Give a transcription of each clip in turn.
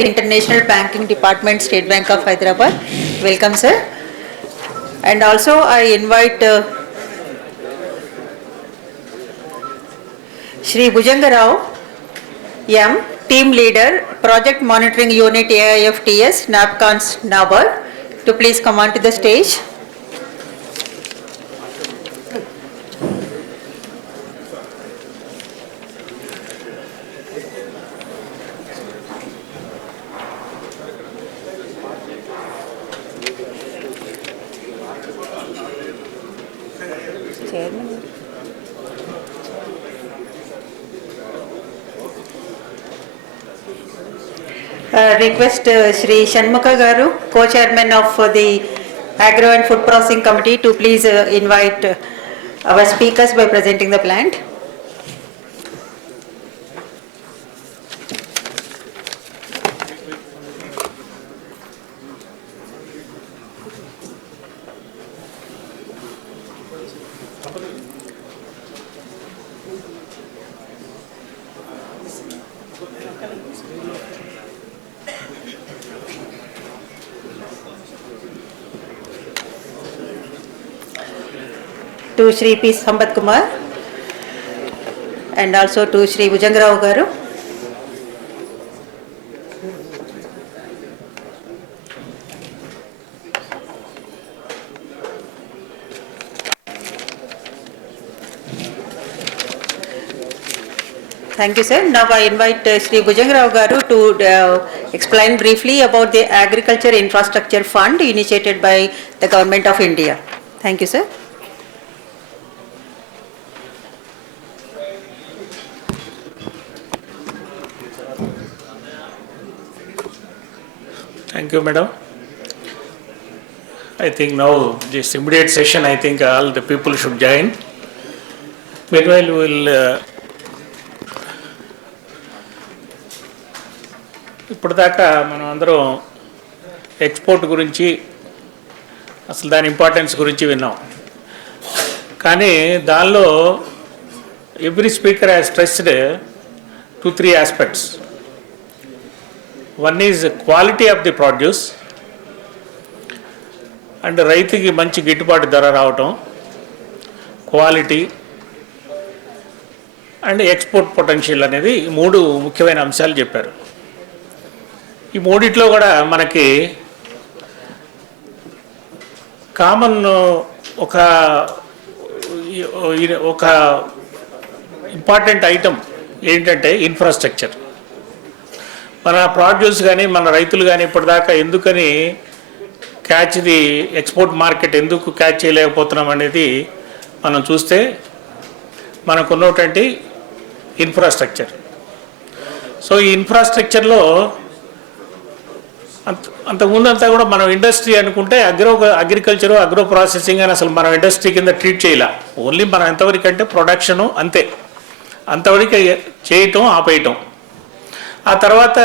International Banking Department, State Bank of Hyderabad. Welcome, sir. And also I invite Shri Bhujangarao M, Team Leader, Project Monitoring Unit AIFTS, NAPCONS NABAR, to please come on to the stage. Request Shri Shanmukha Garu, Co-Chairman of the Agro and Food Processing Committee, to please invite our speakers by presenting the plant. To Shri P. Sambat Kumar and also to Shri Bhujangarao Garu. Thank you, sir. Now I invite Shri Bhujangarao Garu to explain briefly about the Agriculture Infrastructure Fund initiated by the Government of India. Thank you, sir. Thank you, madam. I think now this immediate session, I think all the people should join. Meanwhile, we will ఇప్పటిదాకా మనం అందరం export గురించి అసలు దాని importance గురించి విన్నాం. కానీ దానిలో every speaker has stressed 2-3 aspects. One is quality of the produce and రైతుకి మంచి గిట్టుబాటు ధర రావటం, క్వాలిటీ అండ్ ఎక్స్పోర్ట్ పొటెన్షియల్ అనేది 3 ముఖ్యమైన అంశాలు చెప్పారు. ఈ మూడిట్లో కూడా మనకి కామన్ ఒక ఇంపార్టెంట్ ఐటమ్ ఏంటంటే ఇన్ఫ్రాస్ట్రక్చర్. మన ప్రొడ్యూస్ కానీ మన రైతులు కానీ ఇప్పటిదాకా ఎందుకని ది ఎక్స్పోర్ట్ మార్కెట్ ఎందుకు క్యాచ్ చేయలేకపోతున్నాం అనేది మనం చూస్తే మనకున్నటువంటి ఇన్ఫ్రాస్ట్రక్చర్. సో ఈ ఇన్ఫ్రాస్ట్రక్చర్లో అంతకుముందు అంతా కూడా మనం ఇండస్ట్రీ అనుకుంటే అగ్రికల్చరు అగ్రో ప్రాసెసింగ్ అని అసలు మనం ఇండస్ట్రీ కింద ట్రీట్ చేయాల. ఓన్లీ మనం ఎంతవరకు అంటే ప్రొడక్షను అంతే, అంతవరకు చేయటం ఆపేయటం. ఆ తర్వాత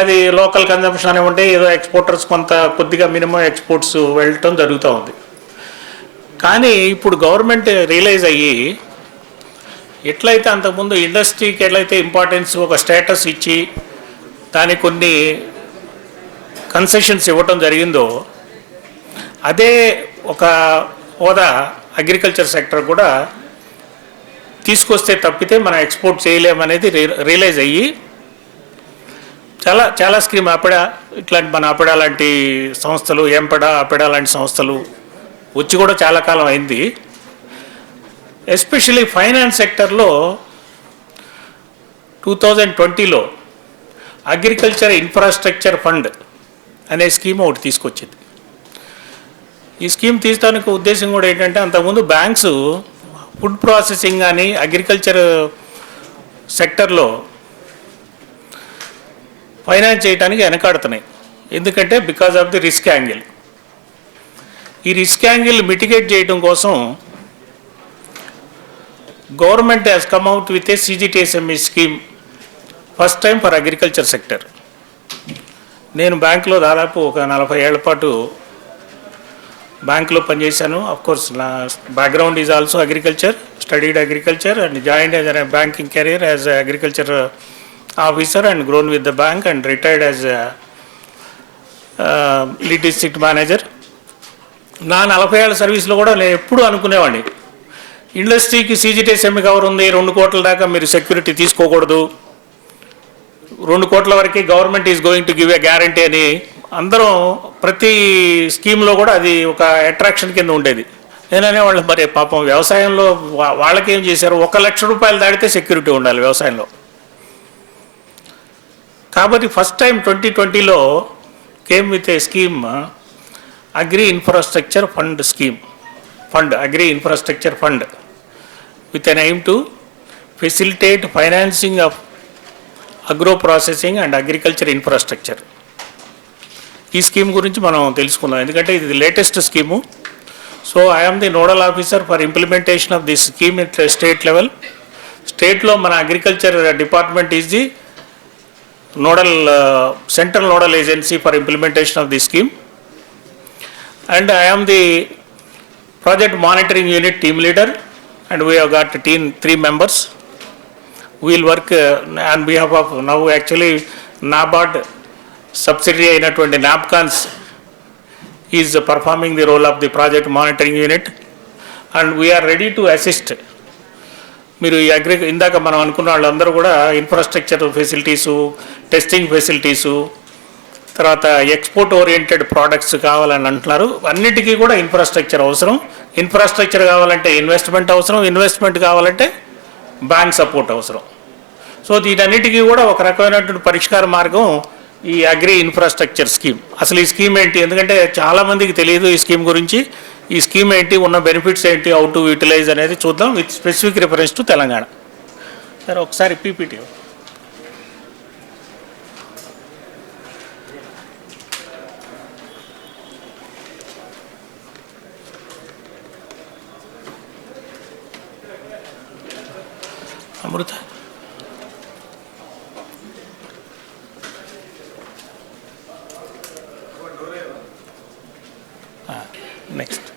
అది లోకల్ కన్జంప్షన్ అని ఉంటే ఏదో ఎక్స్పోర్టర్స్ కొద్దిగా మినిమం ఎక్స్పోర్ట్స్ వెళ్ళటం జరుగుతూ ఉంది. కానీ ఇప్పుడు గవర్నమెంట్ రియలైజ్ అయ్యి ఎట్లయితే అంతకుముందు ఇండస్ట్రీకి ఎట్లయితే ఇంపార్టెన్స్ ఒక స్టేటస్ ఇచ్చి దానికి కొన్ని కన్సెషన్స్ ఇవ్వటం జరిగిందో అదే ఒక హోదా అగ్రికల్చర్ సెక్టర్ కూడా తీసుకొస్తే తప్పితే మనం ఎక్స్పోర్ట్ చేయలేమనేది రియలైజ్ అయ్యి చాలా స్కీమ్ ఇట్లాంటి మన అపెడా లాంటి సంస్థలు, అపెడా లాంటి సంస్థలు వచ్చి కూడా చాలా కాలం అయింది. ఎస్పెషలీ ఫైనాన్స్ సెక్టర్లో 2020లో అగ్రికల్చర్ ఇన్ఫ్రాస్ట్రక్చర్ ఫండ్ అనే స్కీమ్ ఒకటి తీసుకొచ్చింది. ఈ స్కీమ్ తీసుకోవడానికి ఉద్దేశం కూడా ఏంటంటే అంతకుముందు బ్యాంక్స్ ఫుడ్ ప్రాసెసింగ్ కానీ అగ్రికల్చర్ సెక్టర్లో ఫైనాన్స్ చేయడానికి వెనకాడుతున్నాయి. ఎందుకంటే because of the risk angle. ఈ రిస్క్ యాంగిల్ మిటిగేట్ చేయడం కోసం government has come out with a CGTSME scheme first time for agriculture sector. నేను బ్యాంకులో దాదాపు ఒక 40 ఏళ్ల పాటు బ్యాంకులో పనిచేశాను. అఫ్కోర్స్ నా background is also agriculture, studied agriculture and joined as a banking career as agriculture officer and grown with the bank and retired as a lead district manager. నా 40 ఏళ్ళ సర్వీస్లో కూడా నేను ఎప్పుడు అనుకునేవాడిని, ఇండస్ట్రీకి సీజీటీఎస్ఎంఈ కవర్ ఉంది, 2 కోట్ల దాకా మీరు సెక్యూరిటీ తీసుకోకూడదు, 2 కోట్ల వరకు government is going to give a guarantee అని అందరం ప్రతి స్కీమ్లో కూడా అది ఒక అట్రాక్షన్ కింద ఉండేది. నేననే వాళ్ళు మరి పాపం వ్యవసాయంలో వాళ్ళకేం చేశారు, 1 లక్ష రూపాయలు దాటితే సెక్యూరిటీ ఉండాలి వ్యవసాయంలో. కాబట్టి ఫస్ట్ టైం 2020లో came with a scheme, agri infrastructure fund scheme, agri infrastructure fund with an aim to facilitate financing of agro processing and agriculture infrastructure. ఈ స్కీమ్ గురించి మనం తెలుసుకుందాం, ఎందుకంటే ఇది latest scheme. So I am the nodal officer for implementation of this scheme at state level. స్టేట్లో మన agriculture department is the nodal central nodal agency for implementation of the scheme. And I am the project monitoring unit team leader. And we have got 3 members. We will work on behalf of now actually NABARD subsidiary అయినటువంటి NABCONS is performing the role of the project monitoring unit, and we are ready to assist. మీరు ఈ ఇందాక మనం అనుకున్న వాళ్ళందరూ కూడా infrastructure facilities, testing facilities, తర్వాత export oriented products కావాలని అంటున్నారు. అన్నిటికీ కూడా ఇన్ఫ్రాస్ట్రక్చర్ అవసరం. ఇన్ఫ్రాస్ట్రక్చర్ కావాలంటే ఇన్వెస్ట్మెంట్ అవసరం, ఇన్వెస్ట్మెంట్ కావాలంటే బ్యాంక్ సపోర్ట్ అవసరం. సో వీటన్నిటికీ కూడా ఒక రకమైనటువంటి పరిష్కార మార్గం ఈ అగ్రి ఇన్ఫ్రాస్ట్రక్చర్ స్కీమ్. అసలు ఈ స్కీమ్ ఏంటి, ఎందుకంటే చాలామందికి తెలియదు ఈ స్కీమ్ గురించి. ఈ స్కీమ్ ఏంటి, ఉన్న బెనిఫిట్స్ ఏంటి, హౌ టు యూటిలైజ్ అనేది చూద్దాం with specific reference to Telangana. సరే ఒకసారి పీపీటీ. అమృత నెక్స్ట్.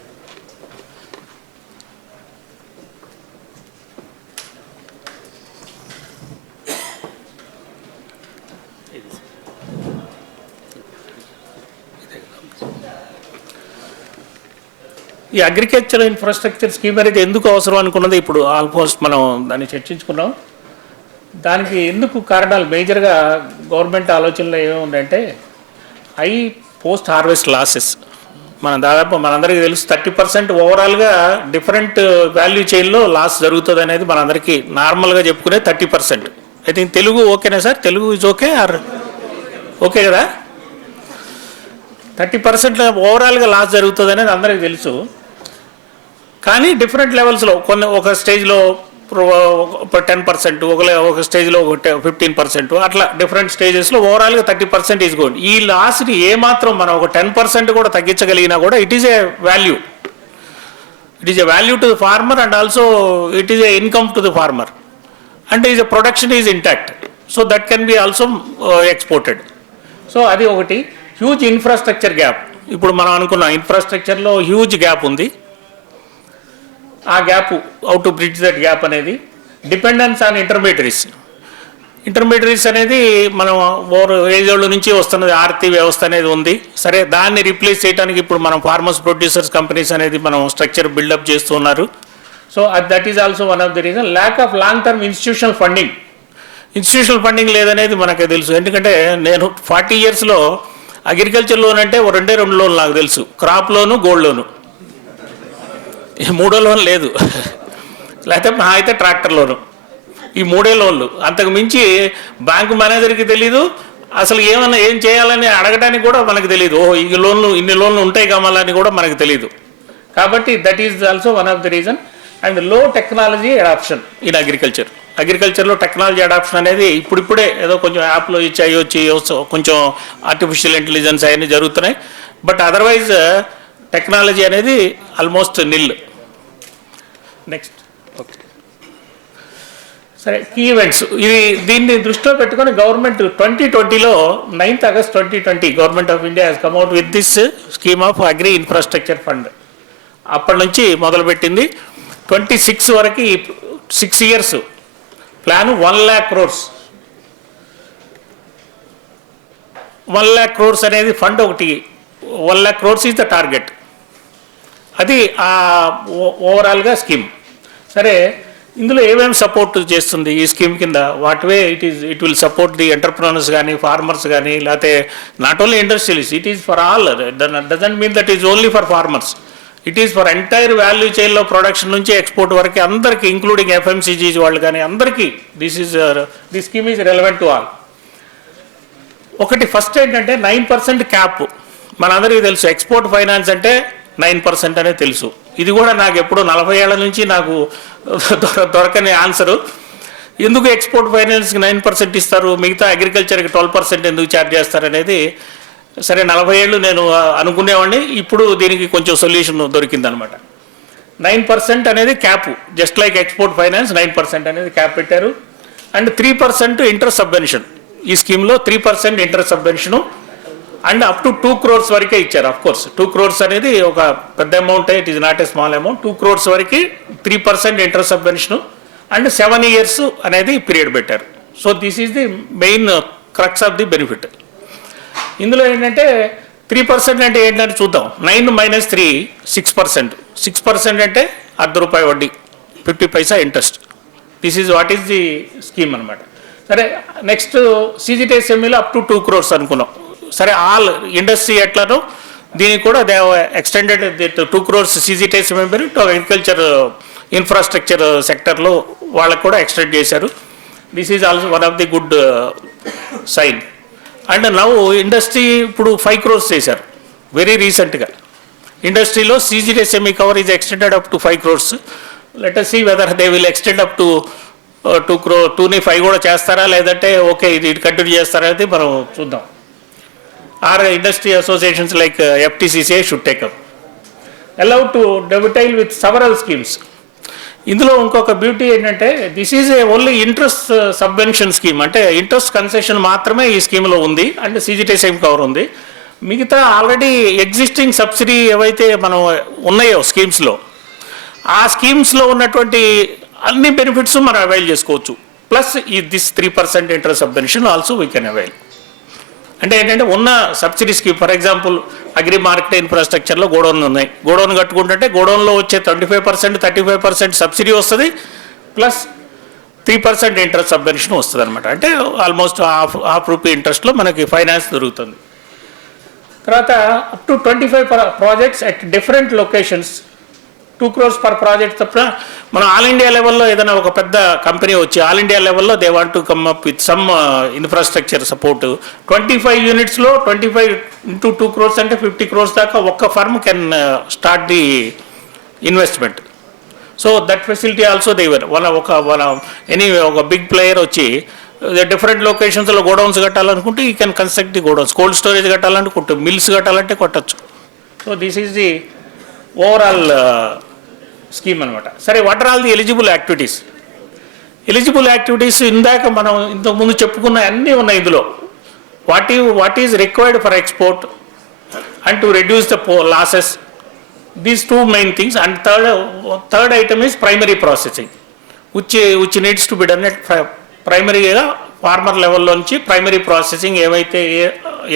ఈ అగ్రికల్చర్ ఇన్ఫ్రాస్ట్రక్చర్ స్కీమ్ అనేది ఎందుకు అవసరం అనుకున్నది ఇప్పుడు ఆల్మోస్ట్ మనం దాన్ని చర్చించుకున్నాం. దానికి ఎందుకు కారణాలు మేజర్గా గవర్నమెంట్ ఆలోచనలో ఏముందంటే హై పోస్ట్ హార్వెస్ట్ లాసెస్. దాదాపు మనందరికీ తెలుసు 30% ఓవరాల్గా డిఫరెంట్ వాల్యూ చైన్లో లాస్ జరుగుతుంది అనేది మనందరికీ నార్మల్గా చెప్పుకునే 30%. ఐ థింక్ తెలుగు ఓకేనా sir? Telugu is okay or okay కదా? 30% ఓవరాల్గా లాస్ జరుగుతుంది అనేది అందరికీ తెలుసు. కానీ డిఫరెంట్ లెవెల్స్లో ఒక స్టేజ్లో 10%, ఒక స్టేజ్లో 15%, అట్లా డిఫరెంట్ స్టేజెస్లో ఓవరాల్గా 30% ఈజ్ గోయింగ్. ఈ లాస్ని ఏమాత్రం మనం ఒక 10% కూడా తగ్గించగలిగినా కూడా it is a value. It is a value to the farmer and also it is a income to the farmer and is a production is intact. So that can be also exported. So అది ఒకటి. Huge infrastructure gap. ఇప్పుడు మనం అనుకున్నాం ఇన్ఫ్రాస్ట్రక్చర్లో huge gap ఉంది. ఆ gap how to bridge that gap అనేది dependence on intermediaries అనేది మనం ఏజోళ్ళ నుంచి వస్తున్నది ఆర్తి వ్యవస్థ అనేది ఉంది. సరే, దాన్ని రీప్లేస్ చేయడానికి ఇప్పుడు మనం ఫార్మర్స్ ప్రొడ్యూసర్స్ కంపెనీస్ అనేది మనం స్ట్రక్చర్ బిల్డప్ చేస్తున్నారు. So that is also one of the reason. Lack of long term institutional funding లేదనేది మనకు తెలుసు. ఎందుకంటే నేను 40 yearsలో అగ్రికల్చర్ లోన్ అంటే 2 లోన్లు నాకు తెలుసు, క్రాప్ లోను, గోల్డ్ లోను. 3వ లోన్ లేదు, లేకపోతే మా అయితే ట్రాక్టర్ లోను. ఈ 3 లోన్లు. అంతకు మించి బ్యాంకు మేనేజర్కి తెలీదు, అసలు ఏం చేయాలని అడగడానికి కూడా మనకు తెలియదు. ఇన్ని లోన్లు ఉంటాయి కావాలని కూడా మనకు తెలియదు. కాబట్టి that is also one of the reason. And low technology adoption in అగ్రికల్చర్లో టెక్నాలజీ అడాప్షన్ అనేది ఇప్పుడిప్పుడే ఏదో కొంచెం యాప్లో వచ్చి కొంచెం ఆర్టిఫిషియల్ ఇంటెలిజెన్స్ అవన్నీ జరుగుతున్నాయి. బట్ అదర్వైజ్ టెక్నాలజీ అనేది ఆల్మోస్ట్ నిల్. నెక్స్ట్. ఓకే, సరే, కీ ఈవెంట్స్. దీన్ని దృష్టిలో పెట్టుకొని గవర్నమెంట్ 2020లో 9th August 2020 government of India has come out with this scheme of agri infrastructure fund. అప్పటి నుంచి మొదలుపెట్టింది 26 వరకు 6 years plan 1 lakh crores. 1,00,000 crores అనేది ఫండ్ ఒకటి, 1,00,000 crores ఈజ్ ద టార్గెట్. అది ఓవరాల్గా స్కీమ్. సరే, ఇందులో ఏమేమి సపోర్ట్ చేస్తుంది ఈ స్కీమ్ కింద? Whatever it will support the entrepreneurs కానీ, ఫార్మర్స్ కానీ, లేకపోతే not only industrialist, it is for all. Doesn't mean that is only for farmers. It is for entire value చైన్లో ప్రొడక్షన్ నుంచి ఎక్స్పోర్ట్ వరకు అందరికీ, ఇంక్లూడింగ్ ఎఫ్ఎంసీజీస్ వాళ్ళు కానీ అందరికీ this scheme is relevant to all. ఒకటి ఫస్ట్ ఏంటంటే 9% క్యాప్. మనందరికీ తెలుసు ఎక్స్పోర్ట్ ఫైనాన్స్ అంటే 9% అనేది తెలుసు. ఇది కూడా నాకు ఎప్పుడో 40 ఏళ్ల నుంచి నాకు దొరకని ఆన్సరు. ఎందుకు ఎక్స్పోర్ట్ ఫైనాన్స్కి 9% ఇస్తారు, మిగతా అగ్రికల్చర్కి 12% ఎందుకు ఛార్జ్ చేస్తారు అనేది సరే 40 ఏళ్ళు నేను అనుకునేవాడిని. ఇప్పుడు దీనికి కొంచెం సొల్యూషన్ దొరికిందనమాట. 9% అనేది cap, just like export finance 9% అనేది క్యాప్ పెట్టారు. And 3% interest subvention. ఈ స్కీమ్లో 3% interest subvention and up to 2 crores వరకే ఇచ్చారు. ఆఫ్ కోర్స్ 2 crores అనేది ఒక పెద్ద amount, it is not a small amount. 2 crores వరకు 3% ఇంట్రెస్ట్ సబ్వెన్షను అండ్ 7 years అనేది పీరియడ్ పెట్టారు. So this is the main crux of the benefit. ఇందులో ఏంటంటే 3% అంటే ఏంటంటే చూద్దాం. 9 - 3 6%. 6% అంటే ₹1 వడ్డీ, 50 పైసా interest. This is what is the scheme అనమాట. సరే, నెక్స్ట్ CGTSMEలో అప్ టు 2 crores అనుకున్నాం. సరే, ఆల్ ఇండస్ట్రీ ఎట్లానో దీనికి కూడా they extended 2 crores CGTSME to agriculture infrastructure సెక్టర్లో వాళ్ళకు కూడా ఎక్స్టెండ్ చేశారు. This is also one of the good sign. And now industry ఇప్పుడు 5 crores చేశారు వెరీ రీసెంట్గా. ఇండస్ట్రీలో CGTSME cover is extended up to 5 crores. Let us see whether they will extend up to 2 5 కూడా చేస్తారా, లేదంటే ఓకే ఇది continue చేస్తారా అనేది మనం చూద్దాం. Or industry associations like FTCCI should take up. allowed to dovetail with several schemes. ఇందులో ఇంకొక బ్యూటీ ఏంటంటే this is a only interest subvention scheme. అంటే ఇంట్రెస్ట్ కన్సెషన్ మాత్రమే ఈ స్కీమ్లో ఉంది అండ్ CGTSME కవర్ ఉంది. మిగతా ఆల్రెడీ ఎగ్జిస్టింగ్ సబ్సిడీ ఏవైతే మనం ఉన్నాయో స్కీమ్స్లో, ఆ స్కీమ్స్లో ఉన్నటువంటి అన్ని బెనిఫిట్స్ మనం అవైల్ చేసుకోవచ్చు. Plus this 3% interest subvention also we can avail. అంటే ఏంటంటే ఉన్న subsidy scheme, for example agri market ఇన్ఫ్రాస్ట్రక్చర్లో గోడౌన్లు ఉన్నాయి. గోడౌన్ కట్టుకుంటుంటే గోడౌన్లో వచ్చే 25% 35% సబ్సిడీ వస్తుంది, ప్లస్ 3% ఇంట్రెస్ట్ సబ్వెన్షన్ వస్తుంది అనమాట. అంటే ఆల్మోస్ట్ హాఫ్ రూపీ ఇంట్రెస్ట్లో మనకి ఫైనాన్స్ దొరుకుతుంది. తర్వాత up to 25 projects at different locations, 2 crores per project. తప్ప మనం ఆల్ ఇండియా లెవెల్లో ఏదైనా ఒక పెద్ద కంపెనీ వచ్చి ఆల్ ఇండియా లెవెల్లో they want to come up with some infrastructure support. 25 unitsలో 25 into 2 crores అంటే 50 crores దాకా ఒక్క firm can start the investment. So that facility also they were ఒక బిగ్ ప్లేయర్ వచ్చి డిఫరెంట్ లొకేషన్స్లో గోడౌన్స్ కట్టాలనుకుంటే ఈ can construct the godowns. Cold storage కట్టాలనుకుంటే, మిల్స్ కట్టాలంటే కొట్టచ్చు. So this is the overall scheme అనమాట. సరే, what are all the eligible activities? Eligible activities ఇందాక మనం ఇంతకుముందు చెప్పుకున్న అన్నీ ఉన్నాయి ఇందులో. What is required for export and to reduce the losses, these 2 main things. And third item is primary processing which needs to be done at ప్రైమరీగా farmer లెవెల్లో నుంచి ప్రైమరీ ప్రాసెసింగ్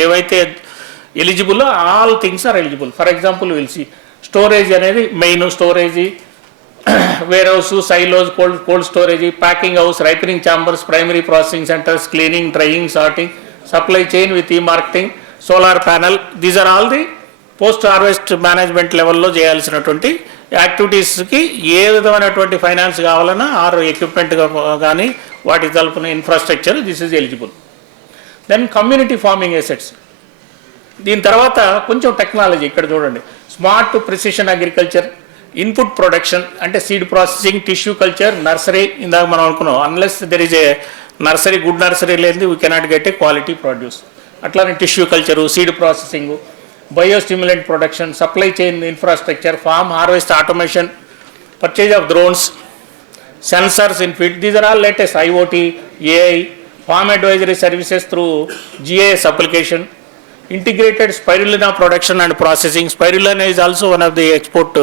ఏవైతే eligible, all things are eligible. For example will see storage అనేది main, storage, warehouse, silos, cold storage, packing house, ripening chambers, primary processing centres, cleaning, drying, sorting, supply chain with marketing, solar panel. These are all the post harvest management లెవెల్లో చేయాల్సినటువంటి యాక్టివిటీస్కి ఏ విధమైనటువంటి finance కావాలన్నా are equipment కానీ వాటి తలుపున infrastructure, this is eligible. Then community farming assets. దీని తర్వాత కొంచెం టెక్నాలజీ ఇక్కడ చూడండి. Smart precision agriculture, input production అంటే seed processing, tissue culture, nursery. ఇందాక మనం అనుకున్నాం unless there is a nursery, good nursery లేనిది we cannot get a quality produce. అట్లానే tissue culture, seed processing, biostimulant production, supply chain infrastructure, farm harvest automation, purchase of drones, sensors in field. These are all latest IoT, AI, farm advisory services through GIS application, integrated spirulina production and processing. Spirulina is also one of the export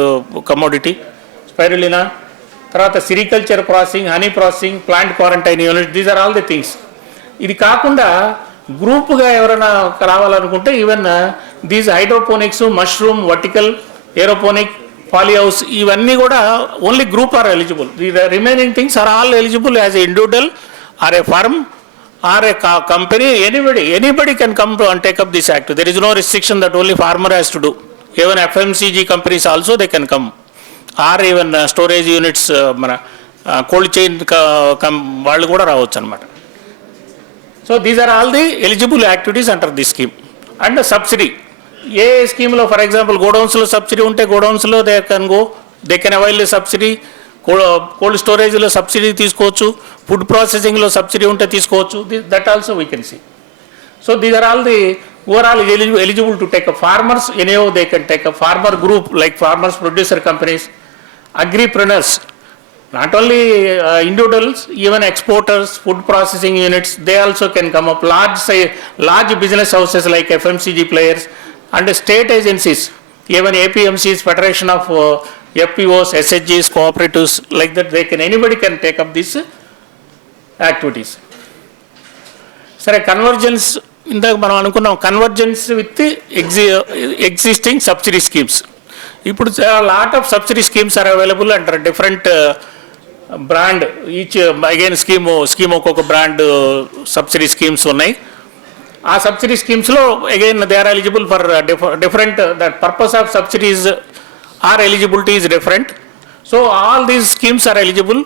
commodity. Spirulina, tarvata sericulture processing, honey processing, plant quarantine unit. These are all the things. ఇది కాకుండా గ్రూప్గా ఎవరైనా రావాలనుకుంటే even these hydroponics, mushroom, vertical, aeroponic, poly house ఇవన్నీ కూడా only group are eligible. The remaining things are all eligible as a individual or a firm or a company. Anybody can come to and take up this act. There is no restriction that only farmer has to do. Even FMCG companies also they can come, or even storage units, మన cold chain వాళ్ళు కూడా రావచ్చు అనమాట. So these are all the eligible activities under the scheme. And subsidy ఏ స్కీమ్లో for example గోడౌన్స్లో subsidy ఉంటే గోడౌన్స్లో they can avail the subsidy. Cold స్టోరేజ్లో సబ్సిడీ తీసుకోవచ్చు, ఫుడ్ ప్రాసెసింగ్లో సబ్సిడీ ఉంటే తీసుకోవచ్చు. That also we can see. So these are all the overall eligible to take up. Farmers, anyhow they can take up. Farmer group like farmers producer companies, agripreneurs, not only individuals, even exporters, food processing units, they also can come up. Large business houses like FMCG players and state agencies, even APMCs, Federation of FPOs, SHGs, cooperatives, like that anybody can take up these activities. Sir, convergence, ఇందాక మనం అనుకున్నాం convergence with existing subsidy schemes. ఇప్పుడు lot of subsidy schemes are available అంటారు. Different brand each again scheme ఒక్కొక్క brand subsidy schemes ఉన్నాయి. ఆ subsidy స్కీమ్స్లో again they are eligible for different that purpose of subsidies or eligibility is different. So all these schemes are eligible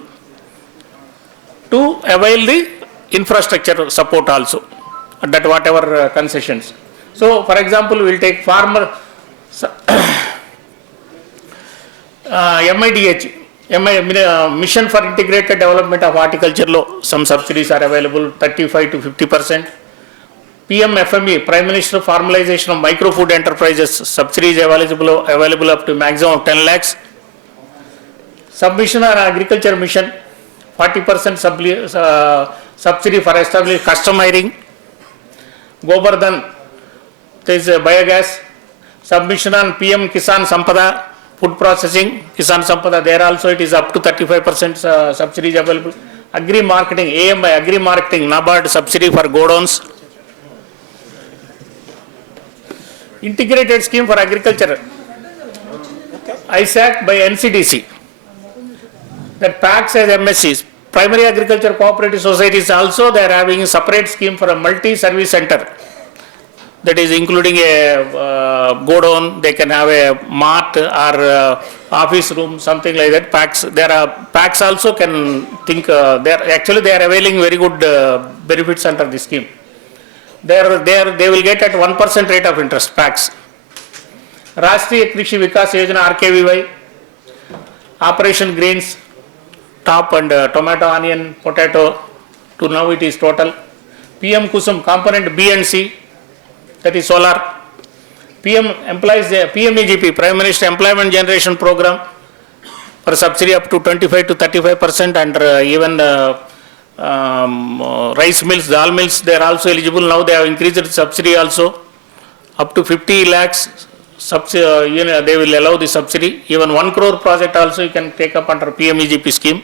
to avail the infrastructure support also, that whatever concessions. So for example we will take farmer MIDH, Mission for Integrated Development of Horticulture lo some subsidies are available 35 to 50%. PMFME, Prime Minister Formalization of Micro Food Enterprises, subsidies available up to maximum of 10 lakhs. Submission on Agriculture Mission, 40% subsidy for establishing custom hiring. Govardhan, there is biogas. Submission on PM Kisan Sampada, food processing, Kisan Sampada, there also it is up to 35% subsidies available. Agri marketing, AMI, Agri marketing, NABARD subsidy for godowns. Integrated scheme for agriculture, ISAC by NCDC, that packs as MSCs. Primary agriculture cooperative societies also they are having a separate scheme for a multi-service center, that is including a godown, they can have a mart or office room, something like that. Packs, there are packs also can think they are availing very good benefits under the scheme. They will get at 1% rate of interest, packs. Rashtriya Krishi Vikas Yojana RKVY, Operation Greens, top and tomato, onion, potato, to now it is total. PM Kusum component B and C, that is solar. PM employs PMEGP, Prime Minister Employment Generation Program, for subsidy up to 25 to 35%, and even rice mills, dal mills, they are also eligible. Now they have increased the subsidy also up to 50 lakhs. They will allow the subsidy. Even 1 crore project also you can take up under PMEGP scheme,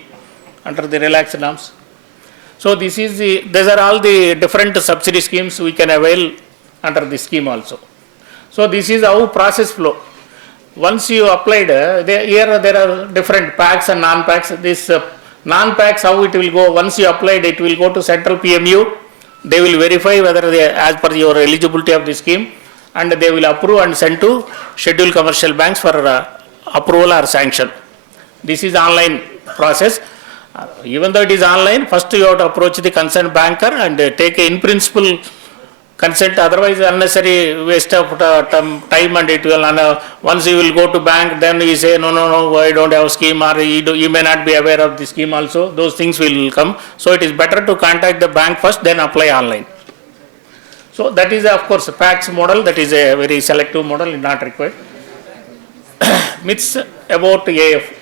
under the relaxed norms. So these are all the different subsidy schemes we can avail under the scheme also. So this is how process flow. Once you applied, here there are different packs and non-packs. This non-packs, how it will go, once you applied, it will go to central PMU. They will verify whether they as per your eligibility of the scheme, and they will approve and send to scheduled commercial banks for approval or sanction. This is online process. Even though it is online, first you have to approach the concerned banker and take a in principle consent, otherwise unnecessary waste of time, and it will, once you will go to bank, then you say no, I don't have a scheme, or you may not be aware of the scheme also, those things will come. So it is better to contact the bank first, then apply online. So that is of course a PAX model, that is a very selective model, not required. Myths about AF.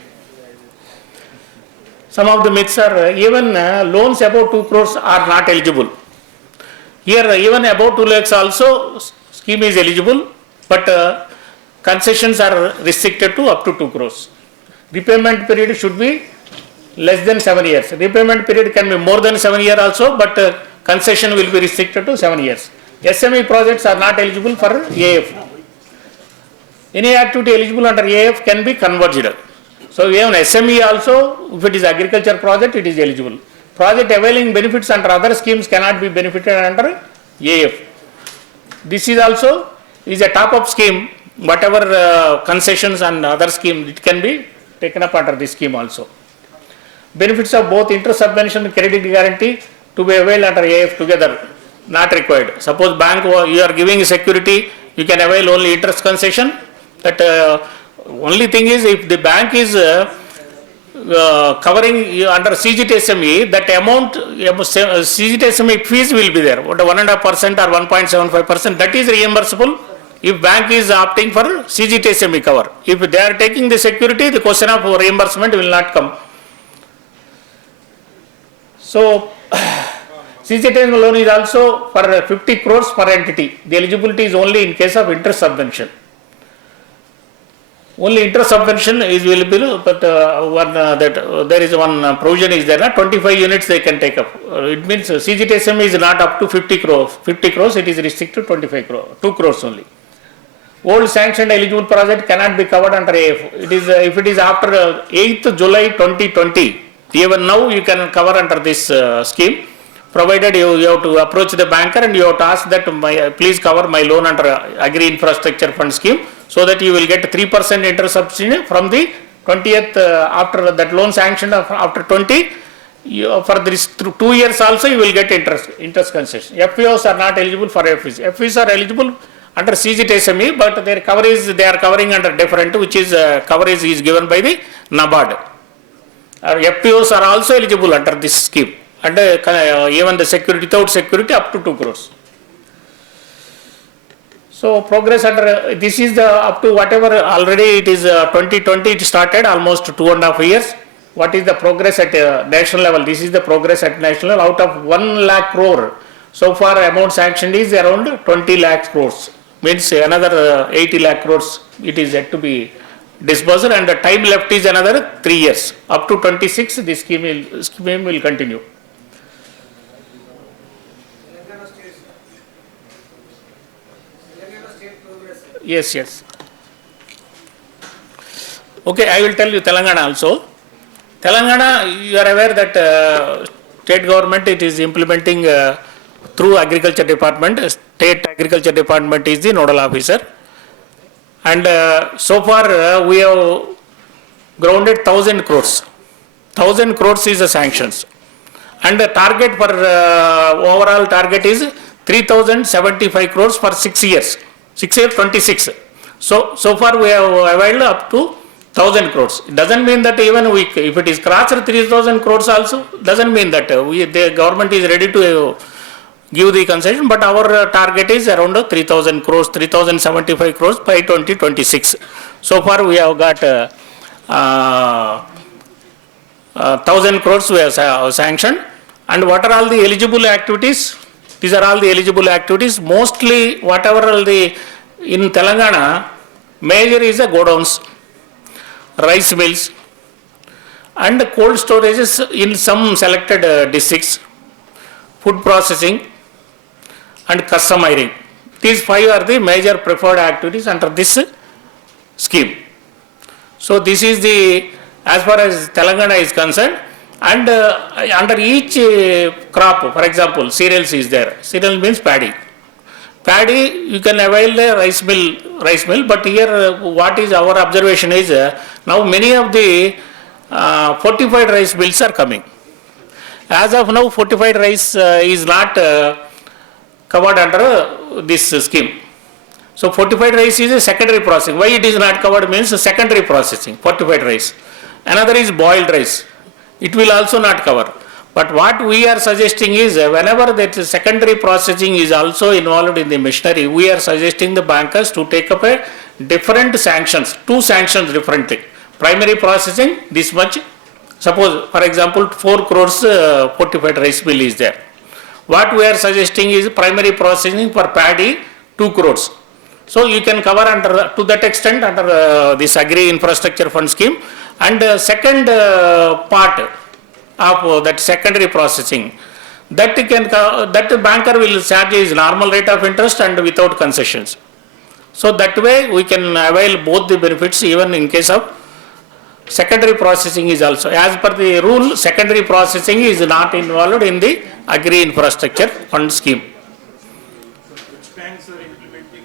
Some of the myths are even loans above 2 crores are not eligible. Here even above 2 lakhs also scheme is eligible, but concessions are restricted to up to 2 crores. Repayment period should be less than 7 years. Repayment period can be more than 7 years also, but concession will be restricted to 7 years. SME projects are not eligible for AF. Any activity eligible under AF can be converged. So even SME also, if it is agriculture project, it is eligible. Project availing benefits under other schemes cannot be benefited under AF. This is also is a top-up scheme. Whatever concessions and other scheme, it can be taken up under this scheme also. Benefits of both interest subvention and credit guarantee to be availed under AF together, not required. Suppose bank you are giving security, you can avail only interest concession. That only thing is if the bank is covering under CGTSME, that amount CGTSME fees will be there. What 1.5% or 1.75%, that is reimbursable if bank is opting for CGTSME cover. If they are taking the security, the question of reimbursement will not come. So CGTSME loan is also for 50 crores per entity. The eligibility is only in case of interest subvention. Only interest subvention is available, but there is one provision is there. 25 units they can take up. It means CGTSME is not up to 50 crores. 50 crores it is restricted to 25 crores, 2 crores only. Old sanctioned eligible project cannot be covered under AF. It is if it is after 8th July 2020, even now you can cover under this scheme, provided you have to approach the banker and you have to ask that please cover my loan under Agri Infrastructure Fund scheme, so that you will get 3% interest subsidy from the 20th after that loan sanctioned after 20. For this 2 years also you will get interest concession. FPOs are not eligible for FPs. FPs are eligible under CGTSME, but their coverage they are covering under different, which is coverage is given by the NABARD. FPOs are also eligible under this scheme, and even the security without security up to 2 crores. So progress under this is the up to whatever already it is 2020 it started, almost 2.5 years. What is the progress at national level? This is the progress at national level. Out of 1 lakh crore, so far amount sanctioned is around 20 lakh crores. Means another 80 lakh crores it is yet to be disbursed, and the time left is another 3 years. Up to 26 this scheme will continue. Yes. Okay, I will tell you Telangana also. Telangana, you are aware that state government it is implementing through agriculture department. State agriculture department is the nodal officer, and so far we have grounded 1,000 crores. 1,000 crores is the sanctions, and the target for overall target is 3,075 crores for 6 years. 6 years 26. So far we have availed up to 1,000 crores. It doesn't mean that even if it is crossed 3,000 crores also, doesn't mean that the government is ready to give the concession, but our target is around 3,000 crores, 3,075 crores by 2026. So far we have got 1,000 crores we have sanctioned. And what are all the eligible activities? These are all the eligible activities. Mostly whatever all the in Telangana, major is the godowns, rice mills, and cold storages in some selected districts, food processing and customiring. These 5 are the major preferred activities under this scheme. So this is the, as far as Telangana is concerned, and under each crop, for example, cereals is there. Cereal means paddy. Paddy, you can avail the rice mill, but here what is our observation is now many of the fortified rice mills are coming. As of now, fortified rice is not covered under this scheme. So fortified rice is a secondary processing. Why it is not covered means secondary processing, fortified rice. Another is boiled rice. It will also not cover. But what we are suggesting is whenever that secondary processing is also involved in the machinery, we are suggesting the bankers to take up a different sanctions, 2 sanctions differently. Primary processing, this much. Suppose, for example, 4 crores fortified rice mill is there. What we are suggesting is primary processing for paddy, 2 crores. So you can cover under to that extent under this Agri Infrastructure Fund scheme. And second part of that secondary processing, that banker will charge his normal rate of interest and without concessions. So that way we can avail both the benefits even in case of secondary processing is also. As per the rule, secondary processing is not involved in the Agri infrastructure fund scheme. Which banks are implementing?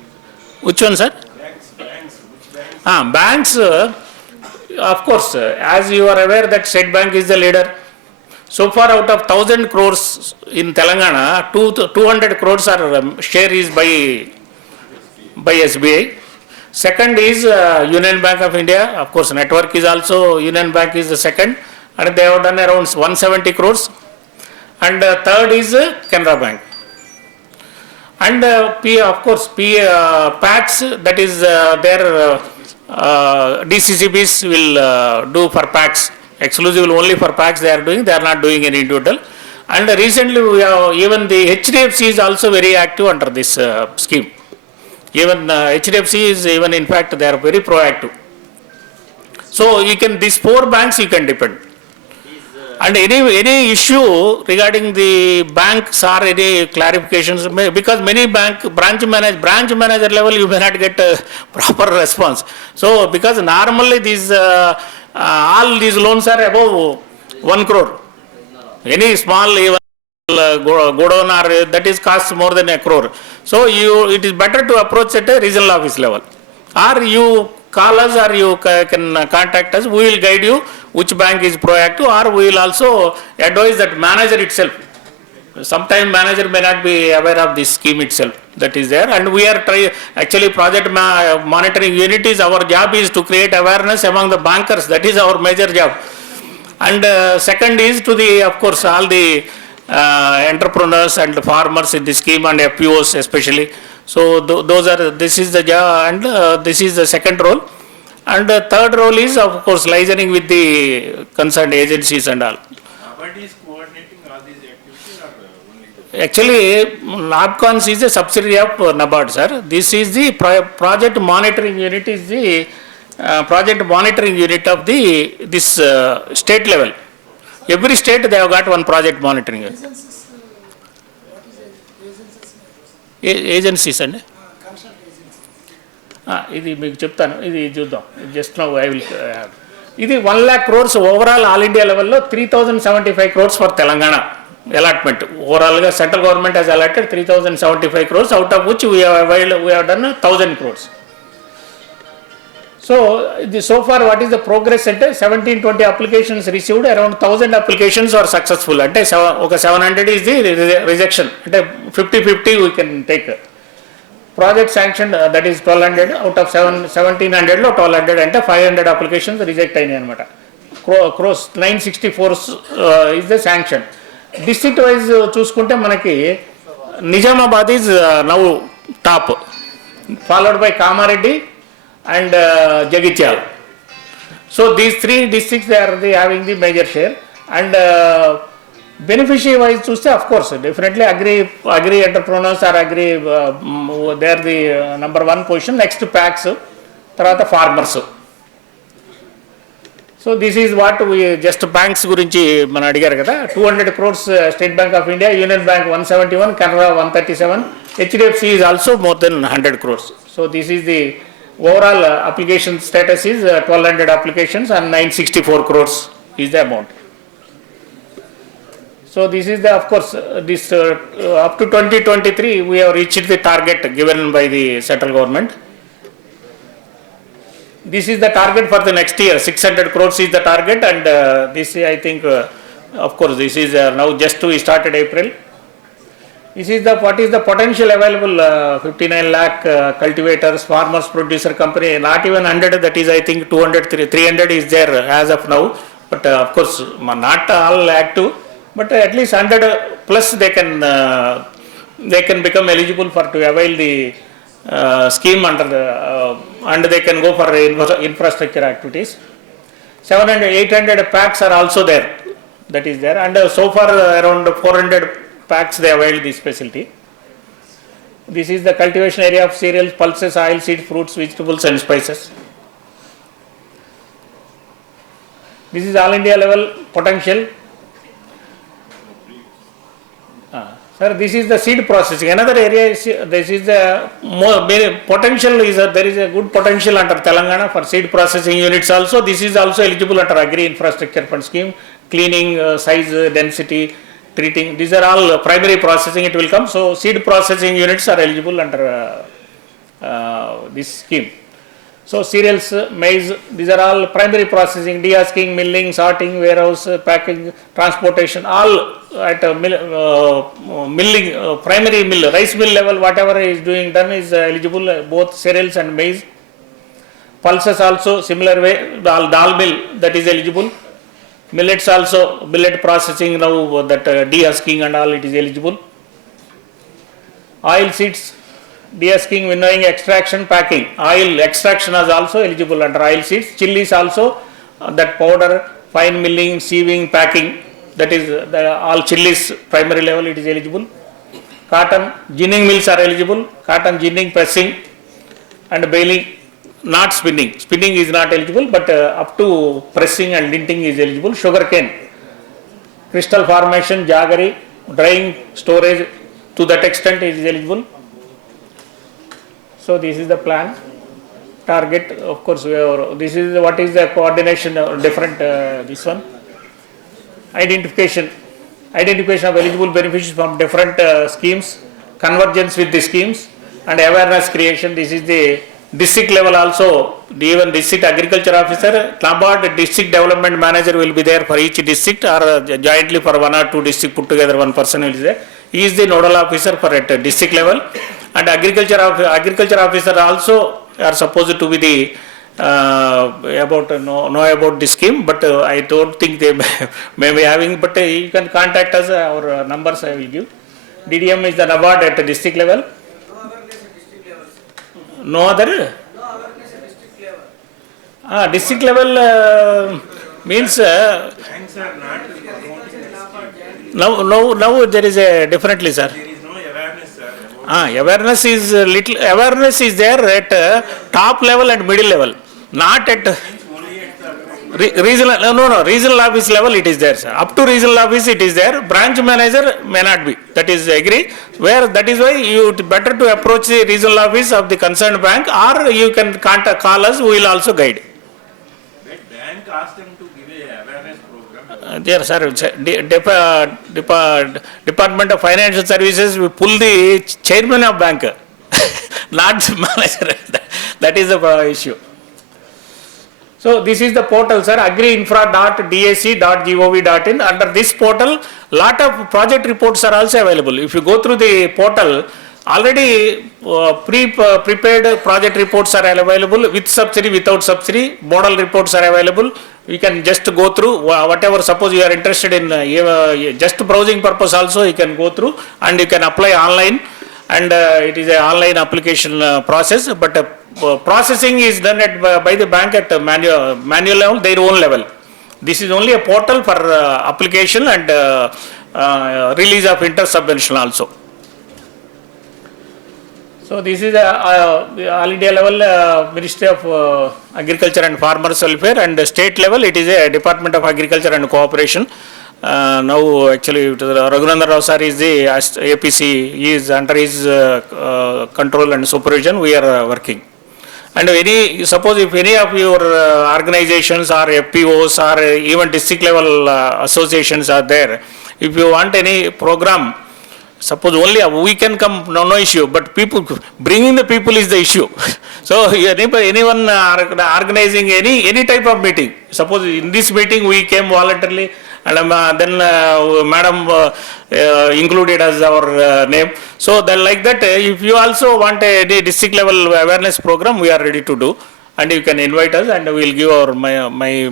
Which one, sir? Banks, of course, as you are aware that State Bank is the leader. So far out of 1,000 crores in Telangana, 200 crores are share is by SBI. Second is Union Bank of India. Of course, network is also, Union Bank is the second, and they have done around 170 crores. And third is Canara Bank. And of course, PACs, that is their DCCBs will do for PACs, exclusive only for PACs they are doing, they are not doing any individual. And recently, we have, even the HDFC is also very active under this scheme. Even HDFC is even, in fact, they are very proactive. So you can, these 4 banks you can depend. And any issue regarding the banks or any clarifications, because many branch manager level you may not get a proper response. So because normally these all these loans are above 1 crore. Any small even godown or that is costs more than 1 crore. So it is better to approach at a regional office level, or you call us or you can contact us. We will guide you which bank is proactive, or we will also advise that manager itself. Sometimes manager may not be aware of this scheme itself that is there, and we are actually project monitoring unit is, our job is to create awareness among the bankers. That is our major job. And second is to the, of course, all the entrepreneurs and farmers in the scheme and FPOs especially. So those are, this is the job, and this is the second role. And the third role is, of course, liaising with the concerned agencies and all. NABARD is coordinating all these activities, or only the... Actually, NABCONS is a subsidiary of NABARD, sir. This is the project monitoring unit, is the project monitoring unit of this state level. Every state they have got one project monitoring unit. Agencies అండి, ఇది మీకు చెప్తాను, ఇది చూద్దాం. Just now I will, ఇది 1 lakh crores overall all India లెవెల్లో 3,075 crores for Telangana allotment. ఓవరాల్గా central government has allotted 3,075 crores, out of which we have done 1,000 crores. So far what is the progress అంటే 1720 applications received, around 1,000 applications are successful. అంటే ఒక 700 is the rejection, అంటే 50-50 we can take. Project sanctioned, that is 1,200, out of 1,700లో 1,200 అంటే 500 applications reject అయినాయి అనమాట. Crores 964 is the sanction. District wise చూసుకుంటే మనకి Nizamabad is now top, followed by Kamareddy and Jagityal. So these 3 districts they are having the major share. And beneficiary wise చూస్తే, of course, definitely agri entrepreneurs or agri they are the number 1 position. Next PACs, తర్వాత farmers. So this is what we just banks గురించి మనం అడిగారు కదా. 200 crores State Bank of India, Union Bank 171, Canara 137, HDFC is also more than 100 crores. So this is the overall application status is 1,200 applications and 964 crores is the amount. So this is the, of course, this up to 2023 we have reached the target given by the central government. This is the target for the next year. 600 crores is the target, and this I think, of course, this is now just we started April. This is the, what is the potential available, 59 lakh cultivators, farmers, producer company, not even 100, that is I think 200, 300 is there as of now. But of course, not all active, but at least 100 plus they can become eligible for to avail the scheme under the, and they can go for infrastructure activities. 700, 800 PACs are also there, that is there, and so far around 400 PACs they avail this facility. This is the cultivation area of cereals, pulses, oil seeds, fruits, vegetables and spices. This is all India level potential. Sir, this is the seed processing. Another area is this is the more potential is there is a good potential under Telangana for seed processing units also. This is also eligible under Agri Infrastructure Fund scheme. Cleaning, size, density, treating. These are all primary processing. It will come. So seed processing units are eligible under this scheme. So cereals, maize, these are all primary processing, de-husking, milling, sorting, warehouse, packing, transportation, all at milling, primary mill, rice mill level, whatever is doing done is eligible, both cereals and maize. Pulses also similar way, dal mill that is eligible. Millets also, millet processing now that de-husking and all it is eligible. Oil seeds, de-husking, winnowing, extraction, packing. Oil extraction is also eligible under oil seeds. Chilies also, that powder, fine milling, sieving, packing, that is all chilies primary level it is eligible. Cotton, ginning mills are eligible. Cotton ginning, pressing and baling, not spinning. Spinning is not eligible, but up to pressing and linting is eligible. Sugar cane, crystal formation, jaggery, drying, storage, to that extent it is eligible. So this is the plan, target, of course, this is what is the coordination, different, this one. Identification of eligible beneficiaries from different schemes, convergence with the schemes and awareness creation. This is the district level also, even district agriculture officer, NABARD district development manager will be there for each district or jointly for one or two district put together one person will be there. He is the nodal officer for at district level. And agriculture officer also are supposed to be the know about this scheme, but I don't think they may be having. But you can contact us. Our numbers I will give. DDM is the NABARD at the district level. No other. District level means. Banks are not promoting. Now there is a differently, sir. Awareness is there at top level and middle level, not at regional office level it is there, sir. Up to regional office it is there. Branch manager may not be. That is agree. Where that is why you better to approach the regional office of the concerned bank, or you can call us. We will also guide. But bank asked them to give a awareness program. There, sir. Department of Financial Services, we pull the chairman of bank, not the manager. That is the issue. So this is the portal, sir, agriinfra.dac.gov.in. Under this portal, lot of project reports are also available. If you go through the portal, already prepared project reports are available with subsidy, without subsidy. Model reports are available. You can just go through whatever. Suppose you are interested in just browsing purpose also, you can go through and you can apply online. And it is an online application process, but processing is done by the bank at manual level, their own level. This is only a portal for application and release of inter-subvention also. So this is all India level Ministry of Agriculture and Farmers Welfare, and state level it is a Department of Agriculture and Cooperation. Now actually Raghunandan Rao sir is the APC, he is under his control and supervision we are working. And suppose if any of your organizations or FPOs or even district level associations are there, if you want any program, suppose only we can come, no issue, but people, bringing the people is the issue. So anyone organizing any type of meeting, suppose in this meeting we came voluntarily, and then madam included as our name. So then like that, if you also want a district level awareness program, we are ready to do, and you can invite us, and we will give our my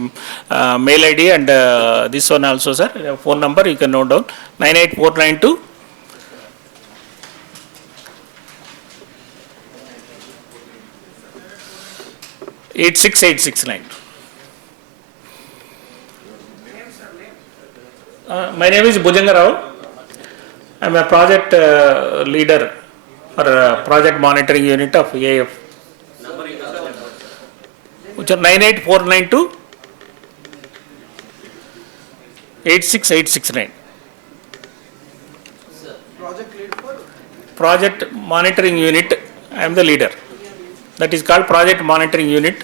mail ID and this one also, sir, phone number you can note down, 98492 86869. My name is Bujanga Rao. I am a project leader for project monitoring unit of AF. Which are 98492 86869. project monitoring unit. I am the leader. That is called project monitoring unit.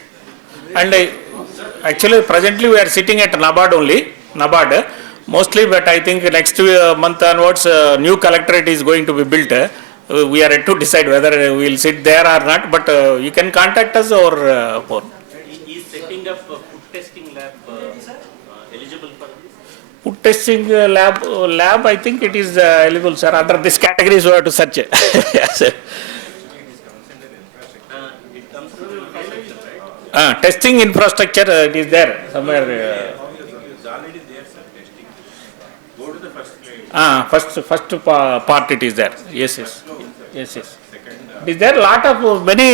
And actually presently we are sitting at NABARD only, NABARD mostly, but I think next month onwards new collectorate is going to be built. We are yet to decide whether we will sit there or not, but you can contact us or phone. Is setting up a food testing lab eligible for this? Food testing lab, I think it is eligible, sir. Under this category, so we have to search it. Yes, sir. It comes to the infrastructure, right? Testing infrastructure, it is there somewhere. It's already there, sir, testing. Go to the first plate. First part it is there. Yes. It is there. Lot of many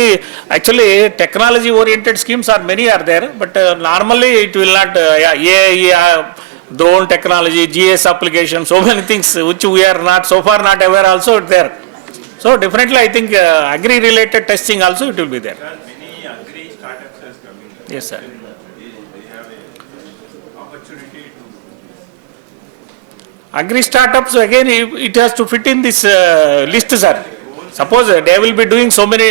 actually technology oriented schemes are many are there, but normally it will not. Drone technology, GS application, so many things which we are not so far not aware. Also there. So definitely, I think agri related testing also it will be there. Because many agri startups are coming. Yes, sir. They have a opportunity to. Agri startups again, it has to fit in this list, sir. Suppose they will be doing so many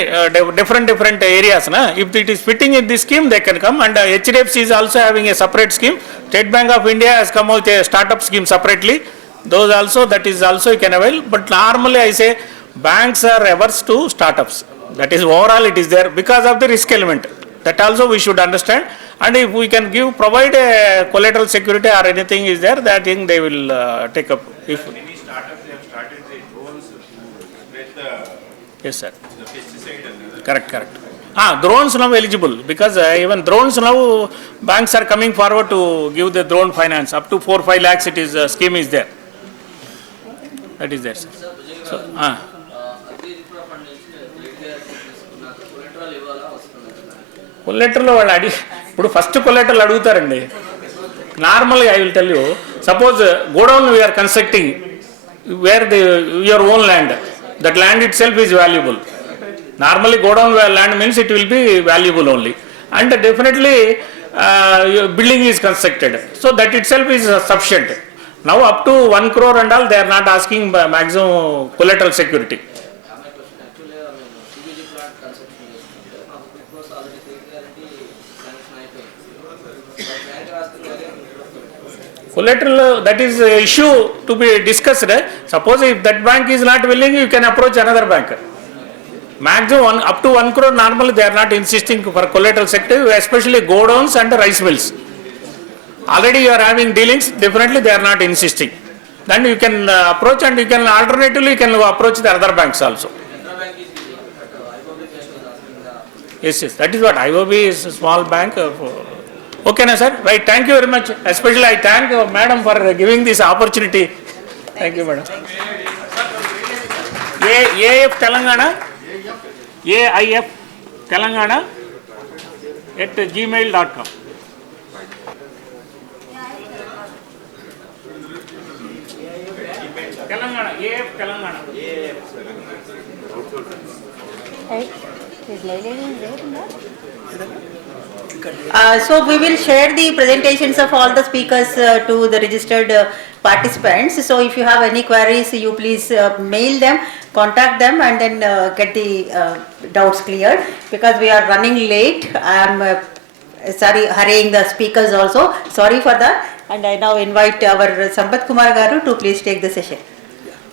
different areas. Na? If it is fitting in this scheme, they can come. And HDFC is also having a separate scheme. State Bank of India has come out with a startup scheme separately. Those also, that is also you can avail. But normally I say banks are averse to startups. That is overall it is there because of the risk element. That also we should understand. And if we can provide a collateral security or anything is there, that thing they will take up. If Many startups they have started the drones to spread yes, sir. the pesticide and other. Correct. Drones now eligible because even drones now banks are coming forward to give the drone finance up to 4-5 lakhs. It is scheme is there. That is there, sir. So, collateral వాళ్ళు ఇప్పుడు first collateral అడుగుతారండి. నార్మల్గా I will tell you, suppose godown we're constructing where your own land, that land itself is valuable. Normally godown land means it will be valuable only, and definitely building is constructed, so that itself is sufficient. Now up to 1 crore and all they are not asking maximum collateral security. Collateral, that is issue to be discussed. Suppose if that bank is not willing, you can approach another bank. Maximum up to 1 crore normally they are not insisting for collateral sector, especially godowns and rice mills. Already you are having dealings, definitely they are not insisting. Then you can approach, and you can alternatively you can approach the other banks also. Yes, that is what IOB is a small bank. Okay, na sir? Right, thank you very much. Especially I thank madam for giving this opportunity. Thank you, madam. AIF Telangana, AIF Telangana at gmail.com. Telangana, AIF Telangana. So we will share the presentations of all the speakers to the registered participants. So if you have any queries, you please mail them, contact them, and then get the doubts cleared, because we are running late. I am sorry, hurrying the speakers also. Sorry for that. And I now invite our Sampath Kumar Garu to please take the session.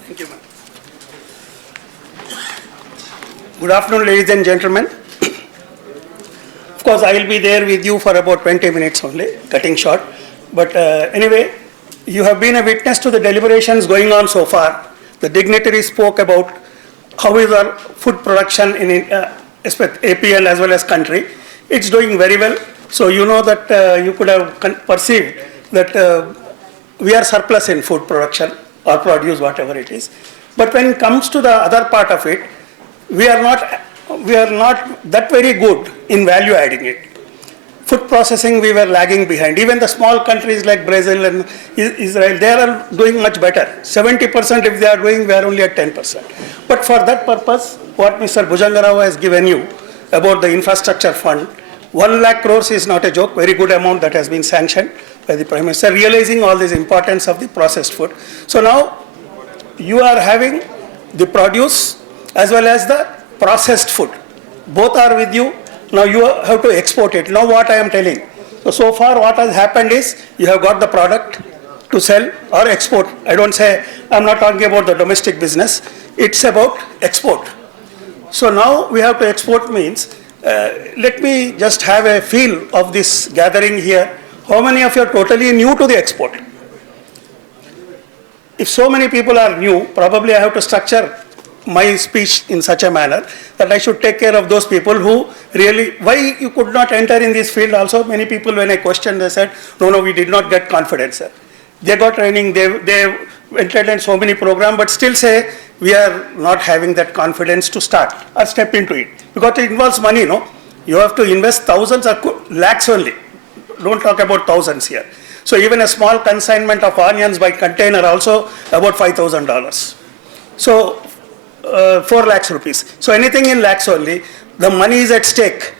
Thank you, ma'am. Good afternoon, ladies and gentlemen. Of course, I will be there with you for about 20 minutes only, cutting short. But anyway, you have been a witness to the deliberations going on so far. The dignitary spoke about how is our food production in APL as well as country. It's doing very well. So you know that you could have perceived that we are surplus in food production or produce, whatever it is. But when it comes to the other part of it, we are not that very good in value adding it. Food processing, we were lagging behind. Even the small countries like Brazil and Israel, they are doing much better. 70% if they are doing, we are only at 10%. But for that purpose, what Mr. Bhujangarao has given you about the infrastructure fund, 1 lakh crores is not a joke, very good amount that has been sanctioned by the Prime Minister, realizing all this importance of the processed food. So now you are having the produce as well as the processed food. Both are with you. Now you have to export it. Now what I am telling. So far what has happened is you have got the product to sell or export. I don't say, I'm not talking about the domestic business. It's about export. So now we have to export means, let me just have a feel of this gathering here. How many of you are totally new to the export? If so many people are new, probably I have to structure my speech in such a manner that I should take care of those people who really, why you could not enter in this field also. Many people when I questioned, they said, no, we did not get confidence, sir. They got training, they entered in so many programs, but still say, we are not having that confidence to start or step into it. Because it involves money, no? You have to invest thousands or lakhs only. Don't talk about thousands here. So even a small consignment of onions by container also about $5,000. So 4 lakhs rupees. So anything in lakhs only, the money is at stake.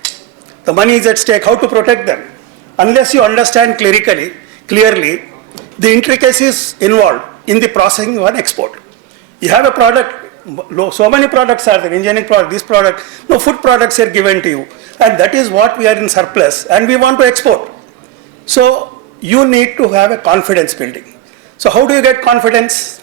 The money is at stake. How to protect them? Unless you understand clearly, the intricacies involved in the processing of an export. You have a product, so many products are there, engineering product, this product, no food products are given to you. And that is what we are in surplus and we want to export. So you need to have a confidence building. So how do you get confidence?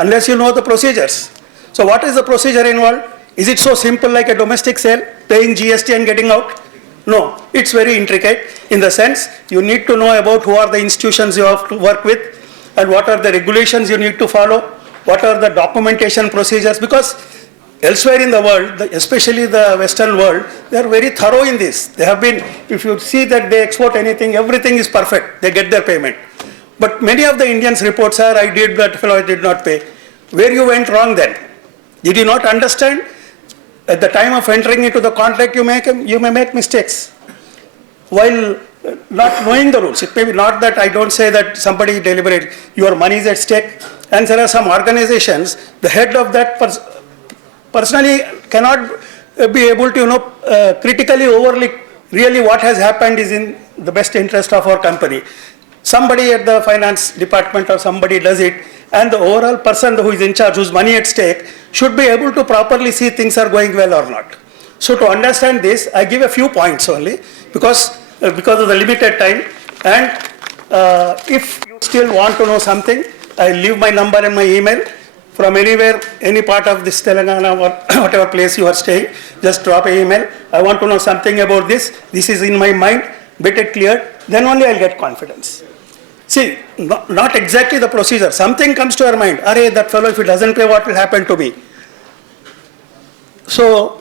Unless you know the procedures. So what is the procedure involved? Is it so simple like a domestic sale, paying GST and getting out? No, it's very intricate in the sense you need to know about who are the institutions you have to work with and what are the regulations you need to follow, what are the documentation procedures, because elsewhere in the world, especially the Western world, they are very thorough in this. They have been, if you see that they export anything, everything is perfect, they get their payment. But many of the Indians report, sir, I did that fellow, I did not pay. Where you went wrong then? Did you not understand? At the time of entering into the contract, you may make mistakes while not knowing the rules. It may be not that I don't say that somebody deliberate, your money is at stake, and there are some organizations, the head of that personally cannot be able to, critically overly, really what has happened is in the best interest of our company. Somebody at the finance department or somebody does it, and the overall person who is in charge, whose money at stake, should be able to properly see things are going well or not. So to understand this, I give a few points only because of the limited time. And if you still want to know something, I leave my number and my email. From anywhere, any part of this Telangana or whatever place you are staying, just drop an email. I want to know something about this. This is in my mind, get it cleared. Then only I'll get confidence. See, not exactly the procedure. Something comes to your mind. Arey, that fellow, if he doesn't pay, what will happen to me? So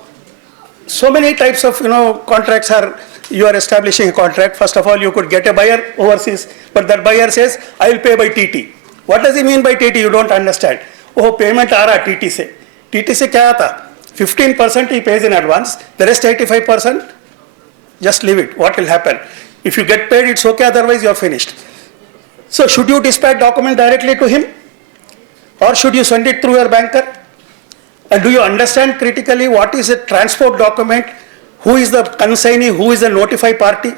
many types of, contracts are, you are establishing a contract. First of all, you could get a buyer overseas, but that buyer says, I will pay by TT. What does he mean by TT? You don't understand. Oh, payment aa raha TT se. TT se kya aata? 15% he pays in advance. The rest 85%, just leave it. What will happen? If you get paid, it's okay. Otherwise, you are finished. So should you dispatch document directly to him? Or should you send it through your banker? And do you understand critically what is a transport document? Who is the consignee? Who is the notified party?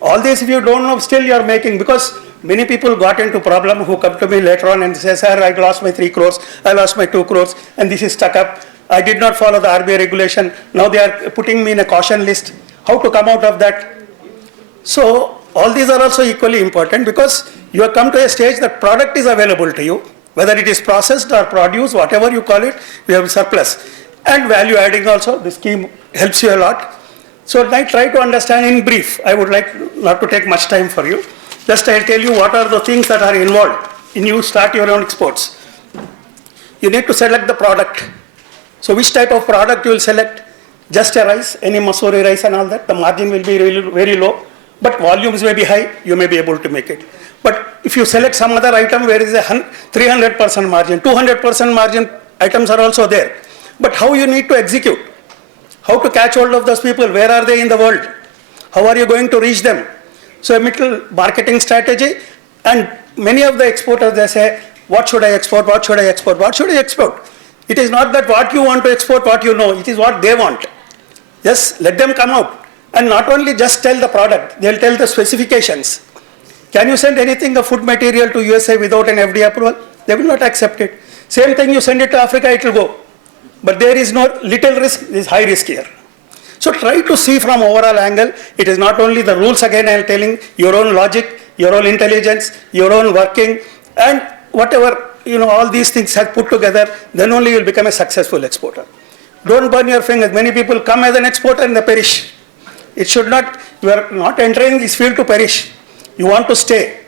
All this if you don't know, still you are making, because many people got into problem who come to me later on and say, sir, I lost my 3 crores, I lost my 2 crores, and this is stuck up. I did not follow the RBI regulation. Now they are putting me in a caution list. How to come out of that? So all these are also equally important because you have come to a stage that product is available to you, whether it is processed or produced, whatever you call it, we have surplus. And value adding also, the scheme helps you a lot. So I try to understand in brief. I would like not to take much time for you. Just I'll tell you what are the things that are involved in you start your own exports. You need to select the product. So which type of product you will select? Just a rice, any masuri rice and all that, the margin will be really very low, but volumes may be high, you may be able to make it. But if you select some other item where is a 300% margin, 200% margin items are also there. But how you need to execute? How to catch hold of those people? Where are they in the world? How are you going to reach them? So a little marketing strategy, and many of the exporters, they say, what should I export, what should I export, what should I export? It is not that what you want to export, what you know, it is what they want. Just let them come out. And not only just tell the product, they'll tell the specifications. Can you send anything of food material to USA without an FDA approval? They will not accept it. Same thing, you send it to Africa, it will go. but there is no little risk, there is high risk here. So try to see from overall angle. It is not only the rules, again I am telling, your own logic, your own intelligence, your own working, and whatever, all these things have put together, then only you will become a successful exporter. Don't burn your fingers. Many people come as an exporter and they perish. It should not, you are not entering this field to perish. You want to stay.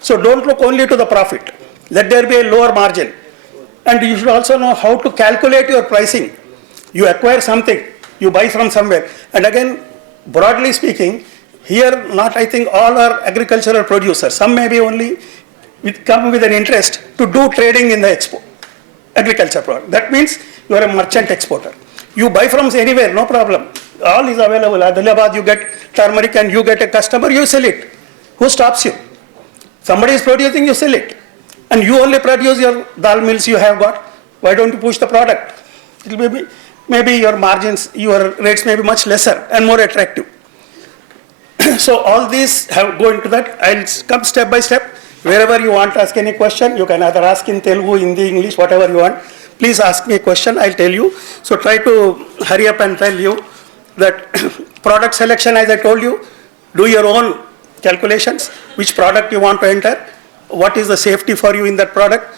So don't look only to the profit. Let there be a lower margin. And you should also know how to calculate your pricing. You acquire something, you buy from somewhere. And again, broadly speaking, here not I think all are agricultural producers. Some may be only come with an interest to do trading in the agriculture product. That means you are a merchant exporter. You buy from anywhere, no problem. All is available. Adilabad you get turmeric and you get a customer, you sell it. Who stops you? Somebody is producing, you sell it. And you only produce your dal mills you have got. Why don't you push the product? It will be, maybe your margins, your rates may be much lesser and more attractive. So all these have go into that. I'll come step by step. Wherever you want to ask any question, you can either ask in Telugu, Hindi, English, whatever you want. Please ask me a question, I'll tell you. So try to hurry up and tell you that product selection, as I told you, do your own calculations, which product you want to enter, what is the safety for you in that product,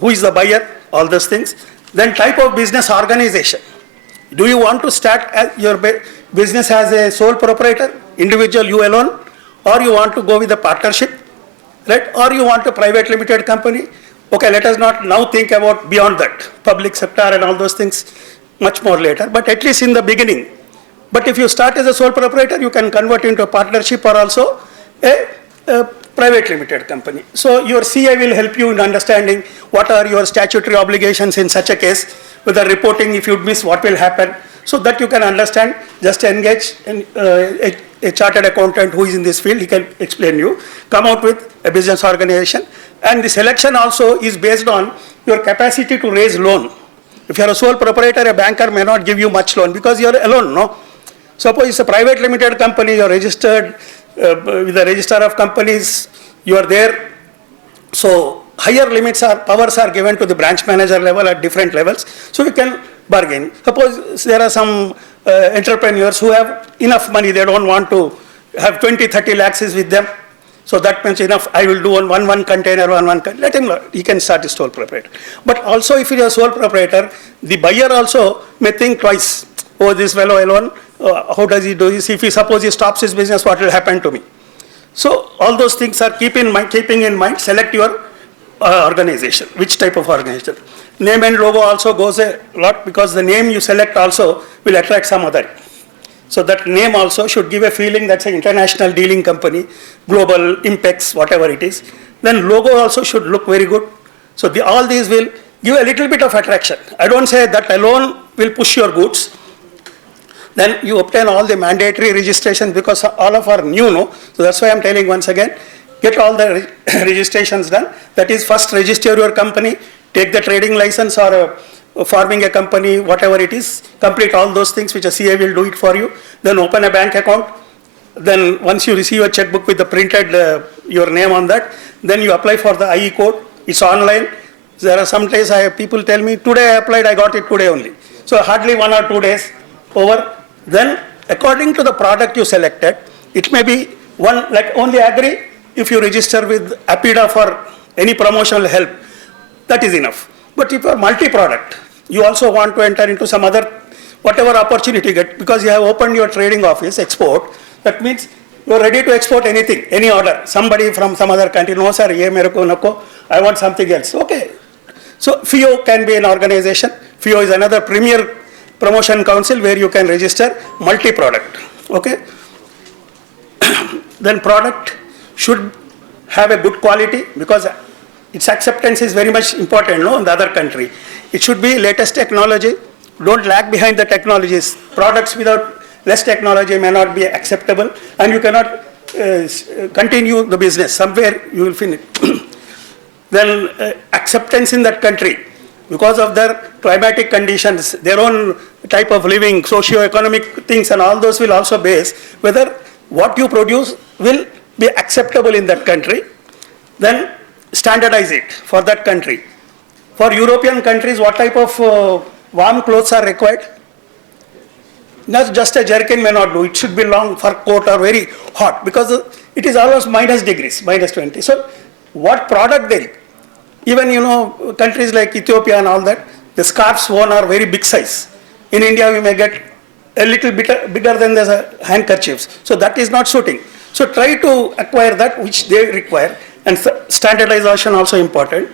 who is the buyer, all those things. Then type of business organization. Do you want to start your business as a sole proprietor, individual, you alone, or you want to go with a partnership, right? Or you want a private limited company? Okay, let us not now think about beyond that, public sector and all those things much more later, but at least in the beginning. But if you start as a sole proprietor, you can convert into a partnership or also a private limited company. So your CA will help you in understanding what are your statutory obligations in such a case, whether reporting if you miss what will happen, so that you can understand. Just engage a chartered accountant who is in this field, he can explain you, come out with a business organization. And the selection also is based on your capacity to raise loan. If you are a sole proprietor, a banker may not give you much loan because you are alone, no? Suppose it's a private limited company, you are registered with the register of companies, you are there. So higher limits or powers are given to the branch manager level at different levels. So you can bargain. Suppose there are some entrepreneurs who have enough money, they don't want to have 20, 30 lakhs is with them. So that means enough, I will do on one container, let him, he can start his sole proprietor. But also if he is a sole proprietor, the buyer also may think twice. Oh, this fellow alone, how does he do this? If he suppose he stops his business, what will happen to me? So all those things are keeping in mind, select your organization, which type of organization. Name and logo also goes a lot because the name you select also will attract some other. So that name also should give a feeling that's an international dealing company, global, Impex, whatever it is. Then logo also should look very good. So all these will give a little bit of attraction. I don't say that alone will push your goods. Then you obtain all the mandatory registrations because all of are new, no? So that's why I'm telling once again, get all the registrations done. That is, first register your company, take the trading license or forming a company, whatever it is, complete all those things which a CA will do it for you. Then open a bank account. Then once you receive a checkbook with the printed your name on that, then you apply for the IE code. It's online. There are some days people tell me, today I applied, I got it today only. So hardly 1 or 2 days over. Then according to the product you selected, it may be one, like only Agri, if you register with Apida for any promotional help, that is enough. But if you are multi-product, you also want to enter into some other, whatever opportunity you get, because you have opened your trading office, export, that means you are ready to export anything, any order. Somebody from some other country, no sir, ye mere ko nako, I want something else. Okay. So FIO can be an organization. FIO is another premier promotion council where you can register multi-product. Okay. Then product should have a good quality because its acceptance is very much important, no, in the other country. It should be latest technology. Don't lag behind the technologies. Products without less technology may not be acceptable, and you cannot continue the business. Somewhere you will finish. Then acceptance in that country because of their climatic conditions, their own type of living, socio-economic things, and all those will also base whether what you produce will be acceptable in that country. Then standardize it for that country. For European countries, what type of warm clothes are required. Not just a jerkin may not do, it should be long fur coat or very hot, because it is almost minus degrees, minus 20. So what product there? Even countries like Ethiopia and all that, the scarves worn are very big size. In India we may get a little bit bigger than the handkerchiefs. So that is not suiting. So try to acquire that which they require, and standardization also important.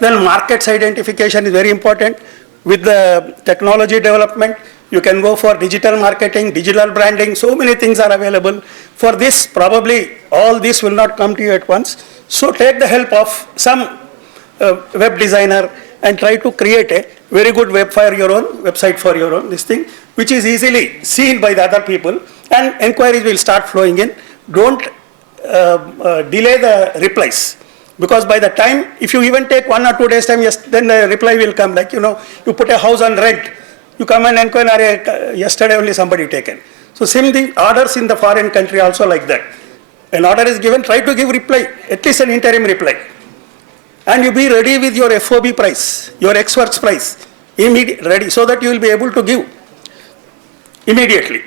Then markets identification is very important. With the technology development, you can go for digital marketing, digital branding, so many things are available. For this, probably all this will not come to you at once. So take the help of some web designer and try to create a very good website for your own, this thing, which is easily seen by the other people, and inquiries will start flowing in. Don't delay the replies. Because by the time, if you even take 1 or 2 days time, yes, then the reply will come. Like, you put a house on rent, you come and inquire, yesterday only somebody taken. So same thing, orders in the foreign country also like that. An order is given, try to give reply, at least an interim reply. And you be ready with your FOB price, your ex-works price, ready, so that you will be able to give immediately.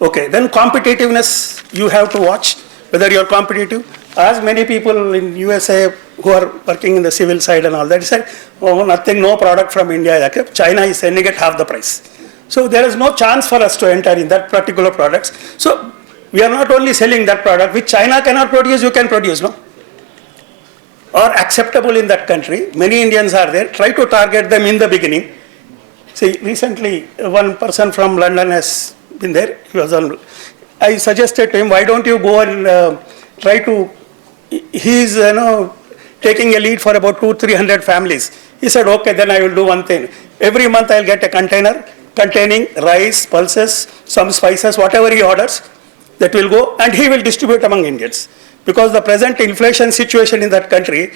Okay, then competitiveness, you have to watch whether you are competitive. As many people in USA who are working in the civil side and all that said, oh, nothing, no product from India, China is sending at half the price. So there is no chance for us to enter in that particular products. So we are not only selling that product, which China cannot produce, you can produce, no? Or acceptable in that country. Many Indians are there. Try to target them in the beginning. See, recently one person from London has been there. He was on. I suggested to him, why don't you go and try to. He's taking a lead for about 200-300 families. He said, okay, then I will do one thing. Every month I'll get a container containing rice, pulses, some spices, whatever he orders, that will go, and he will distribute among Indians. Because the present inflation situation in that country,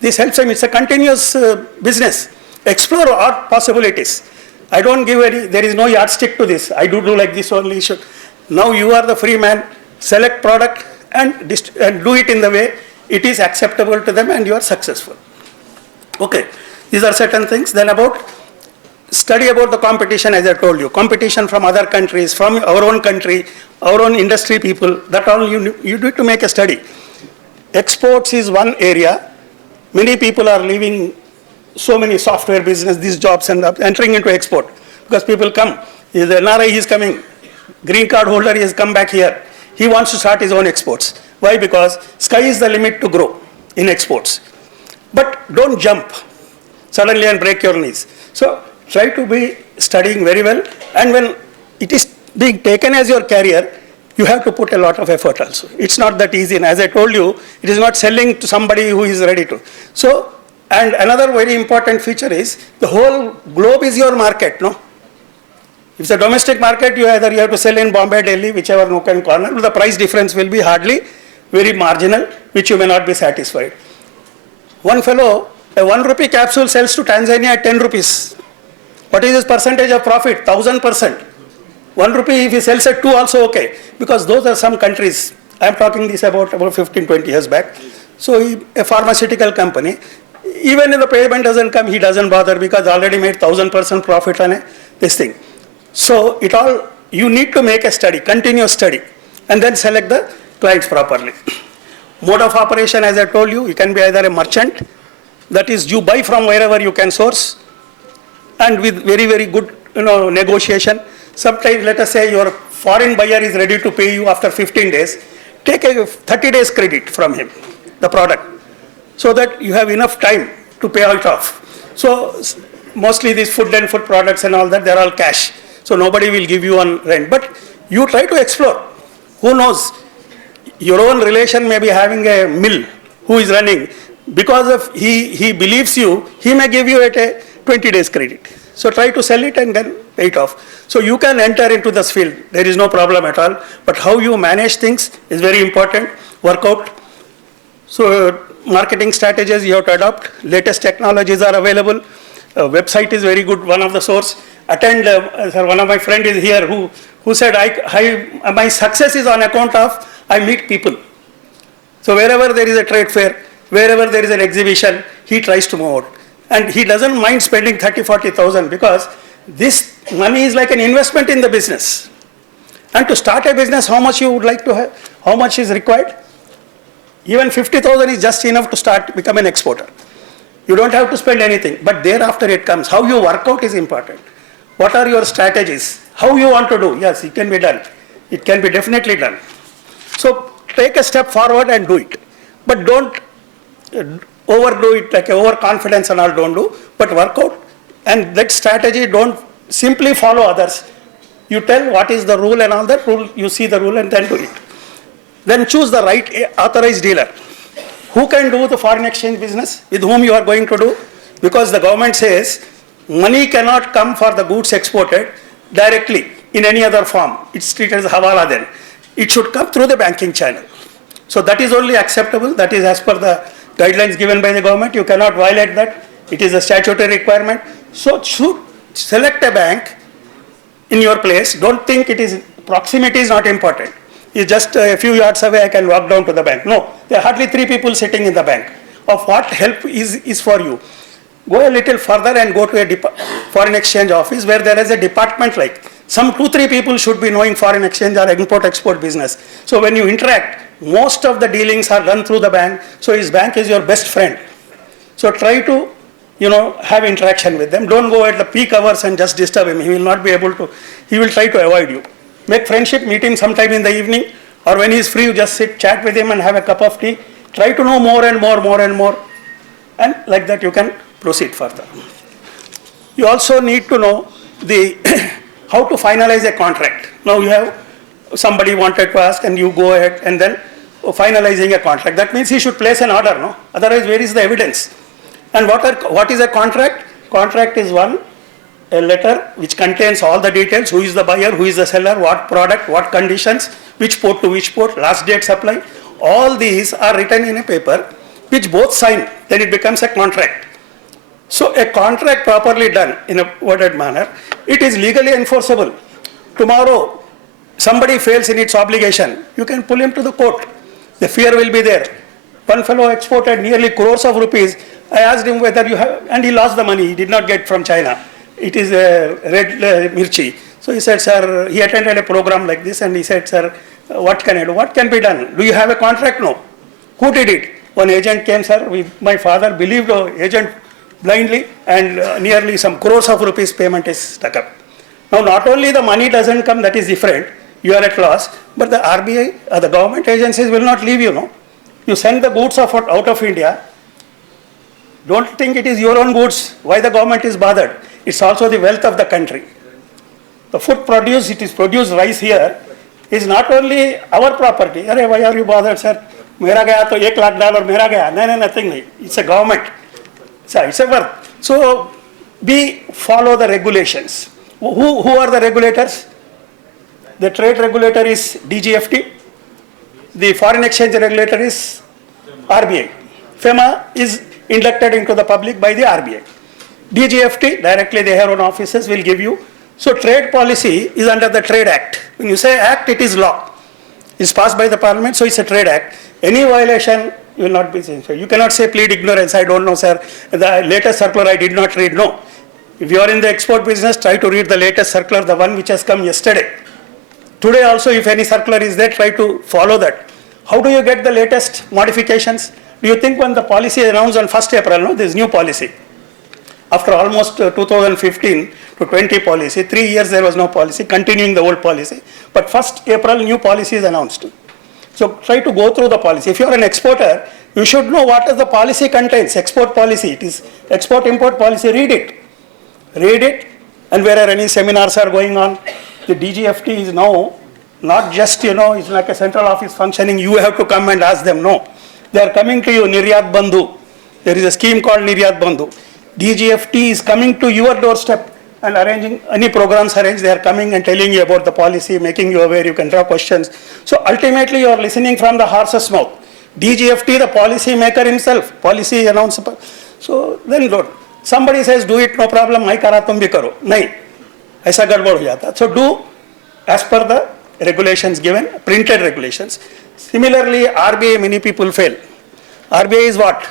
this helps him. It's a continuous business. Explore all possibilities. I don't give any, there is no yardstick to this. I do like this only. Now you are the free man. Select product and do it in the way it is acceptable to them and you are successful. Okay, these are certain things. Then study about the competition, as I told you. Competition from other countries, from our own country, our own industry people, that all you need to make a study. Exports is one area. Many people are leaving so many software business, these jobs, and entering into export. Because people come, the NRI is coming, green card holder, he has come back here. He wants to start his own exports. Why? Because sky is the limit to grow in exports. But don't jump suddenly and break your knees. So try to be studying very well, and when it is being taken as your career, you have to put a lot of effort also. It's not that easy, and as I told you, it is not selling to somebody who is ready to. So, and another very important feature is, the whole globe is your market, no? If it's a domestic market, you have to sell in Bombay, Delhi, whichever nook and corner, the price difference will be hardly very marginal, which you may not be satisfied. One fellow, a 1 rupee capsule sells to Tanzania at 10 rupees. What is his percentage of profit? 1000%. 1 rupee if he sells at 2 also okay, because those are some countries. I am talking this about 15-20 years back. So a pharmaceutical company, even if the payment doesn't come, he doesn't bother because already made 1000% profit on this thing. So you need to make a study, continuous study, and then select the clients properly. Mode of operation, as I told you, you can be either a merchant, that is you buy from wherever you can source, and with very, very good negotiation. Sometimes, let us say your foreign buyer is ready to pay you after 15 days, take a 30 days credit from him, the product, so that you have enough time to pay it off. So mostly these food and food products and all that, they're all cash. So nobody will give you on rent. But you try to explore. Who knows? Your own relation may be having a mill who is running. Because of he believes you, he may give you at a 20 days credit. So try to sell it and then pay it off. So you can enter into this field. There is no problem at all. But how you manage things is very important. Work out. So marketing strategies you have to adopt. Latest technologies are available. Website is very good, one of the source. Attend, one of my friend is here who said, my success is on account of I meet people. So wherever there is a trade fair, wherever there is an exhibition, he tries to move out. And he doesn't mind spending 30,000-40,000 because this money is like an investment in the business. And to start a business, how much you would like to have, how much is required? Even 50,000 is just enough to start, become an exporter. You don't have to spend anything, but thereafter it comes. How you work out is important. What are your strategies? How you want to do? Yes, it can be done. It can be definitely done. So take a step forward and do it. But don't overdo it, like overconfidence and all, don't do. But work out. And that strategy, don't simply follow others. You tell what is the rule and all that rule, you see the rule and then do it. Then choose the right authorized dealer. Who can do the foreign exchange business? With whom you are going to do? Because the government says money cannot come for the goods exported directly in any other form. It's treated as hawala then. It should come through the banking channel. So that is only acceptable. That is as per the guidelines given by the government. You cannot violate that. It is a statutory requirement. So should select a bank in your place. Don't think it is, proximity is not important. It's just a few yards away, I can walk down to the bank. No, there are hardly 3 people sitting in the bank. Of what help is for you? Go a little further and go to a foreign exchange office where there is a department like. Some 2-3 people should be knowing foreign exchange or import-export business. So when you interact, most of the dealings are done through the bank. So his bank is your best friend. So try to, have interaction with them. Don't go at the peak hours and just disturb him. He will not be able to, he will try to avoid you. Make friendship, meet him sometime in the evening, or when he is free, you just sit, chat with him and have a cup of tea. Try to know more and more. And like that you can proceed further. You also need to know how to finalize a contract. Now you have, somebody wanted to ask and you go ahead and then finalizing a contract. That means he should place an order, no? Otherwise, where is the evidence? And what is a contract? Contract is a letter which contains all the details, who is the buyer, who is the seller, what product, what conditions, which port to which port, last date supply. All these are written in a paper which both sign, then it becomes a contract. So a contract properly done in a worded manner, it is legally enforceable. Tomorrow, somebody fails in its obligation, you can pull him to the court. The fear will be there. One fellow exported nearly crores of rupees. I asked him whether you have, and he lost the money, he did not get from China. It is a red mirchi. So he said, sir, he attended a program like this and he said, sir, what can I do? What can be done? Do you have a contract? No. Who did it? One agent came, sir. My father believed the agent blindly and nearly some crores of rupees payment is stuck up. Now, not only the money doesn't come, that is different. You are at loss, but the RBI, the government agencies will not leave you, no. You send the goods out of India. Don't think it is your own goods. Why the government is bothered? It's also the wealth of the country. The food produce, it is produced rice here, is not only our property. Arey, why are you bothered, sir? Mera gaya to $1 lakh, mera gaya. No, nothing. It's a government. It's a worth. So, follow the regulations. Who are the regulators? The trade regulator is DGFT. The foreign exchange regulator is RBI. FEMA is inducted into the public by the RBI. DGFT, directly they have own offices, will give you. So trade policy is under the Trade Act. When you say Act, it is law. It's passed by the Parliament, so it's a Trade Act. Any violation will not be changed. You cannot say plead ignorance, I don't know, sir. The latest circular I did not read. No. If you are in the export business, try to read the latest circular, the one which has come yesterday. Today also, if any circular is there, try to follow that. How do you get the latest modifications? Do you think when the policy is announced on 1st April, no, this new policy, after almost 2015 to 20 policy, 3 years there was no policy, continuing the old policy, but 1st April new policy is announced. So try to go through the policy. If you are an exporter, you should know what is the policy contains, export policy, it is export-import policy, read it. Read it, and where any seminars are going on, the DGFT is now not just, it's like a central office functioning, you have to come and ask them, no. They are coming to you, Niryat Bandhu. There is a scheme called Niryat Bandhu. DGFT is coming to your doorstep and arranging, any programs arranged, they are coming and telling you about the policy, making you aware, you can draw questions. So ultimately you are listening from the horse's mouth. DGFT, the policy maker himself, policy announcer. So then don't. Somebody says, do it, no problem, I kara tum bhi karo. Nahi, aisa gadbad ho jata. So do as per the regulations given, printed regulations. Similarly, RBI, many people fail. RBI is what?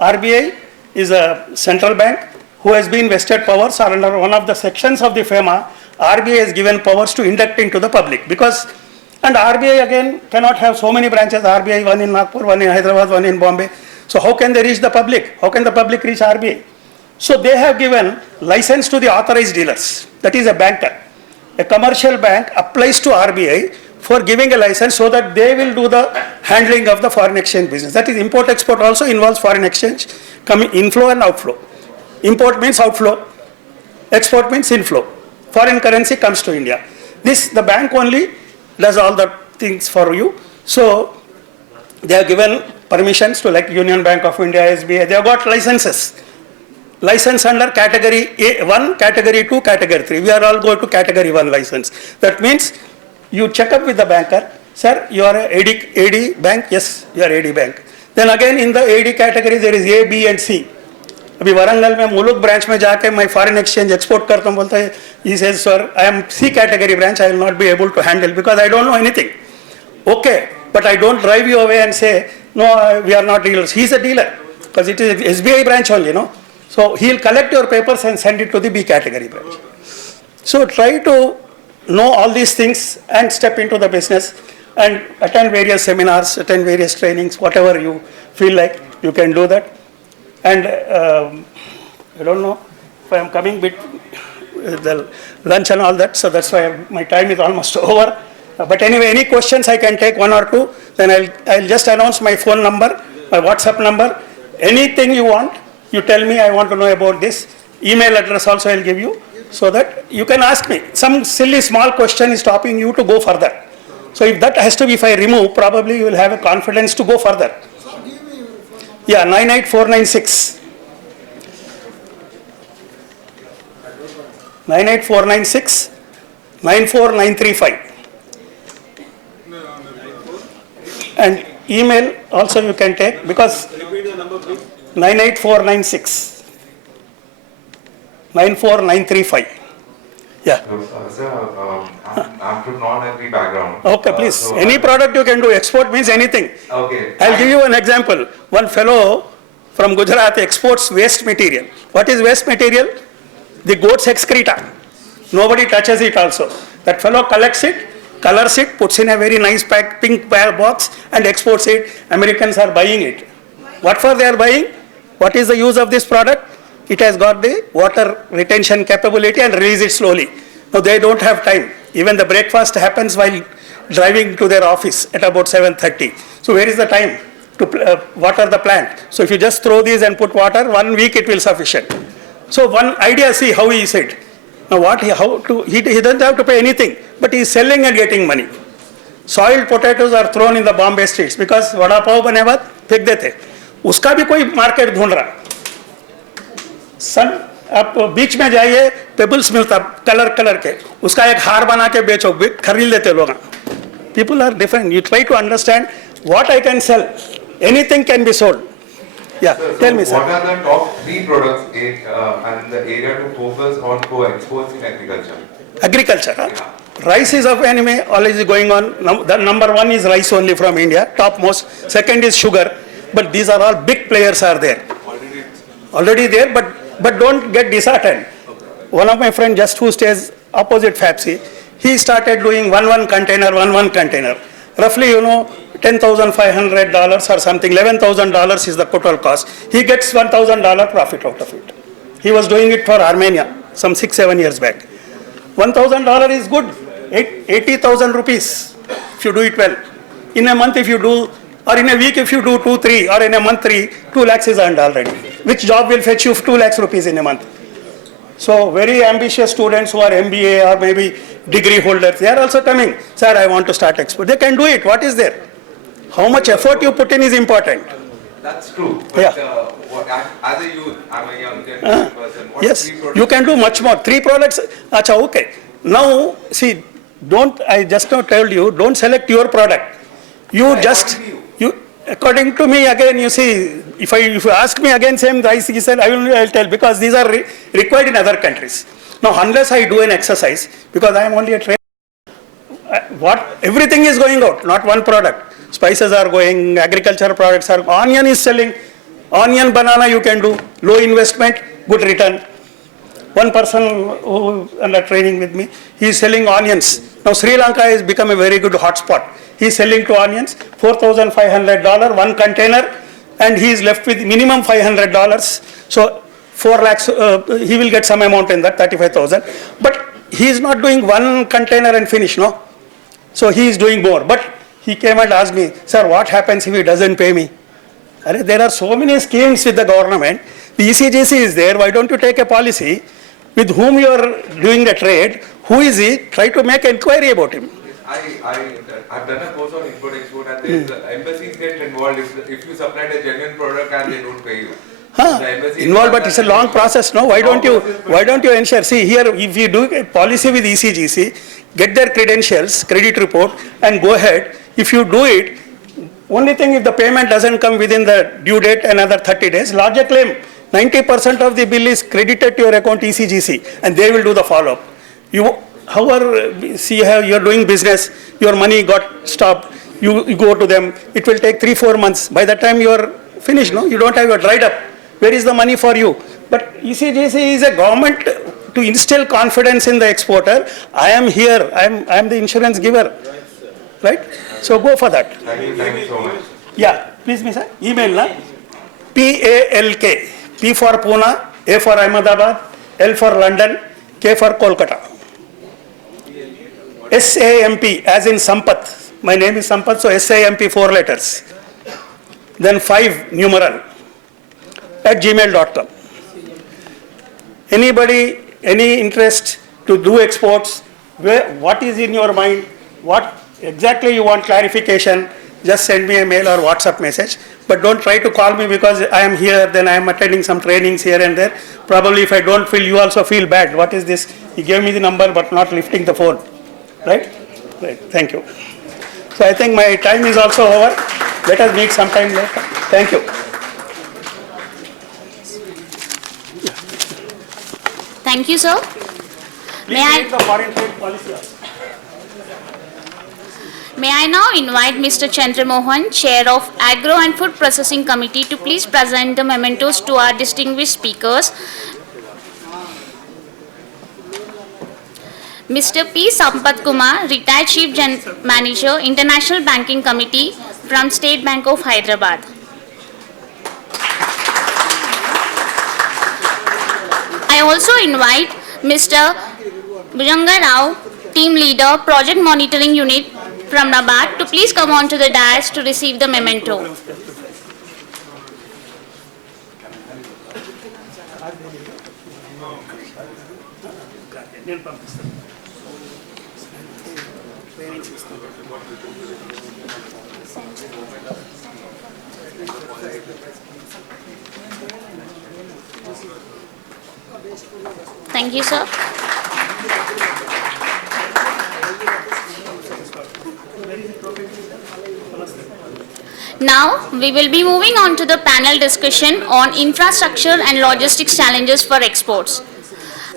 RBI is a central bank who has been vested powers, or under one of the sections of the FEMA, RBI has given powers to induct into the public. Because, and RBI again cannot have so many branches, RBI one in Nagpur, one in Hyderabad, one in Bombay. So how can they reach the public? How can the public reach RBI? So they have given license to the authorized dealers, that is a banker. A commercial bank applies to RBI for giving a license so that they will do the handling of the foreign exchange business. That is import-export also involves foreign exchange, inflow and outflow. Import means outflow, export means inflow. Foreign currency comes to India. The bank only does all the things for you. So they have given permissions to like Union Bank of India, SBI, they have got licenses. License under category A1, category 2, category 3. We are all going to category 1 license. That means you check up with the banker, sir, you are a AD bank? Yes, you are AD bank. Then again in the AD category there is A, B and C. अभी वारंगल में मुलुक branch में जाके मैं foreign exchange export करता हूँ बोलता है he says sir I am C category branch I will not be able to handle because I don't know anything. Okay, but I don't drive you away and say no we are not dealers. He is a dealer because it is SBI branch only, no. So he will collect your papers and send it to the B category branch. So try to know all these things and step into the business and attend various seminars, attend various trainings, whatever you feel like you can do that. And I don't know if I am coming with the lunch and all that, so that's why my time is almost over. But anyway, any questions I can take one or two, then I'll just announce my phone number, my WhatsApp number, anything you want, you tell me I want to know about this. Email address also I'll give you so that you can ask me. Some silly small question is stopping you to go further. So if that has to be, if I remove, probably you will have a confidence to go further. Yeah, 98496. 98496 94935. And email also you can take because 98496 94935. Yeah. Sir, I'm from non-agri background. Okay, please. So Any product you can do. Export means anything. Okay. I'll give you an example. One fellow from Gujarat exports waste material. What is waste material? The goat's excreta. Nobody touches it also. That fellow collects it, colors it, puts in a very nice pink box and exports it. Americans are buying it. What for they are buying? What is the use of this product? It has got the water retention capability and release it slowly. Now they don't have time. Even the breakfast happens while driving to their office at about 7:30. So where is the time to water the plant? So if you just throw these and put water, 1 week it will sufficient. So one idea, see how he said. Now he doesn't have to pay anything, but he is selling and getting money. Soiled potatoes are thrown in the Bombay streets because vada pav bane baad फेंक देते. उसका भी कोई market ढूंढ रहा. सन आप बीच में जाइए पेबल्स मिलता कलर के उसका एक हार बना के बेचो खरीद लेते लोग. People are different. You try to understand what I can sell. Anything can be sold. Yeah, Sir, tell me, sir. What are the top 3 products and the area to focus on for exports in agriculture? Agriculture. Huh? Rice is of anyway, always going on. The number 1 is rice only from India, topmost. Second is sugar. But these are all big players are there. Already there, but don't get disheartened. One of my friends just who stays opposite FAPSI, he started doing one container. Roughly, $10,500 or something, $11,000 is the total cost. He gets $1,000 profit out of it. He was doing it for Armenia some 6-7 years back. $1,000 is good, 80,000 rupees if you do it well. In a month if you do, or in a week if you do 2-3, or in a month 3, 2 lakhs is earned already. Which job will fetch you 2 lakhs rupees in a month? So very ambitious students who are MBA or maybe degree holders, they are also coming. Sir, I want to start export. They can do it. What is there? How much effort you put in is important. That's true. But Yeah. As a youth, I'm a young person. What Yes, 3 products? you can do much more. 3 products. Acha, okay. Now, see, I just now told you, don't select your product. According to me, again, you see, if you ask me again, same rice, he said, I'll tell, because these are required in other countries. Now, unless I do an exercise, because I am only a trainer, everything is going out, not one product. Spices are going, agricultural products are, onion is selling, Onion, banana you can do, low investment, good return. One person who under training with me, he is selling onions. Now Sri Lanka has become a very good hotspot. He is selling to onions, $4,500, one container, and he is left with minimum $500. So 4 lakhs, he will get some amount in that, 35,000. But he is not doing one container and finish, no? So he is doing more. But he came and asked me, sir, what happens if he doesn't pay me? There are so many schemes with the government. The ECGC is there. Why don't you take a policy with whom you are doing the trade? Who is he? Try to make inquiry about him. I've done a course on import-export and the embassies get involved if you supplied a genuine product and they don't pay you. Involved, but it's a long process, no? Why don't you ensure? See here, if you do a policy with ECGC, get their credentials, credit report, and go ahead. If you do it, only thing if the payment doesn't come within the due date, another 30 days, larger claim, 90% of the bill is credited to your account ECGC, and they will do the follow-up. However, see how you're doing business, your money got stopped, you go to them, it will take 3-4 months. By the time you're finished, no, you don't have your dried up. Where is the money for you? But ECGC is a government to instill confidence in the exporter. I am here, I am the insurance giver, right? So go for that. Thank you so much. Yeah, please, Miss, email na. PALK, P for Pune, A for Ahmedabad, L for London, K for Kolkata. SAMP, as in Sampath. My name is Sampath, so SAMP 4 letters. Then 5 numeral @gmail.com. Anybody, any interest to do exports, what is in your mind, what exactly you want clarification, just send me a mail or WhatsApp message. But don't try to call me because I am here, then I am attending some trainings here and there. Probably if I don't feel, you also feel bad. What is this? He gave me the number but not lifting the phone. Right? Right. Thank you. So I think my time is also over. Let us meet sometime later. Thank you. Thank you, sir. Please read the foreign trade policy also. May I now invite Mr. Chandra Mohan, Chair of Agro and Food Processing Committee, to please present the mementos to our distinguished speakers. Mr. P. Sampath Kumar, Retired Chief Manager, International Banking Committee from State Bank of Hyderabad. I also invite Mr. Bhujanga Rao, Team Leader, Project Monitoring Unit from NABARD, to please come on to the dais to receive the memento. Thank you, sir. Now, we will be moving on to the panel discussion on infrastructure and logistics challenges for exports.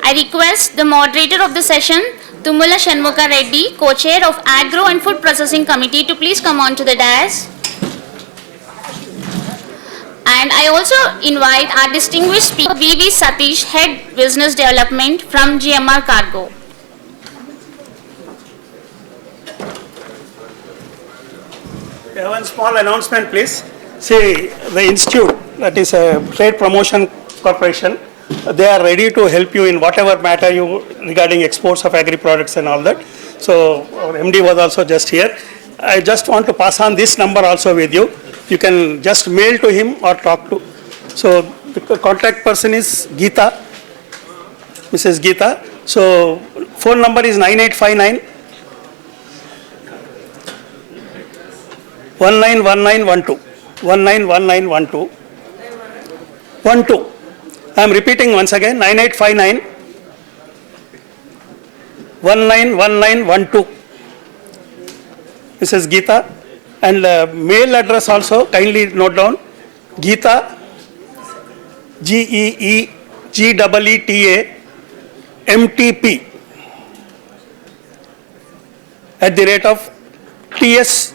I request the moderator of the session, Tumula Shanmukha Reddy, co-chair of Agro and Food Processing Committee, to please come on to the dais. And I also invite our distinguished speaker, V.V. Satish, Head Business Development from GMR Cargo. One small announcement, please. See, the institute, that is a Trade Promotion Corporation, they are ready to help you in whatever matter you regarding exports of agri products and all that. So our MD was also just here. I just want to pass on this number also with you. You can just mail to him or talk to. So the contact person is Geeta, Mrs. Geeta. So phone number is 9859 191912. 191912. 12. I am repeating once again, 9859 191912. Mrs. Geeta. And mail address also, kindly note down, Geeta, GEEGEETA, MTP, @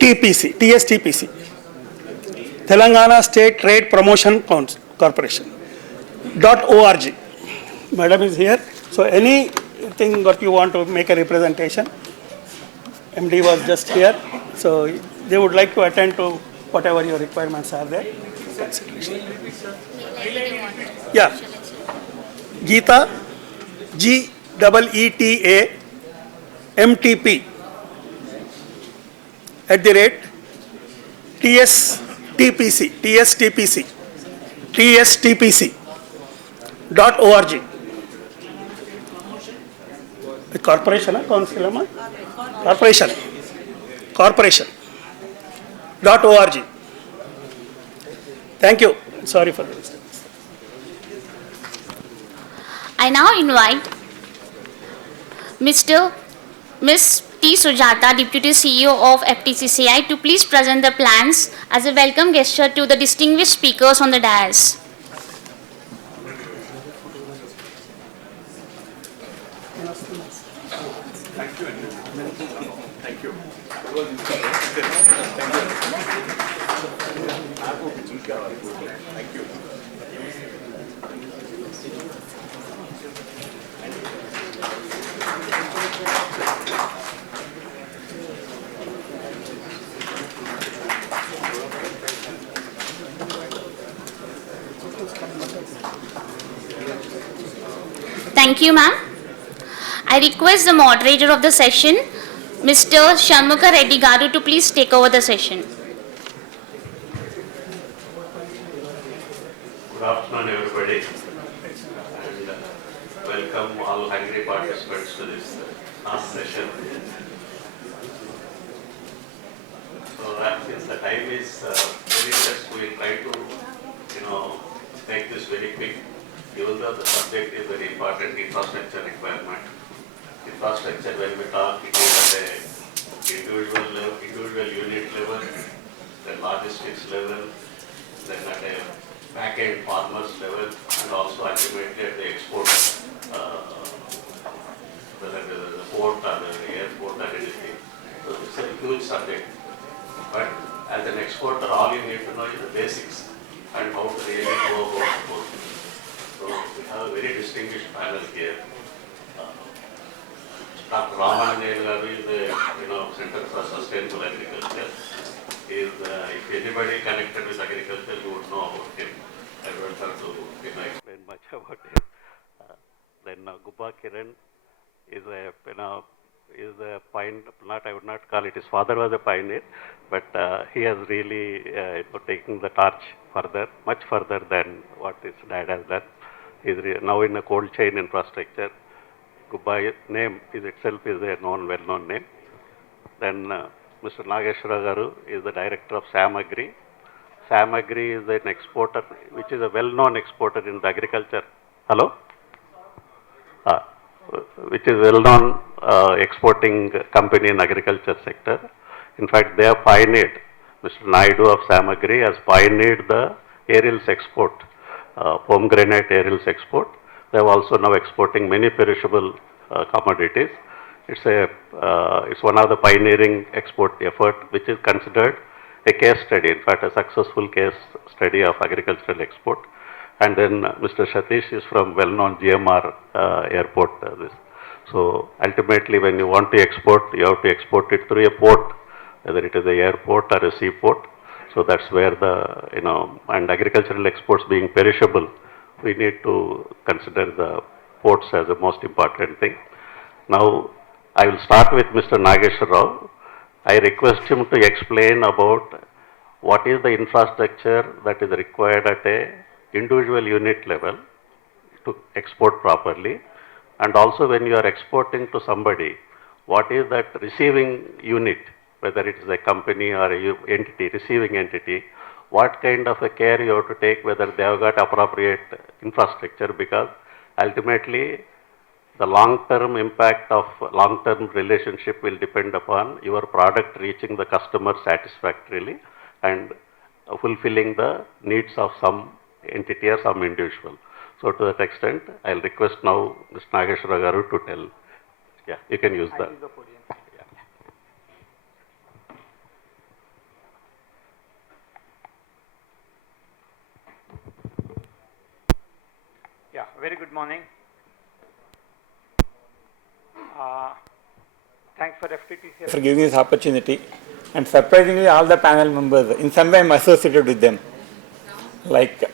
TSTPC. Telangana State Trade Promotion Corporation .org. Madam is here. So anything that you want to make a representation, MD was just here. So they would like to attend to whatever your requirements are there. Yeah. Geeta, GEETA, MTP @TSTPC corporation council corporation.org. Thank you. Sorry for this. I now invite Ms. T. Sujata, Deputy CEO of FTCCI, to please present the plans as a welcome gesture to the distinguished speakers on the dais. Thank you, ma'am. I request the moderator of the session, Mr. Shanmukha Reddy Garu, to please take over the session. Good afternoon, everybody, and welcome all Agri participants to this last session. So since the time is very less, we will try to, make this very quick. Even though the subject is very important, infrastructure requirement. Infrastructure, when we talk, it is at a individual level, individual unit level, then logistics level, then at a back-end farmers level, and also ultimately at the export, whether it is the port or the airport or anything. So it's a huge subject. But as an exporter, all you need to know is the basics and how to really go about export. So we have a very distinguished panel here. Dr. Raman is the Center for Sustainable Agriculture. If anybody connected with agriculture, you would know about him. I don't have to explain much about him. Then Gubba Kiran is a I would not call it, his father was a pioneer, but he has really taken the torch further, much further than what his dad has done. He is now in a cold chain infrastructure. Gubba's name itself is a well-known name. Then Mr. Nageshwara Garu is the director of Agri. Agri is an exporter, which is a well-known exporter in the agriculture. Hello? Which is well-known exporting company in agriculture sector. In fact, they have pioneered, Mr. Naidu of Agri has pioneered the aerials export, pomegranate aerials export. They are also now exporting many perishable commodities. It's one of the pioneering export effort, which is considered a case study, in fact, a successful case study of agricultural export. And then Mr. Satish is from well-known GMR airport. So ultimately, when you want to export, you have to export it through a port, whether it is an airport or a seaport. So that's where and agricultural exports being perishable, we need to consider the ports as the most important thing. Now, I will start with Mr. Nageshwar Rao. I request him to explain about what is the infrastructure that is required at a individual unit level to export properly, and also when you are exporting to somebody, what is that receiving unit, whether it is a company or a entity, receiving entity, what kind of a care you have to take, whether they have got appropriate infrastructure, because ultimately the long-term impact of long-term relationship will depend upon your product reaching the customer satisfactorily and fulfilling the needs of some entity or some individual. So to that extent, I'll request now Mr. Nageshwara Garu to tell. Yeah, you can use that. Very good morning. Thanks for FTTC for giving this opportunity. And surprisingly, all the panel members, in some way I'm associated with them. Like,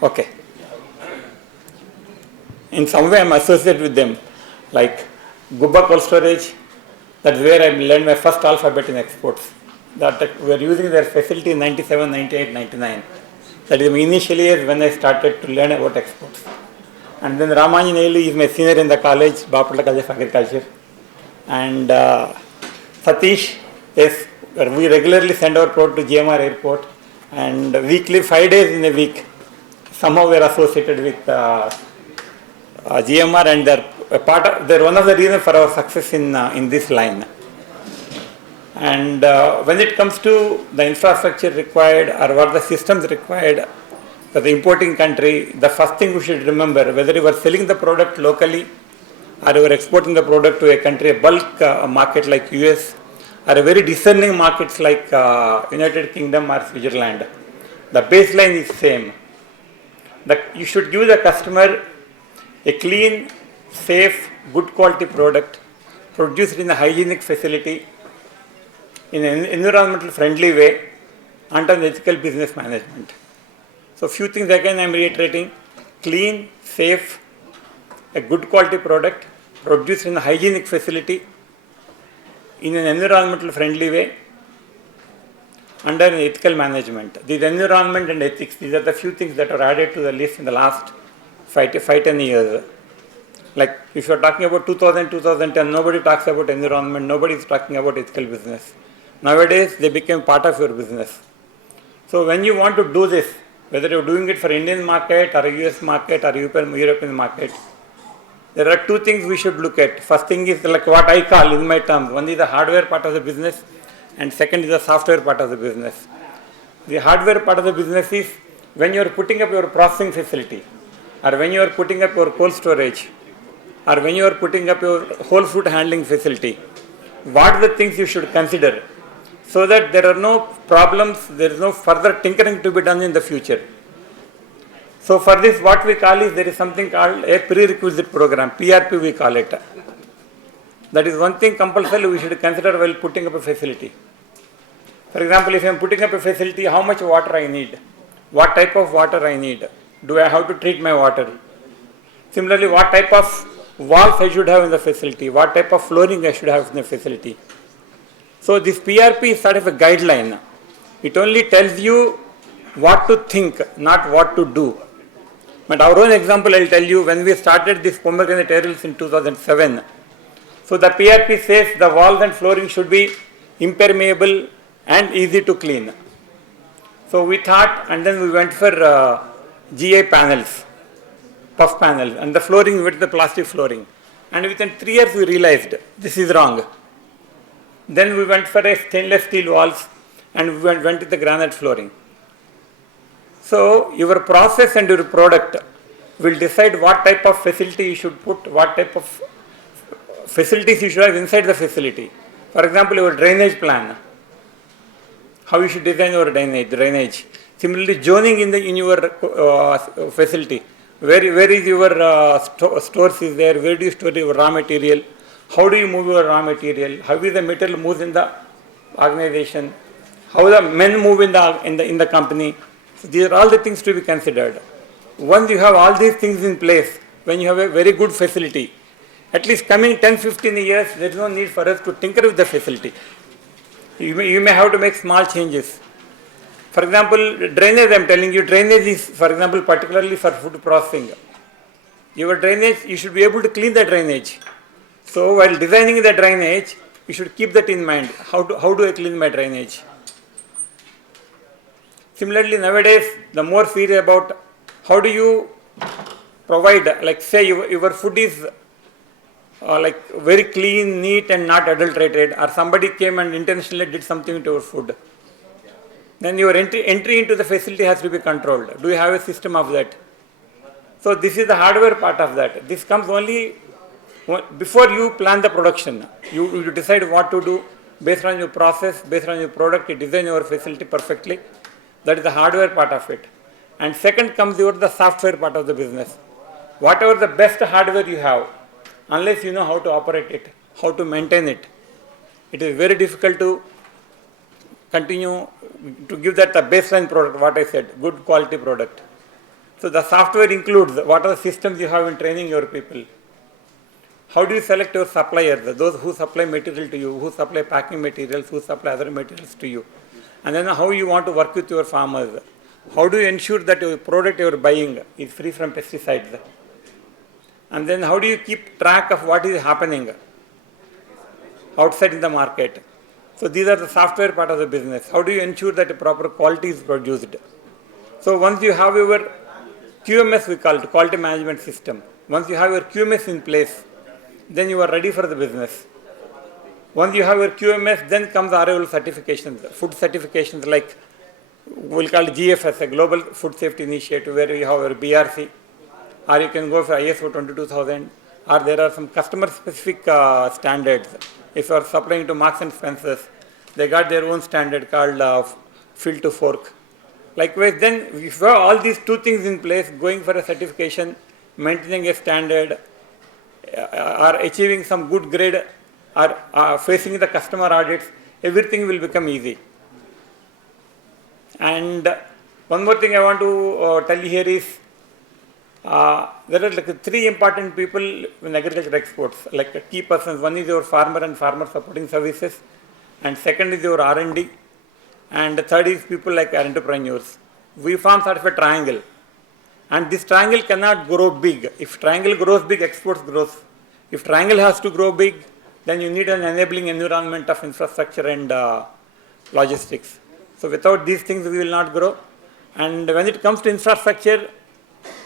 okay. In some way I'm associated with them. Like Gubba Cold Storage, that's where I learned my first alphabet in exports. That we are using their facility in 97, 98, 99. That is initially when I started to learn about exports. And then Ramanjaneli is my senior in the college, Bapatla College of Agriculture. And Satish, yes, we regularly send our product to GMR airport. And weekly, 5 days in a week, somehow we are associated with GMR, and they're one of the reasons for our success in this line. And when it comes to the infrastructure required or what the systems required for the importing country, the first thing we should remember, whether you are selling the product locally or you are exporting the product to a country, a bulk market like US, or a very discerning markets like United Kingdom or Switzerland, the baseline is same. You should give the customer a clean, safe, good quality product produced in a hygienic facility in an environmental friendly way under ethical business management. So few things again I am reiterating: clean, safe, a good quality product produced in a hygienic facility in an environmental friendly way under an ethical management. These environment and ethics, these are the few things that are added to the list in the last 5-10 years. Like if you are talking about 2000, 2010, nobody talks about environment, nobody is talking about ethical business. Nowadays, they became part of your business. So when you want to do this, whether you're doing it for Indian market or US market or European market, there are two things we should look at. First thing is like what I call in my terms. One is the hardware part of the business and second is the software part of the business. The hardware part of the business is when you're putting up your processing facility or when you're putting up your cold storage or when you're putting up your whole fruit handling facility, what are the things you should consider so that there are no problems, there is no further tinkering to be done in the future. So for this, what we call is there is something called a prerequisite program, PRP we call it. That is one thing compulsory we should consider while putting up a facility. For example, if I am putting up a facility, how much water I need, what type of water I need, do I have to treat my water? Similarly, what type of walls I should have in the facility, what type of flooring I should have in the facility. So this PRP is sort of a guideline. It only tells you what to think, not what to do. But our own example, I will tell you, when we started this pomegranate aerials in 2007, so the PRP says the walls and flooring should be impermeable and easy to clean. So we thought, and then we went for GA panels, puff panels, and the flooring with the plastic flooring. And within 3 years we realized this is wrong. Then we went for a stainless steel walls and we went with the granite flooring. So your process and your product will decide what type of facility you should put, what type of facilities you should have inside the facility. For example, your drainage plan, how you should design your drainage. Similarly, zoning in your facility. Where is your stores is there? Where do you store your raw material? How do you move your raw material? How is the material moves in the organization? How the men move in the company? So these are all the things to be considered. Once you have all these things in place, when you have a very good facility, at least coming 10-15 years, there is no need for us to tinker with the facility. You may have to make small changes. For example, drainage, I am telling you, drainage is, for example, particularly for food processing. Your drainage, you should be able to clean the drainage. So while designing the drainage, you should keep that in mind. How do I clean my drainage? Similarly, nowadays, the more serious about how do you provide, like say your food is like very clean, neat and not adulterated, or somebody came and intentionally did something to your food. Then your entry into the facility has to be controlled. Do you have a system of that? So this is the hardware part of that. This comes only before you plan the production. You decide what to do based on your process, based on your product, you design your facility perfectly. That is the hardware part of it. And second comes the software part of the business. Whatever the best hardware you have, unless you know how to operate it, how to maintain it, it is very difficult to continue to give that the baseline product, what I said, good quality product. So the software includes what are the systems you have in training your people. How do you select your suppliers, those who supply material to you, who supply packing materials, who supply other materials to you. And then how you want to work with your farmers. How do you ensure that your product you are buying is free from pesticides. And then how do you keep track of what is happening outside in the market. So these are the software part of the business. How do you ensure that a proper quality is produced? So once you have your QMS, we call it quality management system. Once you have your QMS in place, then you are ready for the business. Once you have your QMS, then comes arrival certifications, food certifications like we'll call it GFS, a Global Food Safety Initiative, where you have your BRC, or you can go for ISO 22000, or there are some customer specific standards. If you are supplying to Marks and Spencers, they got their own standard called field to fork. Likewise, then if you have all these two things in place, going for a certification, maintaining a standard, or achieving some good grade, or facing the customer audits, everything will become easy. And one more thing I want to tell you here is, there are like three important people in agriculture exports, like key persons. One is your farmer and farmer supporting services, and second is your R&D, and the third is people like our entrepreneurs. We form sort of a triangle, and this triangle cannot grow big. If triangle grows big, exports grows. If triangle has to grow big, then you need an enabling environment of infrastructure and logistics. So without these things, we will not grow. And when it comes to infrastructure,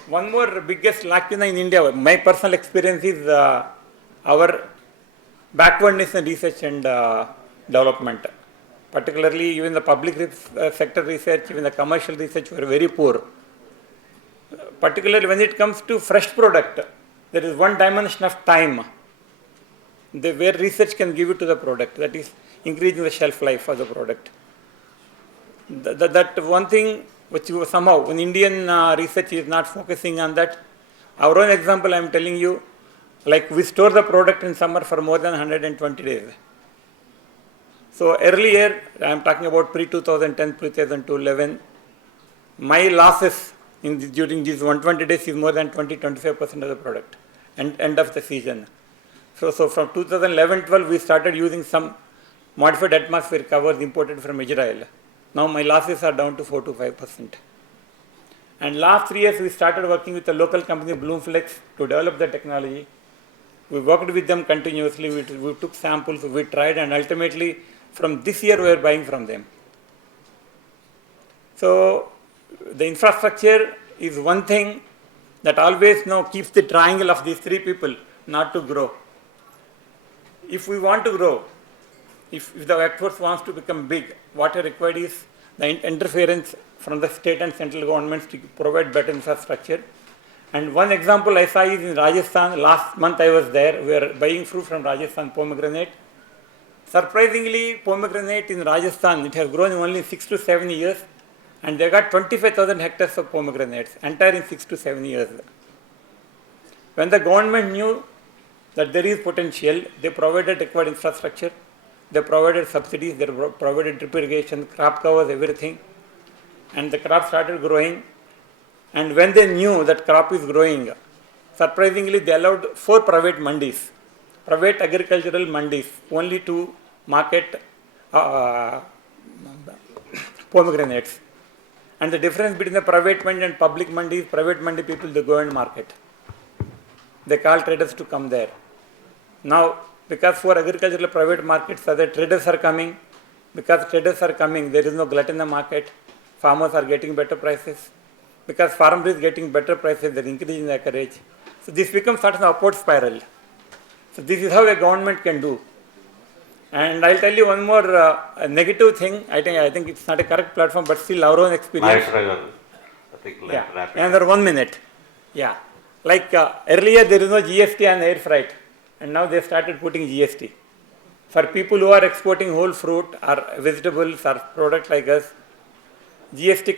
one more biggest lacuna in India, my personal experience is our backwardness in research and development. Particularly even the public sector research, even the commercial research were very poor. Particularly when it comes to fresh product, there is one dimension of time where research can give it to the product, that is increasing the shelf life of the product. That one thing which somehow when Indian research is not focusing on that. Our own example I am telling you, like we store the product in summer for more than 120 days. So earlier, I am talking about pre-2010, pre-2011, my losses during these 120 days is more than 20-25% of the product and end of the season. So from 2011-12, we started using some modified atmospheric covers imported from Israel. Now my losses are down to 4 to 5%. And last 3 years, we started working with a local company, Bloomflex, to develop the technology. We worked with them continuously. We took samples, we tried, and ultimately, from this year, we are buying from them. So the infrastructure is one thing that always now keeps the triangle of these three people not to grow. If we want to grow, if the workforce wants to become big, what is required is the interference from the state and central governments to provide better infrastructure. And one example I saw is in Rajasthan. Last month I was there. We are buying fruit from Rajasthan, pomegranate. Surprisingly, pomegranate in Rajasthan, it has grown in only 6 to 7 years, and they got 25,000 hectares of pomegranates, entire in 6 to 7 years. When the government knew that there is potential, they provided required infrastructure, they provided subsidies, they provided drip irrigation, crop covers, everything, and the crop started growing. And when they knew that crop is growing, surprisingly, they allowed 4 private mandis, private agricultural mandis, only to market pomegranates. And the difference between the private mandi and public mandi is private mandi people, they go and market. They call traders to come there. Now, because for agricultural private markets, other traders are coming. Because traders are coming, there is no glut in the market. Farmers are getting better prices. Because farmer is getting better prices, they are increasing the acreage. So this becomes sort of an upward spiral. So this is how a government can do. And I'll tell you one more negative thing. I think it's not a correct platform, but still our own experience. Another 1 minute. Yeah. Like earlier there is no GST on air freight, and now they started putting GST. For people who are exporting whole fruit or vegetables or product like us, GST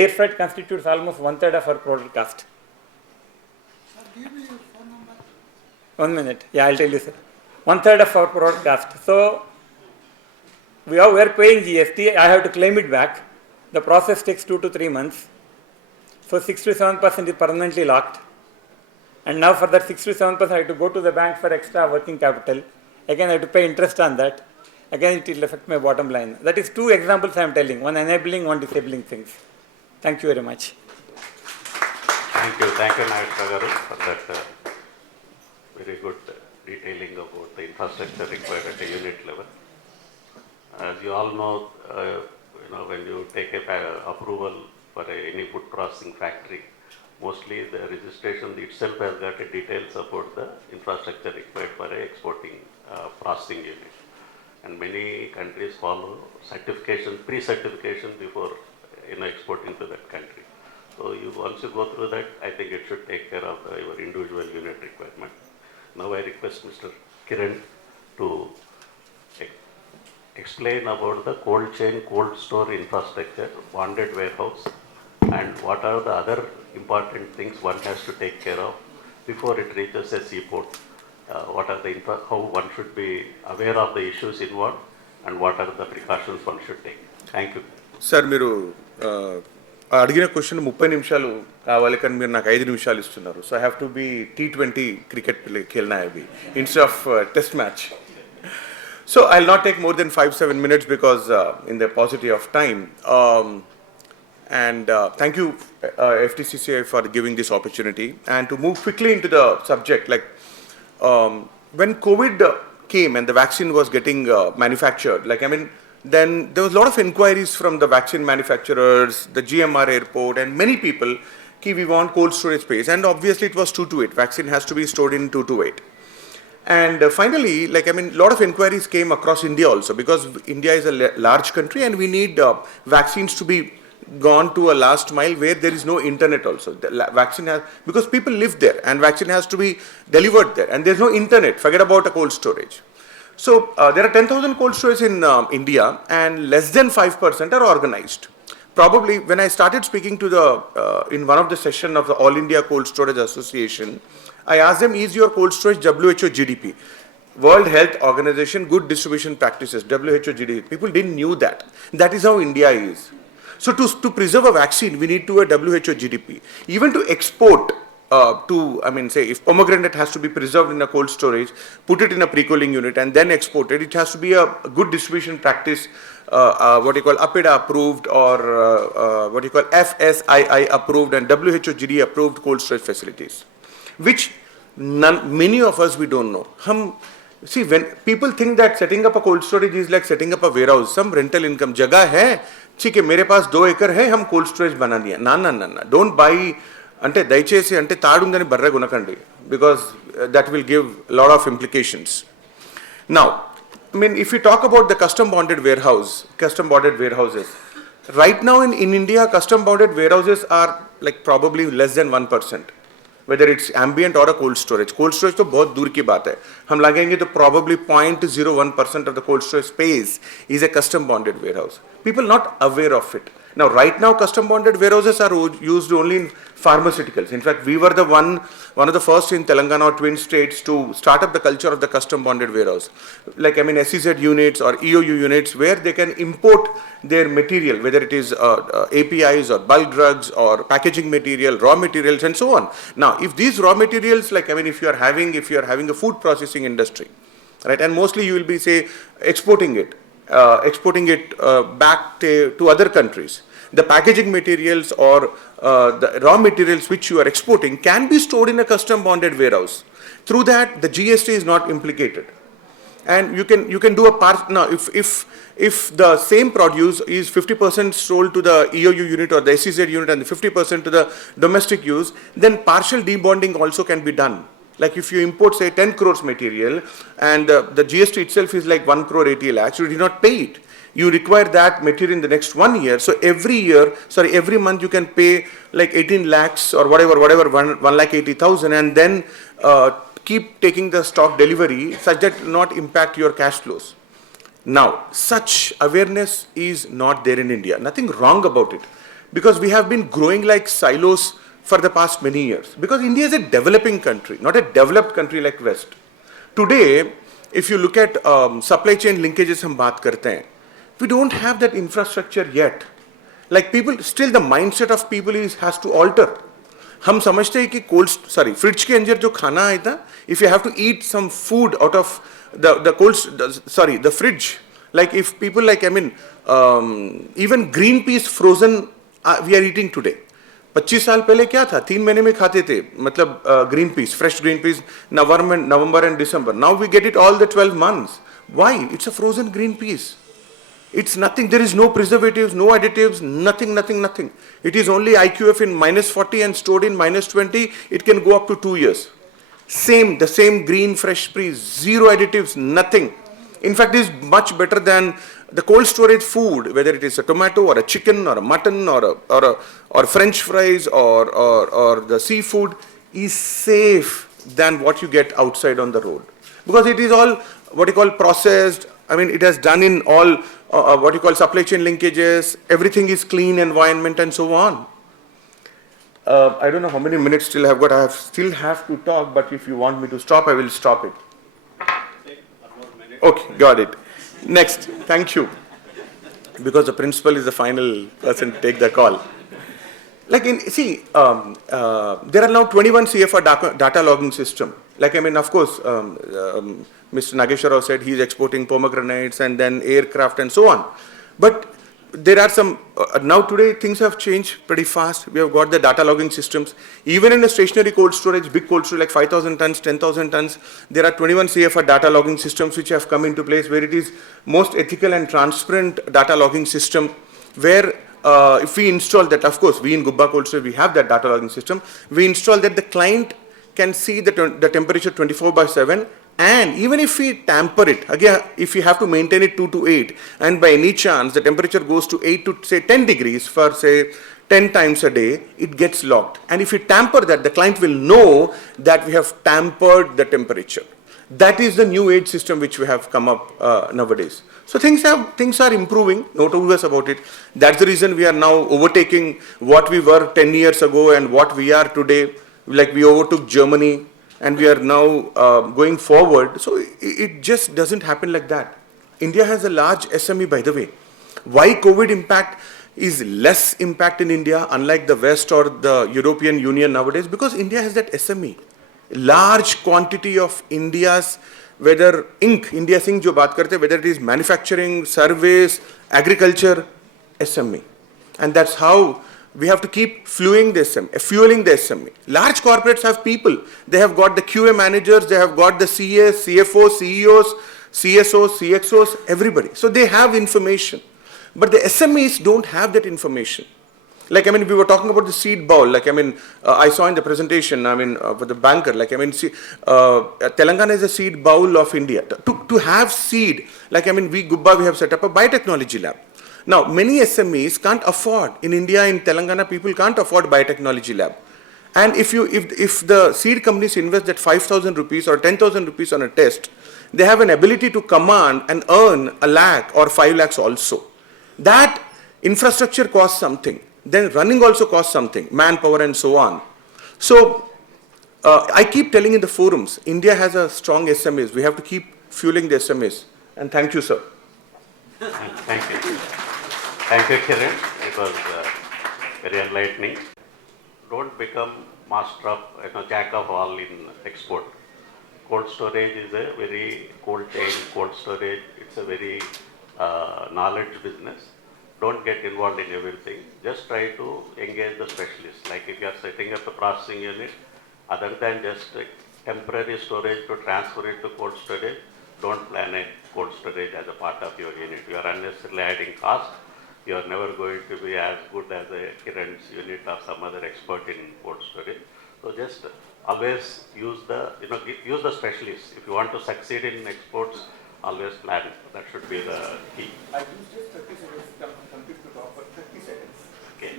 air freight constitutes almost 1/3 of our product cost. 1 minute. Yeah, I'll tell you, sir. 1/3 of our product cost. So we are paying GST. I have to claim it back. The process takes 2 to 3 months. So 6 to 7% is permanently locked. And now for that 6 to 7%, I have to go to the bank for extra working capital. Again, I have to pay interest on that. Again, it will affect my bottom line. That is 2 examples I am telling. One enabling, one disabling things. Thank you very much. Thank you, Nayaka garu, for that very good detailing about the infrastructure required at a unit level. As you all know, when you take a approval for any food processing factory, mostly the registration itself has got a details about the infrastructure required for a exporting processing unit. And many countries follow certification, pre-certification before exporting to that country. So once you go through that, I think it should take care of your individual unit requirement. Now I request Mr. Kiran to explain about the cold chain, cold store infrastructure, bonded warehouse, and what are the other important things one has to take care of before it reaches a seaport. What are how one should be aware of the issues involved, and what are the precautions one should take. Thank you. Sir మీరు అడిగిన question 30 నిమిషాలు కావాలి కానీ మీరు నాకు 5 నిమిషాలు ఇస్తున్నారు. So I have to be T20 cricket खेलना है अभी instead of test match. So I'll not take more than 5-7 minutes because in the paucity of time. And thank you FTCCI for giving this opportunity. And to move quickly into the subject, when COVID came and the vaccine was getting manufactured, then there was a lot of inquiries from the vaccine manufacturers, the GMR airport, and many people, we want cold storage space. And obviously it was 2-8. Vaccine has to be stored in 2-8. And finally, a lot of inquiries came across India also, because India is a large country and we need vaccines to be gone to a last mile where there is no internet also. The vaccine has, because people live there and vaccine has to be delivered there and there's no internet, forget about a cold storage. So there are 10,000 cold storage in India and less than 5% are organized. Probably when I started speaking to in one of the session of the All India Cold Storage Association, I asked them, is your cold storage WHO GDP? World Health Organization Good Distribution Practices, WHO GDP. People didn't knew that. That is how India is. So to preserve a vaccine, we need to a WHO GDP. Even to export say if pomegranate has to be preserved in a cold storage, put it in a pre-cooling unit and then exported, it has to be a good distribution practice, what you call APIDA approved or what you call FSII approved and WHO GD approved cold storage facilities, which many of us we don't know. See, when people think that setting up a cold storage is like setting up a warehouse, some rental income, जगह है, ठीक है मेरे पास 2 एकड़ है, हम cold storage बना लिया. ना, don't buy, అంటే దయచేసి అంటే తాడుందని బర్రె కొనకండి, because that will give a lot of implications. Now, if you talk about the custom bonded warehouses, right now in India, custom bonded warehouses are probably less than 1%. Whether it's ambient or a cold storage तो बहुत दूर की बात है. हम लगेंगे तो probably 0.01% of the cold storage space is a custom bonded warehouse. People not aware of it. Now, right now, custom bonded warehouses are used only in pharmaceuticals. In fact, we were one of the first in Telangana or Twin States to start up the culture of the custom bonded warehouse. SEZ units or EOU units where they can import their material, whether it is APIs or bulk drugs or packaging material, raw materials and so on. Now, if these raw materials, if you are having a food processing industry, right, and mostly you will be, say, exporting it back to other countries. The packaging materials or the raw materials which you are exporting can be stored in a custom bonded warehouse. Through that, the GST is not implicated. And you can do a part. Now, if the same produce is 50% sold to the EOU unit or the SEZ unit and the 50% to the domestic use, then partial debonding also can be done. Like if you import, say, 10 crores material and the GST itself is like 1 crore 80 lakhs, you did not pay it. You require that material in the next 1 year. So every month you can pay like 18 lakhs or whatever, 1,80,000 and then keep taking the stock delivery such that it will not impact your cash flows. Now, such awareness is not there in India. Nothing wrong about it. Because we have been growing like silos for the past many years. Because India is a developing country, not a developed country like West. Today, if you look at supply chain linkages हम बात करते हैं, we don't have that infrastructure yet. Like people, still the mindset of people has to alter. हम समझते हैं कि fridge के अंदर जो खाना है था, if you have to eat some food out of the fridge, like if people like, even green peas frozen, we are eating today. 25 साल पहले क्या था, 3 महीने में खाते थे, मतलब green peas, fresh green peas, November and December. Now we get it all the 12 months. Why? It's a frozen green peas. It's nothing, there is no preservatives, no additives, nothing. It is only IQF in -40 and stored in -20, it can go up to 2 years. The same green fresh peas, zero additives, nothing. In fact, it is much better than the cold storage food, whether it is a tomato or a chicken or a mutton or French fries or the seafood, is safe than what you get outside on the road. Because it is all what you call processed, it has done in all what you call supply chain linkages, everything is clean environment and so on. I don't know how many minutes still I have got. I still have to talk, but if you want me to stop, I will stop it. Okay, got it. Next, thank you. Because the principal is the final person to take the call. Like there are now 21 CFR data logging system. Like of course, Mr. Nageshwar Rao said he is exporting pomegranates and then aircraft and so on. But there are some, now today things have changed pretty fast. We have got the data logging systems. Even in a stationary cold storage, big cold storage like 5,000 tons, 10,000 tons, there are 21 CFR data logging systems which have come into place where it is most ethical and transparent data logging system where if we install that, of course, we in Gubba Cold Storage, we have that data logging system. We install that the client can see the temperature 24/7, and even if we tamper it, again, if you have to maintain it 2 to 8, and by any chance the temperature goes to 8 to say 10 degrees for say 10 times a day, it gets logged. And if we tamper that, the client will know that we have tampered the temperature. That is the new age system which we have come up nowadays. So things are improving, no two ways about it. That's the reason we are now overtaking what we were 10 years ago and what we are today. Like we overtook Germany and we are now going forward. So it just doesn't happen like that. India has a large SME, by the way. Why COVID impact is less impact in India, unlike the West or the European Union nowadays? Because India has that SME. Large quantity of India's, whether India's Inc. जो बात करते हैं, whether it is manufacturing, service, agriculture, SME. And that's how we have to keep fueling the SME. Large corporates have people. They have got the QA managers, they have got the CAs, CFOs, CEOs, CSOs, CXOs, everybody. So they have information. But the SMEs don't have that information. Like, we were talking about the seed bowl. Like, I saw in the presentation, for the banker, Telangana is a seed bowl of India. To have seed, like, we have set up a biotechnology lab. Now, many SMEs can't afford, in India, in Telangana, people can't afford biotechnology lab. And if the seed companies invest that 5,000 rupees or 10,000 rupees on a test, they have an ability to command and earn 1 lakh or 5 lakhs also. That infrastructure costs something. Then running also costs something, manpower and so on. So I keep telling in the forums, India has a strong SMEs. We have to keep fueling the SMEs. And thank you, sir. Thank you. Thank you, Kiran. It was very enlightening. Don't become master of, jack of all in export. Cold storage is a very cold chain, cold storage. It's a very knowledge business. Don't get involved in everything. Just try to engage the specialists. Like if you are setting up a processing unit, other than just temporary storage to transfer it to cold storage, don't plan a cold storage as a part of your unit. You are unnecessarily adding cost. You are never going to be as good as a Kiran's unit or some other expert in cold storage. So just always use use the specialists. If you want to succeed in exports, always plan. That should be the key. I use just 30 seconds to talk for 30 seconds. Okay.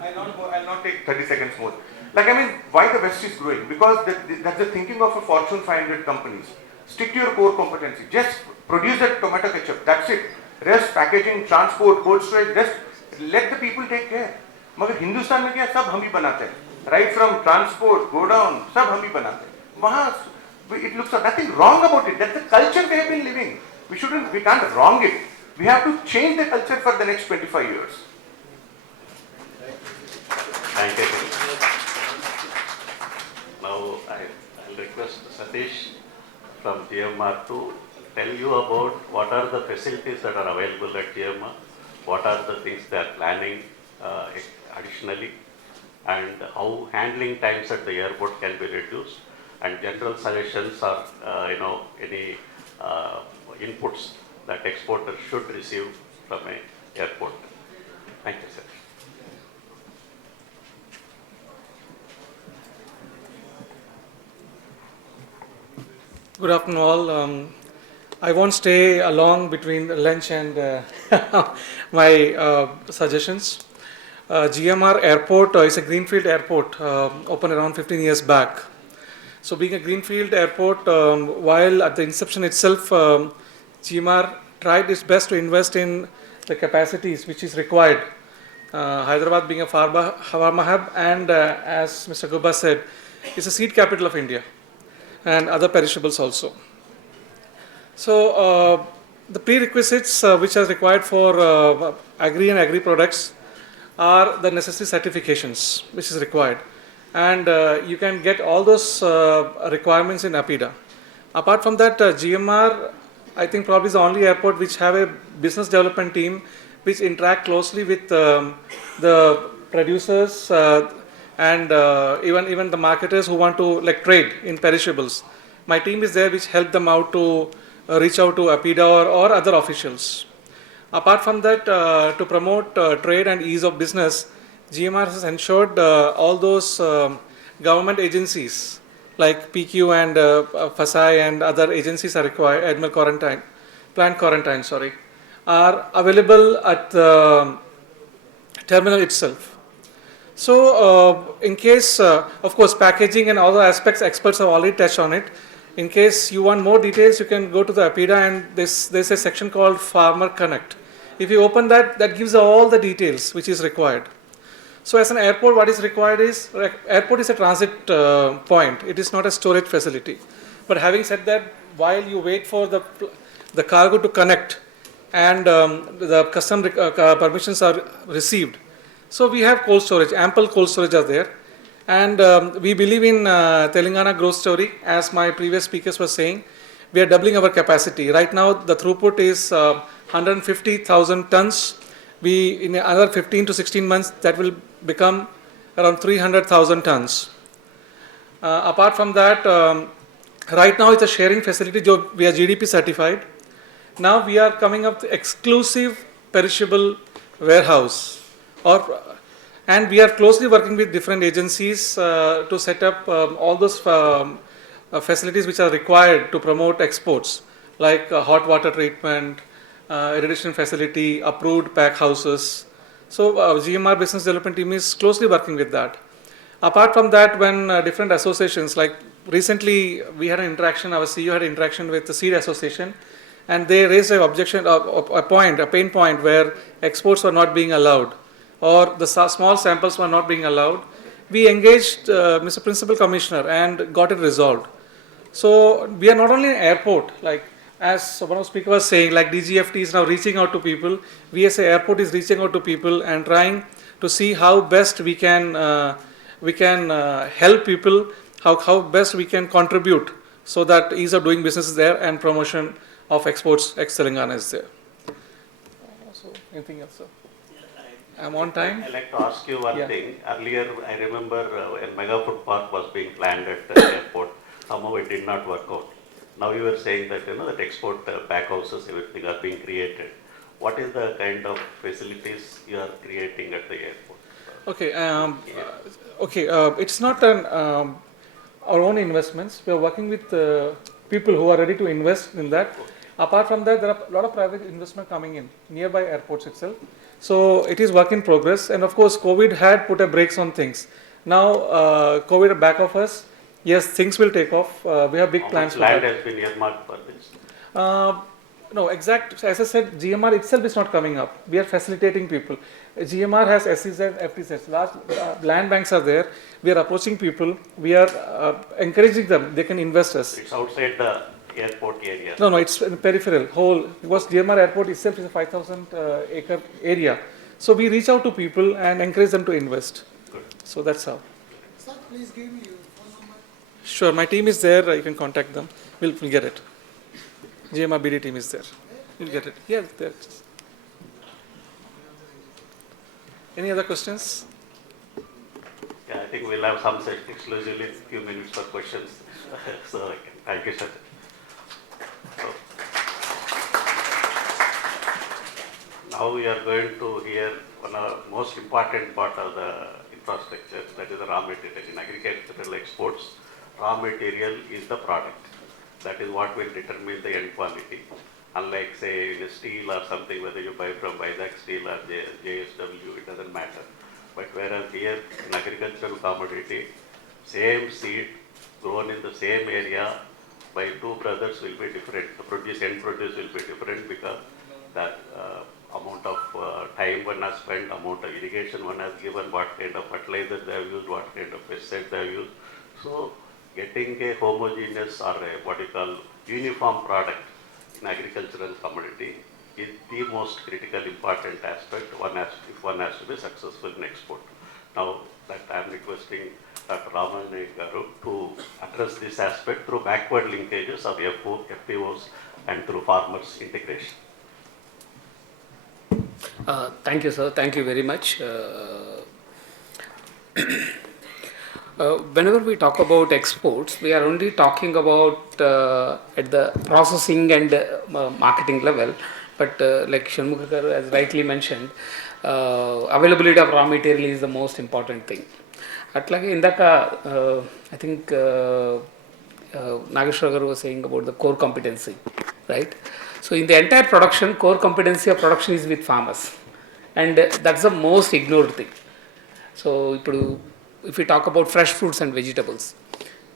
I'll not take 30 seconds more. Like, why the West is growing? Because that's the thinking of a Fortune 500 companies. Stick to your core competency. Just produce that tomato ketchup. That's it. Rest, packaging, transport, cold storage, rest. Let the people take care. मगर हिंदुस्तान में क्या सब हम ही बनाते हैं. Right from transport, go down, सब हम ही बनाते हैं. वहाँ it looks nothing wrong about it. That's the culture we have been living. We can't wrong it. We have to change the culture for the next 25 years. Thank you. Now I'll request Satish from GMR to tell you about what are the facilities that are available at GMR, what are the things they are planning additionally, and how handling times at the airport can be reduced, and general suggestions or any inputs that exporters should receive from an airport. Thank you, sir. Good afternoon all. I won't stay along between lunch and my suggestions. GMR Airport is a greenfield airport opened around 15 years back. So being a greenfield airport, while at the inception itself, GMR tried its best to invest in the capacities which is required. Hyderabad being a pharma hub and as Mr. Gubba said, it's a seed capital of India and other perishables also. So the prerequisites which are required for Agri and Agri products are the necessary certifications which is required, and you can get all those requirements in APIDA. Apart from that, GMR I think probably is the only airport which have a business development team which interact closely with the producers and even the marketers who want to trade in perishables. My team is there which help them out to reach out to APIDA or other officials. Apart from that, to promote trade and ease of business, GMR has ensured all those government agencies like PQ and FASAI and other agencies are required, plant quarantine, are available at the terminal itself. So in case, of course, packaging and all the aspects, experts have already touched on it. In case you want more details, you can go to the APIDA and there's a section called Farmer Connect. If you open that, that gives all the details which is required. So as an airport, what is required is, airport is a transit point. It is not a storage facility. But having said that, while you wait for the cargo to connect and the custom permissions are received, so we have cold storage, ample cold storage are there. And we believe in Telangana growth story. As my previous speakers were saying, we are doubling our capacity. Right now, the throughput is 150,000 tons. In another 15 to 16 months, that will become around 300,000 tons. Apart from that, right now it's a sharing facility. We are GDP certified. Now we are coming up with exclusive perishable warehouse, and we are closely working with different agencies to set up all those facilities which are required to promote exports, like hot water treatment, irrigation facility, approved pack houses. So GMR business development team is closely working with that. Apart from that, when different associations, like recently we had an interaction, our CEO had interaction with the Seed Association, and they raised an objection, a pain point where exports were not being allowed, or the small samples were not being allowed. We engaged Mr. Principal Commissioner and got it resolved. So we are not only an airport, like as one of the speakers was saying, like DGFT is now reaching out to people. We as an airport is reaching out to people and trying to see how best we can help people, how best we can contribute so that ease of doing business is there and promotion of exports ex-Telangana is there. So anything else, sir? I'm on time. I'd like to ask you one thing. Earlier, I remember a mega food park was being planned at the airport. Somehow it did not work out. Now you were saying that that export pack houses, everything are being created. What is the kind of facilities you are creating at the airport? Okay. It's not our own investments. We are working with people who are ready to invest in that. Apart from that, there are a lot of private investment coming in nearby airports itself. So it is work in progress. And of course, COVID had put a brakes on things. Now COVID back of us, Yes, things will take off. We have big How plans much for land that. has been earmarked for this? No, exact. As I said, GMR itself is not coming up. We are facilitating people. GMR has SEZ, FTZ. Large land banks are there. We are approaching people. We are encouraging them. They can invest us. It's outside the airport area. No, it's in peripheral, whole, because GMR airport itself is a 5,000 acre area. So we reach out to people and encourage them to invest. Good. So that's how. Sir, please give me your phone number. Sure, my team is there. You can contact them. We'll get it. GMR BD team is there. You'll get it. Yeah, there. Any other questions? Yeah, I think we'll have some exclusively few minutes for questions. So, thank you, sir. So, now we are going to hear one of the most important part of the infrastructure, that is the raw material. In agricultural exports, raw material is the product. That is what will determine the end quality. Unlike, say, in steel or something, whether you buy from Vizag Steel or JSW, it doesn't matter. But whereas here, in agricultural commodity, same seed grown in the same area by two brothers will be different. The end produce will be different because that amount of time one has spent, amount of irrigation one has given, what kind of fertilizer they have used, what kind of pesticide they have used. So, getting a homogeneous or a what you call uniform product in agricultural commodity is the most critical important aspect if one has to be successful in export. Now that I am requesting Dr. Raman Garu to address this aspect through backward linkages of FPOs and through farmers integration. Thank you, sir. Thank you very much. Whenever we talk about exports, we are only talking about at the processing and marketing level. But like Shanmugha has rightly mentioned, availability of raw material is the most important thing. Atlage indaka, I think Nageshwar garu was saying about the core competency, right? So in the entire production, core competency of production is with farmers, and that's the most ignored thing. So if we talk about fresh fruits and vegetables,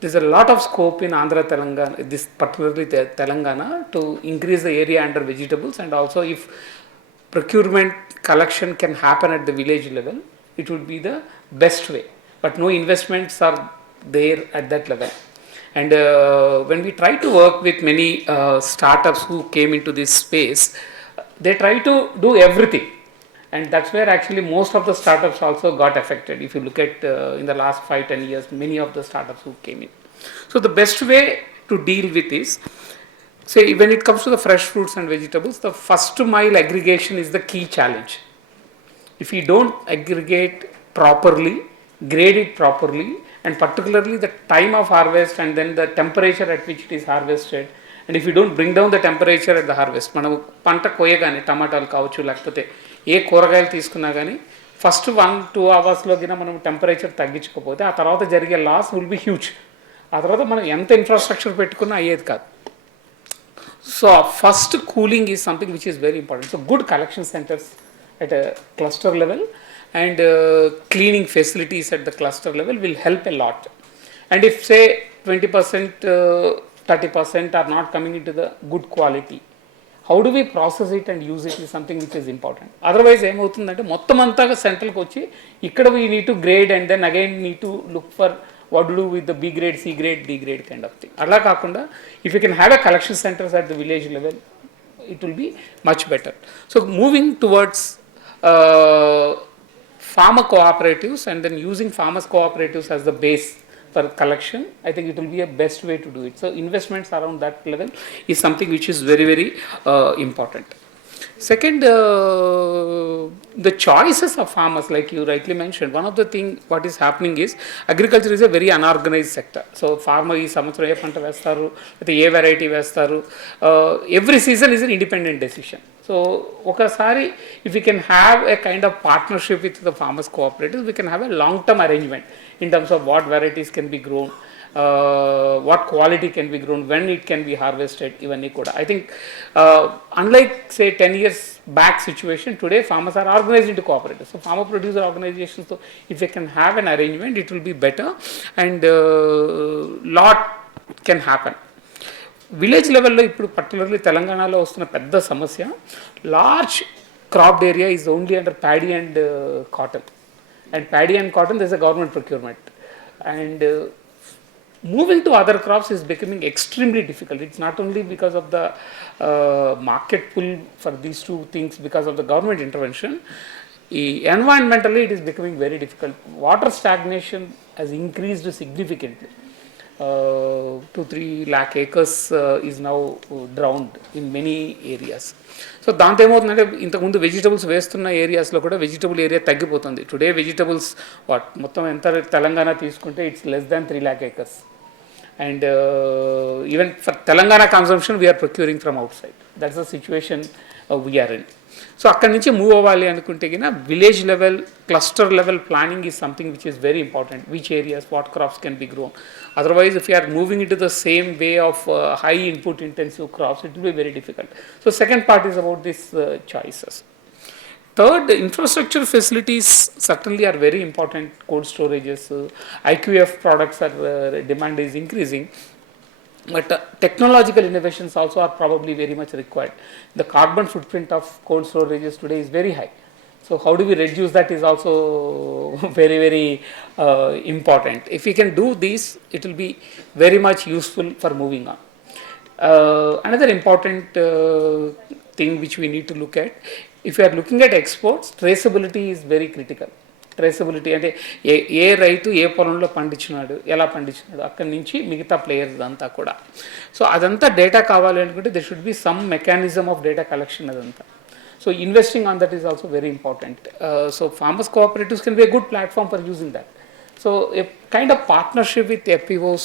there's a lot of scope in Andhra, Telangana, this particularly Telangana, to increase the area under vegetables, and also if procurement collection can happen at the village level, it would be the best way. But no investments are there at that level. And when we try to work with many startups who came into this space, they try to do everything. And that's where actually most of the startups also got affected. If you look at in the last 5-10 years, many of the startups who came in. So the best way to deal with is, say when it comes to the fresh fruits and vegetables, the first mile aggregation is the key challenge. If you don't aggregate properly, grade it properly, and particularly the time of harvest and then the temperature at which it is harvested, and if you don't bring down the temperature at the harvest, మనము పంట కోయగానే టమాటాలు కావచ్చు లేకపోతే ఏ కూరగాయలు తీసుకున్నా కానీ first 1-2 అవర్స్లో కింద మనం టెంపరేచర్ తగ్గించకపోతే ఆ తర్వాత జరిగే లాస్ విల్ బి హ్యూజ్. ఆ తర్వాత మనం ఎంత ఇన్ఫ్రాస్ట్రక్చర్ పెట్టుకున్నా అయ్యేది కాదు. So first cooling is something which is very important. So good collection centres at a cluster level and cleaning facilities at the cluster level will help a lot. And if say 20%, 30% are not coming into the good quality, how do we process it and use it is something which is important. Otherwise ఏమవుతుందంటే మొత్తం అంతా సెంట్రల్కి వచ్చి ఇక్కడ we need to grade and then again need to look for what to do with the B grade, C grade, D grade kind of thing. అలా కాకుండా if you can have a collection centers at the village level, it will be much better. So moving towards farmer cooperatives and then using farmers cooperatives as the base for collection, I think it will be a best way to do it. So investments around that level is something which is very, very important. Second, the choices of farmers, like you rightly mentioned, one of the things what is happening is agriculture is a very unorganized sector. So farmer is samvatsam ఏ పంట వేస్తారు లేకపోతే ఏ variety వేస్తారు, every season is an independent decision. So ఒకసారి if we can have a kind of partnership with the farmers cooperatives, we can have a long term arrangement in terms of what varieties can be grown what quality can be grown, when it can be harvested, even kuda. I think unlike say 10 years back situation, today farmers are organized into cooperatives. So farmer producer organizations, so if they can have an arrangement, it will be better, and lot can happen. Village లెవెల్లో ఇప్పుడు particularly తెలంగాణలో వస్తున్న పెద్ద సమస్య large cropped area is only under paddy and cotton, and paddy and cotton this a government procurement, and moving to other crops is becoming extremely difficult. It's not only because of the market pull for these two things because of the government intervention. Environmentally it is becoming very difficult. Water stagnation has increased significantly. 2-3 lakh acres is now drowned in many areas. So దాంతో ఏమవుతుందంటే ఇంతకుముందు vegetables వేస్తున్న ఏరియాస్లో కూడా vegetable area తగ్గిపోతుంది. Today vegetables మొత్తం ఎంత తెలంగాణ తీసుకుంటే it's less than 3 lakh acres, and even for Telangana consumption we are procuring from outside. That's the situation we are in. So అక్కడి నుంచి మూవ్ అవ్వాలి అనుకుంటే కినా village level, cluster level planning is something which is very important. Which areas what crops can be grown. Otherwise, if you are moving into the same way of high input intensive crops, it will be very difficult. So second part is about these choices. Third, infrastructure facilities certainly are very important. Cold storages, IQF products are demand is increasing. But technological innovations also are probably very much required. The carbon footprint of cold storages today is very high. So how do we reduce that is also very, very important. If we can do this, it will be very much useful for moving on. Another important thing which we need to look at, if you are looking at exports, traceability is very critical. Traceability అంటే ఏ రైతు ఏ పొలంలో పండించినాడు, ఎలా పండించినాడు, అక్కడి నుంచి మిగతా players అంతా కూడా. So అదంతా డేటా కావాలి అనుకుంటే they should be some mechanism of data collection అదంతా. So investing on that is also very important. So farmers cooperatives can be a good platform for using that. So a kind of partnership with FPOs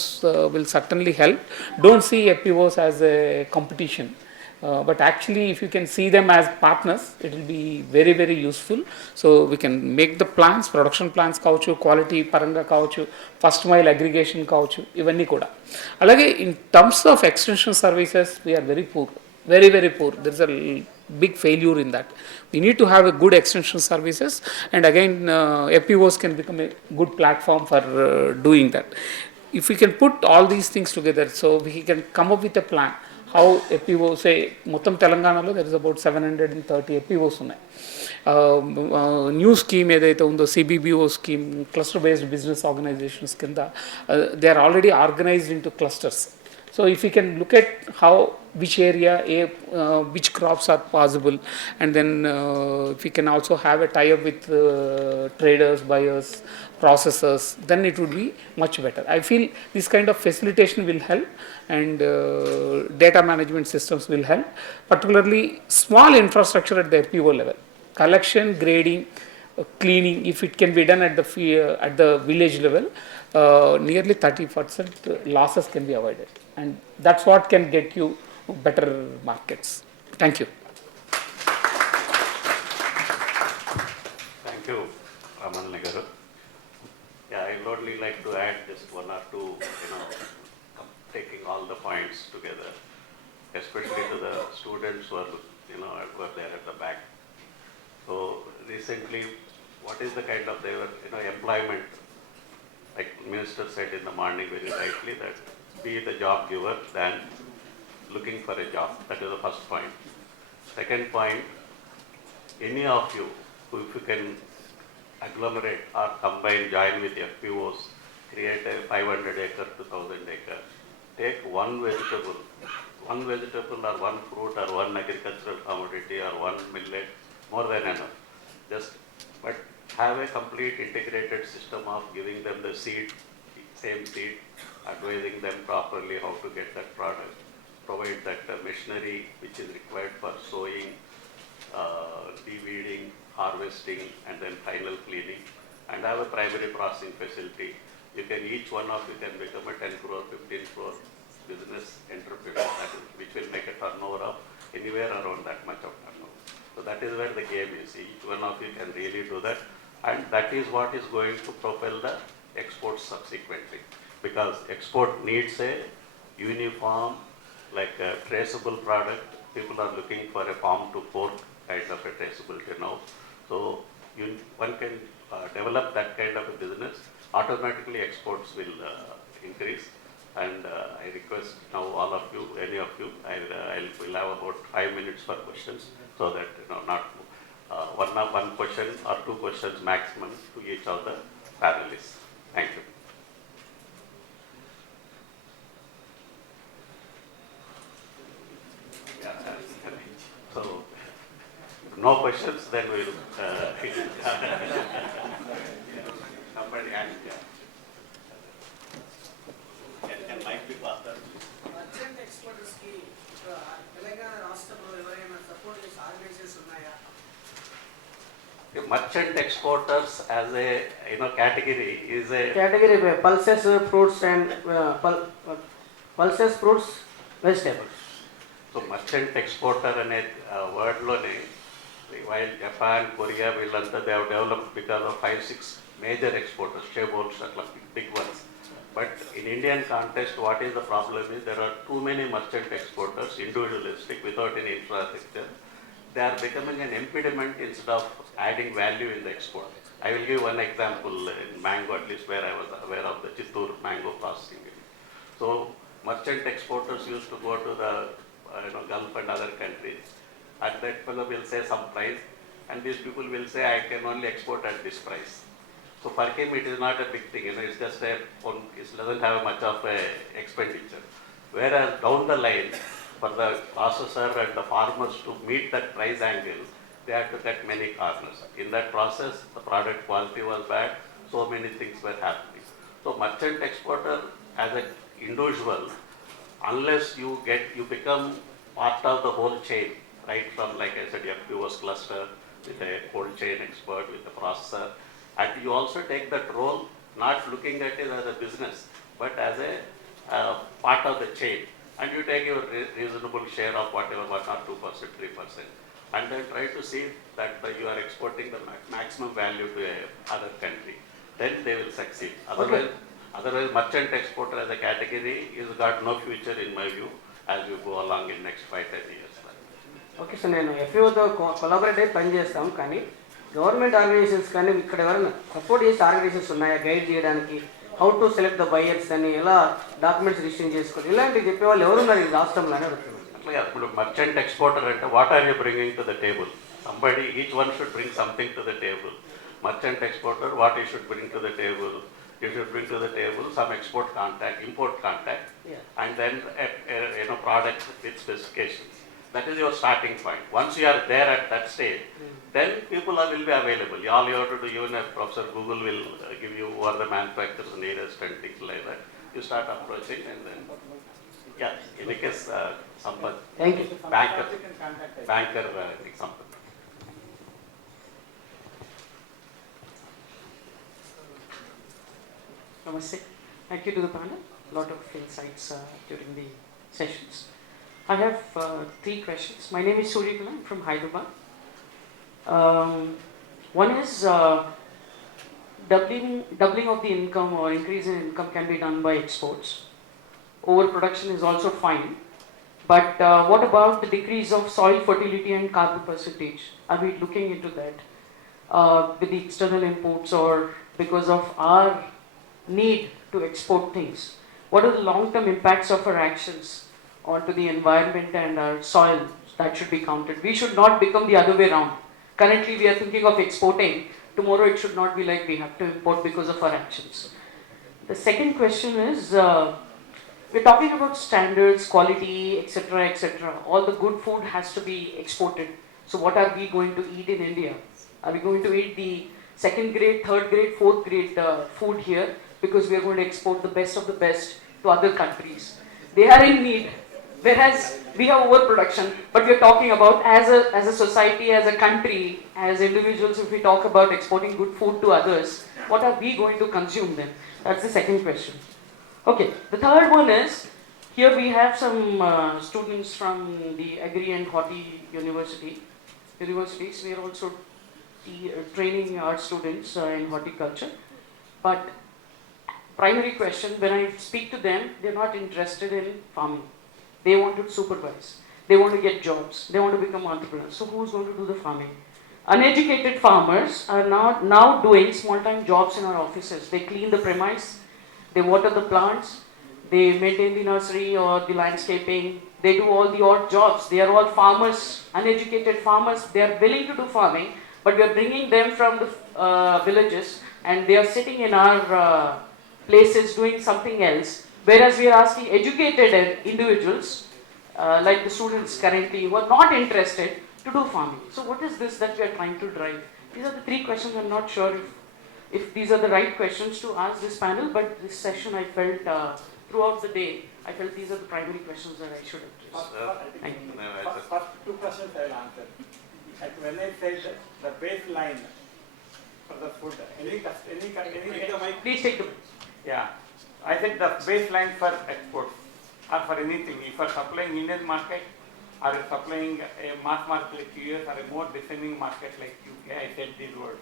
will certainly help. Don't see FPOs as a competition. But actually if you can see them as partners, it will be very, very useful. So we can make the plans, production plans కావచ్చు, quality పరంగా కావచ్చు, first mile aggregation కావచ్చు, ఇవన్నీ కూడా. అలాగే in terms of extension services we are very poor, very, very poor. There is a big failure in that. We need to have a good extension services, and again FPOs can become a good platform for doing that. If we can put all these things together, so we can come up with a plan how FPO, say మొత్తం తెలంగాణలో there is about 730 FPOs ఉన్నాయి. New scheme ఏదైతే ఉందో CBBO scheme, cluster based business organisations కింద they are already organised into clusters. So if we can look at how, which area, which crops are possible, and then if we can also have a tie-up with traders, buyers, processors, then it would be much better. I feel this kind of facilitation will help, and data management systems will help, particularly small infrastructure at the FPO level, collection, grading, cleaning. If it can be done at the village level, nearly 30% losses can be avoided, and that's what can get you better markets. Thank you. Thank you, Raman Nagaru. Yeah, I would only like to add just one or two, taking all the points together, especially to the students who are, who are there at the back. So recently, what is the kind of employment? Like Minister said in the morning very rightly, that be the job giver than looking for a job. That is the first point. Second point, any of you who, if you can agglomerate or combine, join with FPOs, create a 500 acre to 1000 acre, take one vegetable or one fruit or one agricultural commodity or one millet, more than enough. Just, but have a complete integrated system of giving them the seed, same seed, advising them properly how to get that product, provide that machinery which is required for sowing, de-weeding, harvesting, and then final cleaning, and have a primary processing facility. You can, each one of you can become a 10 crore, 15 crore business entrepreneur, which will make a turnover of anywhere around that much of turnover. So that is where the game is. Each one of you can really do that, and that is what is going to propel the exports subsequently. because export needs a uniform, like a traceable product. People are looking for a farm to fork kind of a traceability now. So one can develop that kind of a business, automatically exports will increase. And I request now all of you, any of you, will have about 5 minutes for questions, so that not one question or 2 questions maximum to each of the panelists. Thank you. So, no questions, then we'll somebody and can mic be passed out? Merchant exporters కి తెలంగాణ రాష్ట్రంలో ఎవరైనా support చేసే organisations ఉన్నాయా? Merchant exporters as a category is a category pulses fruits and pulses fruits vegetables. So merchant exporter అనే వర్డ్లోనే while Japan Korea వీళ్ళంతా they have developed because of 5-6 major exporters, chaebols అట్లా big ones. But in Indian context what is the problem is there are too many merchant exporters individualistic without any infrastructure. They are becoming an impediment instead of adding value in the export. I will give one example in mango, at least where I was aware of the Chittoor mango processing. So merchant exporters used to go to the Gulf and other countries, and that fellow will say some price, and these people will say I can only export at this price. So for him it is not a big thing, it's just it doesn't have much of a expenditure. Whereas down the line, for the processor and the farmers to meet that price angle, they had to cut many corners. In that process, the product quality was bad, so many things were happening. So merchant exporter as an individual, unless you become part of the whole chain, right from, like I said, FPO's cluster with a cold chain expert, with the processor, and you also take that role, not looking at it as a business, but as a part of the chain. And you take your reasonable share of whatever, 1 or 2%, 3%, and then try to see that you are exporting the maximum value to other country. Then they will succeed. Otherwise, merchant exporter as a category is got no future in my view as you go along in next 5-10 years. Okay sir, నేను ఎఫ్ఓతో collaborate అయి పనిచేస్తాం, కానీ government organisations కానీ ఇక్కడ ఎవరైనా support చేసే organisations ఉన్నాయా guide చేయడానికి? How to select the buyers అని, ఎలా డాక్యుమెంట్స్ రిజిస్టర్ చేసుకోవాలి, ఇలాంటివి చెప్పేవాళ్ళు ఎవరున్నారు ఈ రాష్ట్రంలోనే అడుగుతున్నారు. అట్లా ఇప్పుడు మర్చెంట్ ఎక్స్పోర్టర్ అంటే what are you bringing to the table? Somebody, each one should bring something to the table. Merchant exporter, what you should bring to the table? You should bring to the table some export contact, import contact, and then a product with specifications. That is your starting point. Once you are there at that stage, then people will be available. All you have to do, even if Professor Google will give you who are the manufacturers nearest and things like that. You start approaching, and then, in the case, Sampath, Thank you. banker, Sampath. Namaste. Thank you to the panel. A lot of insights during the sessions. I have 3 questions. My name is Surya, I'm from Hyderabad. One is doubling of the income or increase in income can be done by exports. Overproduction is also fine. But what about the decrease of soil fertility and carbon percentage? Are we looking into that with the external imports, or because of our need to export things? What are the long-term impacts of our actions onto the environment and our soil that should be counted? We should not become the other way around. Currently we are thinking of exporting, tomorrow it should not be like we have to import because of our actions. The second question is, we're talking about standards, quality, etc., etc. All the good food has to be exported. So what are we going to eat in India? Are we going to eat the 2nd grade, 3rd grade, 4th grade food here, because we are going to export the best of the best to other countries? They are in need, whereas we have overproduction. But we are talking about as a society, as a country, as individuals, if we talk about exporting good food to others, what are we going to consume then? That's the second question. Okay, the third one is, here we have some students from the Agri and Horti universities. We are also training our students in horticulture. But primary question, when I speak to them, they're not interested in farming. They want to supervise. They want to get jobs. They want to become entrepreneurs. So who's going to do the farming? Uneducated farmers are now doing small-time jobs in our offices. They clean the premise, they water the plants, they maintain the nursery or the landscaping, they do all the odd jobs. They are all farmers, uneducated farmers. They are willing to do farming, but we are bringing them from the villages and they are sitting in our places doing something else. Whereas we are asking educated individuals, like the students currently, who are not interested to do farming. So what is this that we are trying to drive? These are the three questions. I'm not sure if these are the right questions to ask this panel, but this session I felt throughout the day, I felt these are the primary questions that I should address. Thank you. First two questions I will answer. Like when I said the baseline for the food, Please take the. yeah, I said the baseline for exports or for anything. If you are supplying Indian market or supplying a mass market like US or a more descending market like UK, I said these words.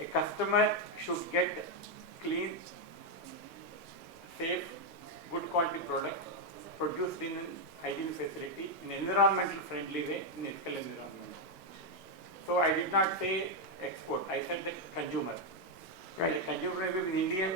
A customer should get clean, safe, good quality product produced in an hygiene facility in an environmental friendly way in ethical environment. So I did not say export, I said the consumer. Right. The consumer in Indian.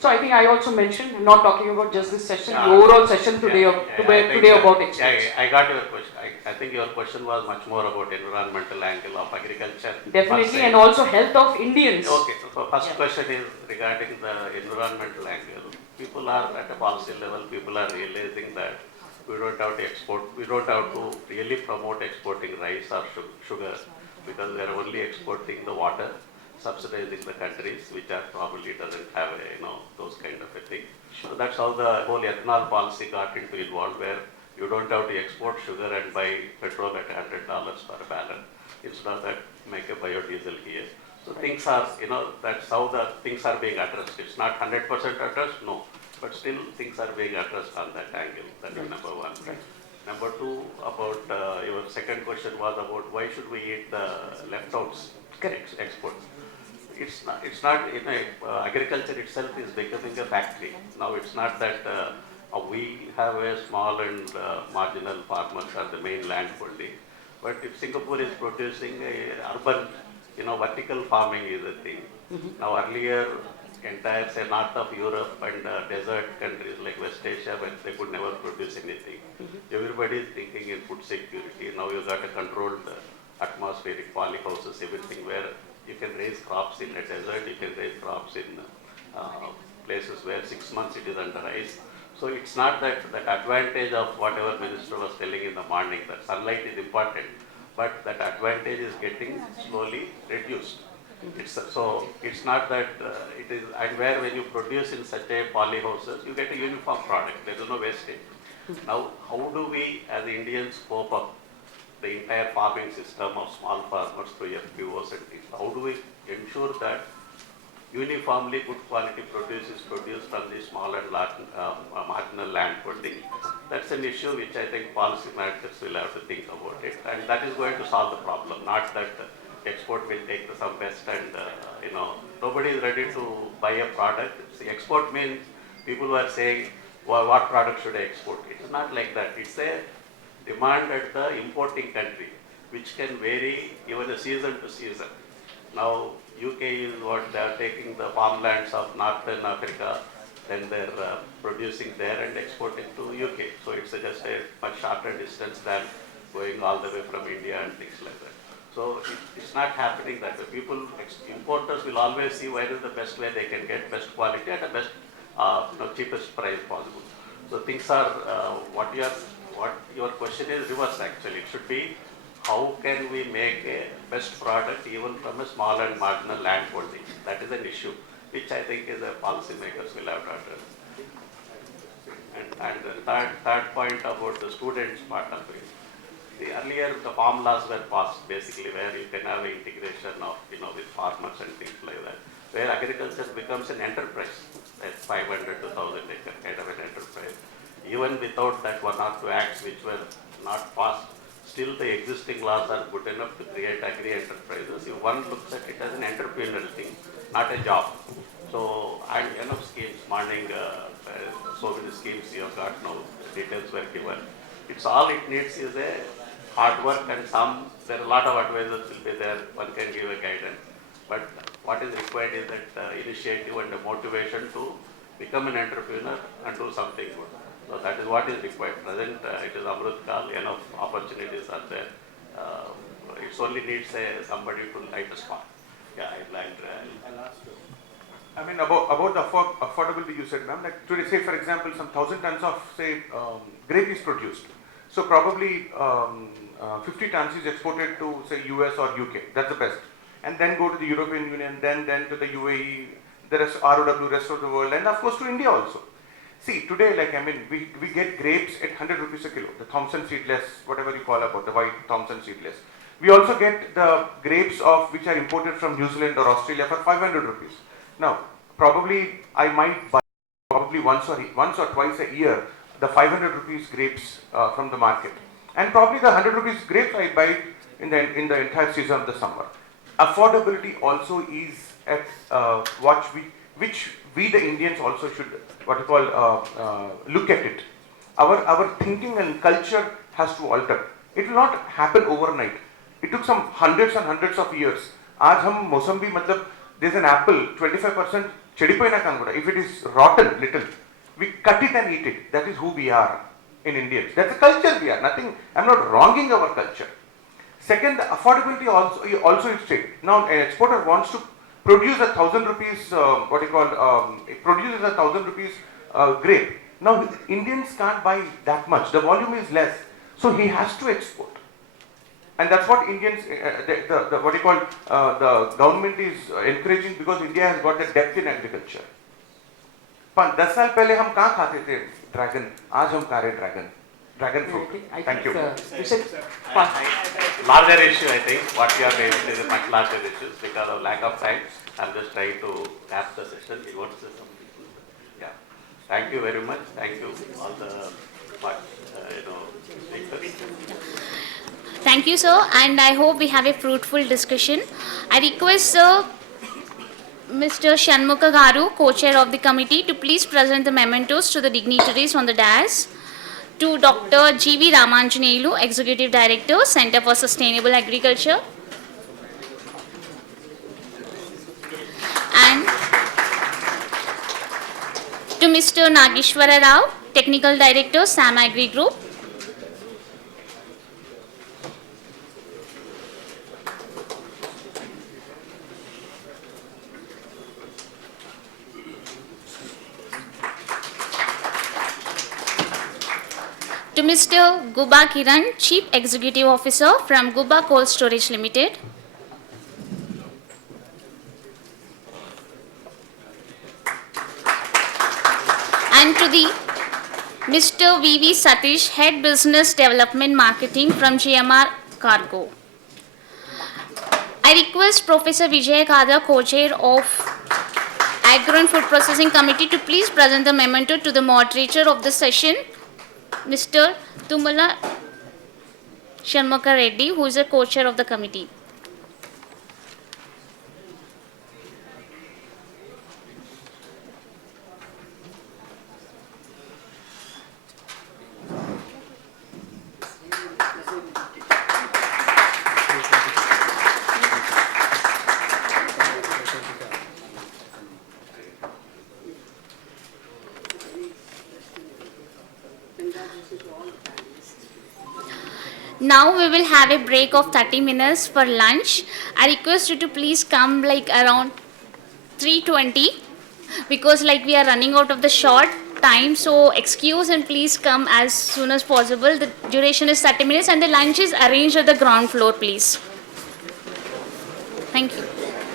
So I think I also mentioned, I'm not talking about just this session, Yeah. the overall session today, today about exports. Yeah, I got your question. I think your question was much more about environmental angle of agriculture. Definitely, and also health of Indians. Okay, so first Yeah. question is regarding the environmental angle. People are at a policy level, people are realizing that we don't have to export, we don't have to really promote exporting rice or sugar because we are only exporting the water, subsidizing the countries which are probably doesn't have those kind of a thing. So that's how the whole ethanol policy got involved, where you don't have to export sugar and buy petrol at $100 per barrel. Instead of that, make a biodiesel here. So things are, that's how the things are being addressed. It's not 100% addressed, no, but still things are being addressed on that angle. That is number one. Number two, about your second question was about why should we eat the leftovers exports. It's not agriculture itself is becoming a factory. Now it's not that we have a small and marginal farmers are the main land holding. But if Singapore is producing a urban, vertical farming is a thing. Now earlier, entire say north of Europe and desert countries like West Asia, but they could never produce anything. Everybody is thinking in food security. Now you got a controlled atmospheric polyhouses, everything where you can raise crops in a desert, you can raise crops in places where 6 months it is under ice. So it's not that advantage of whatever minister was telling in the morning, that sunlight is important, but that advantage is getting slowly reduced. So it's not that it is, and where when you produce in such a polyhouses, you get a uniform product, there is no wastage. Now, how do we as Indians cope up the entire farming system of small farmers to FPOs and things? How do we ensure that uniformly good quality produce is produced from the small and large marginal land holding? That's an issue which I think policy makers will have to think about it, and that is going to solve the problem, not that export will take some best and nobody is ready to buy a product. See, export means people who are saying, well, what product should I export? It's not like that. It's a demand at the importing country, which can vary even a season to season. Now, UK is what they are taking the farmlands of Northern Africa, then they're producing there and exporting to UK. So it's just a much shorter distance than going all the way from India and things like that. So it's not happening that way. People, importers will always see where is the best way they can get best quality at the best, cheapest price possible. So things are, what your question is reverse actually. It should be, how can we make a best product even from a small and marginal land holding? That is an issue, which I think is a policy makers will have to address. And the third point about the students part of it. Earlier the farm laws were passed basically where you can have an integration of, with farmers and things like that, where agriculture becomes an enterprise, at 500 to 1,000 acre kind of an enterprise. Even without that 1 or 2 acts which were not passed, still the existing laws are good enough to create agri enterprises. If one looks at it as an entrepreneurial thing, not a job. So, and enough schemes, morning, so many schemes you have got now, details were given. It's all it needs is a hard work and there are a lot of advisors will be there, one can give a guidance. But what is required is that initiative and the motivation to become an entrepreneur and do something good. So that is what is required. Present, it is Amrit Kal, enough opportunities are there. It only needs somebody to light a spark. Yeah, I'd like to. I mean, about the affordability you said, ma'am, like today, say for example, some 1,000 tons of, say, grape is produced. So probably 50 tons is exported to, say, US or UK. That's the best. And then go to the European Union, then to the UAE, the rest, ROW, rest of the world, and of course to India also. See, today, like, I mean, we get grapes at 100 rupees a kilo, the Thompson seedless, whatever you call about, the white Thompson seedless. We also get the grapes which are imported from New Zealand or Australia for 500 rupees. Now, probably I might buy probably once or twice a year the 500 rupees grapes from the market, and probably the 100 rupees grapes I buy in the entire season of the summer. Affordability also is at which we the Indians also should look at it. Our thinking and culture has to alter. It will not happen overnight. It took some hundreds and hundreds of years. आज हम मौसम्बी मतलब there's an apple 25% చెడిపోయినా కానీ కూడా if it is rotten little we cut it and eat it. That is who we are in Indians. That's the culture we are. Nothing. I'm not wronging our culture. Second, affordability also is state. Now an exporter wants to produce 1,000 rupees produces 1,000 rupees grape. Now Indians can't buy that much. The volume is less, so he has to export. And that's what Indians, the government is encouraging, because India has got a depth in agriculture. 10 साल पहले हम कहाँ खाते थे dragon, आज हम खा रहे dragon fruit. Thank you. Larger issue, I think. What you are raising is a much larger issue. Because of lack of time, I'm just trying to wrap the session. You want to say something? Yeah. Thank you very much. Thank you all the speakers. Thank you, sir, and I hope we have a fruitful discussion. I request Mr. Shanmukha Garu, co-chair of the committee, to please present the mementos to the dignitaries on the dais. To Dr. G.V. Ramanjanelu, Executive Director, Center for Sustainable Agriculture. And to Mr. Nageshwara Rao, Technical Director, SAM Agri Group. To Mr. Guba Kiran, Chief Executive Officer from Guba Cold Storage Limited. And to the Mr. V.V. Satish, Head Business Development Marketing from GMR Cargo. I request Professor Vijay Kada, co-chair of Agro and Food Processing Committee, to please present the memento to the moderator of the session, Mr. Tumula Shanmukha Reddy, who is a co-chair of the committee. Now we will have a break of 30 minutes for lunch. I request you to please come like around 3:20, because like we are running out of the short time, so excuse and please come as soon as possible. The duration is 30 minutes and the lunch is arranged at the ground floor, please. Thank you.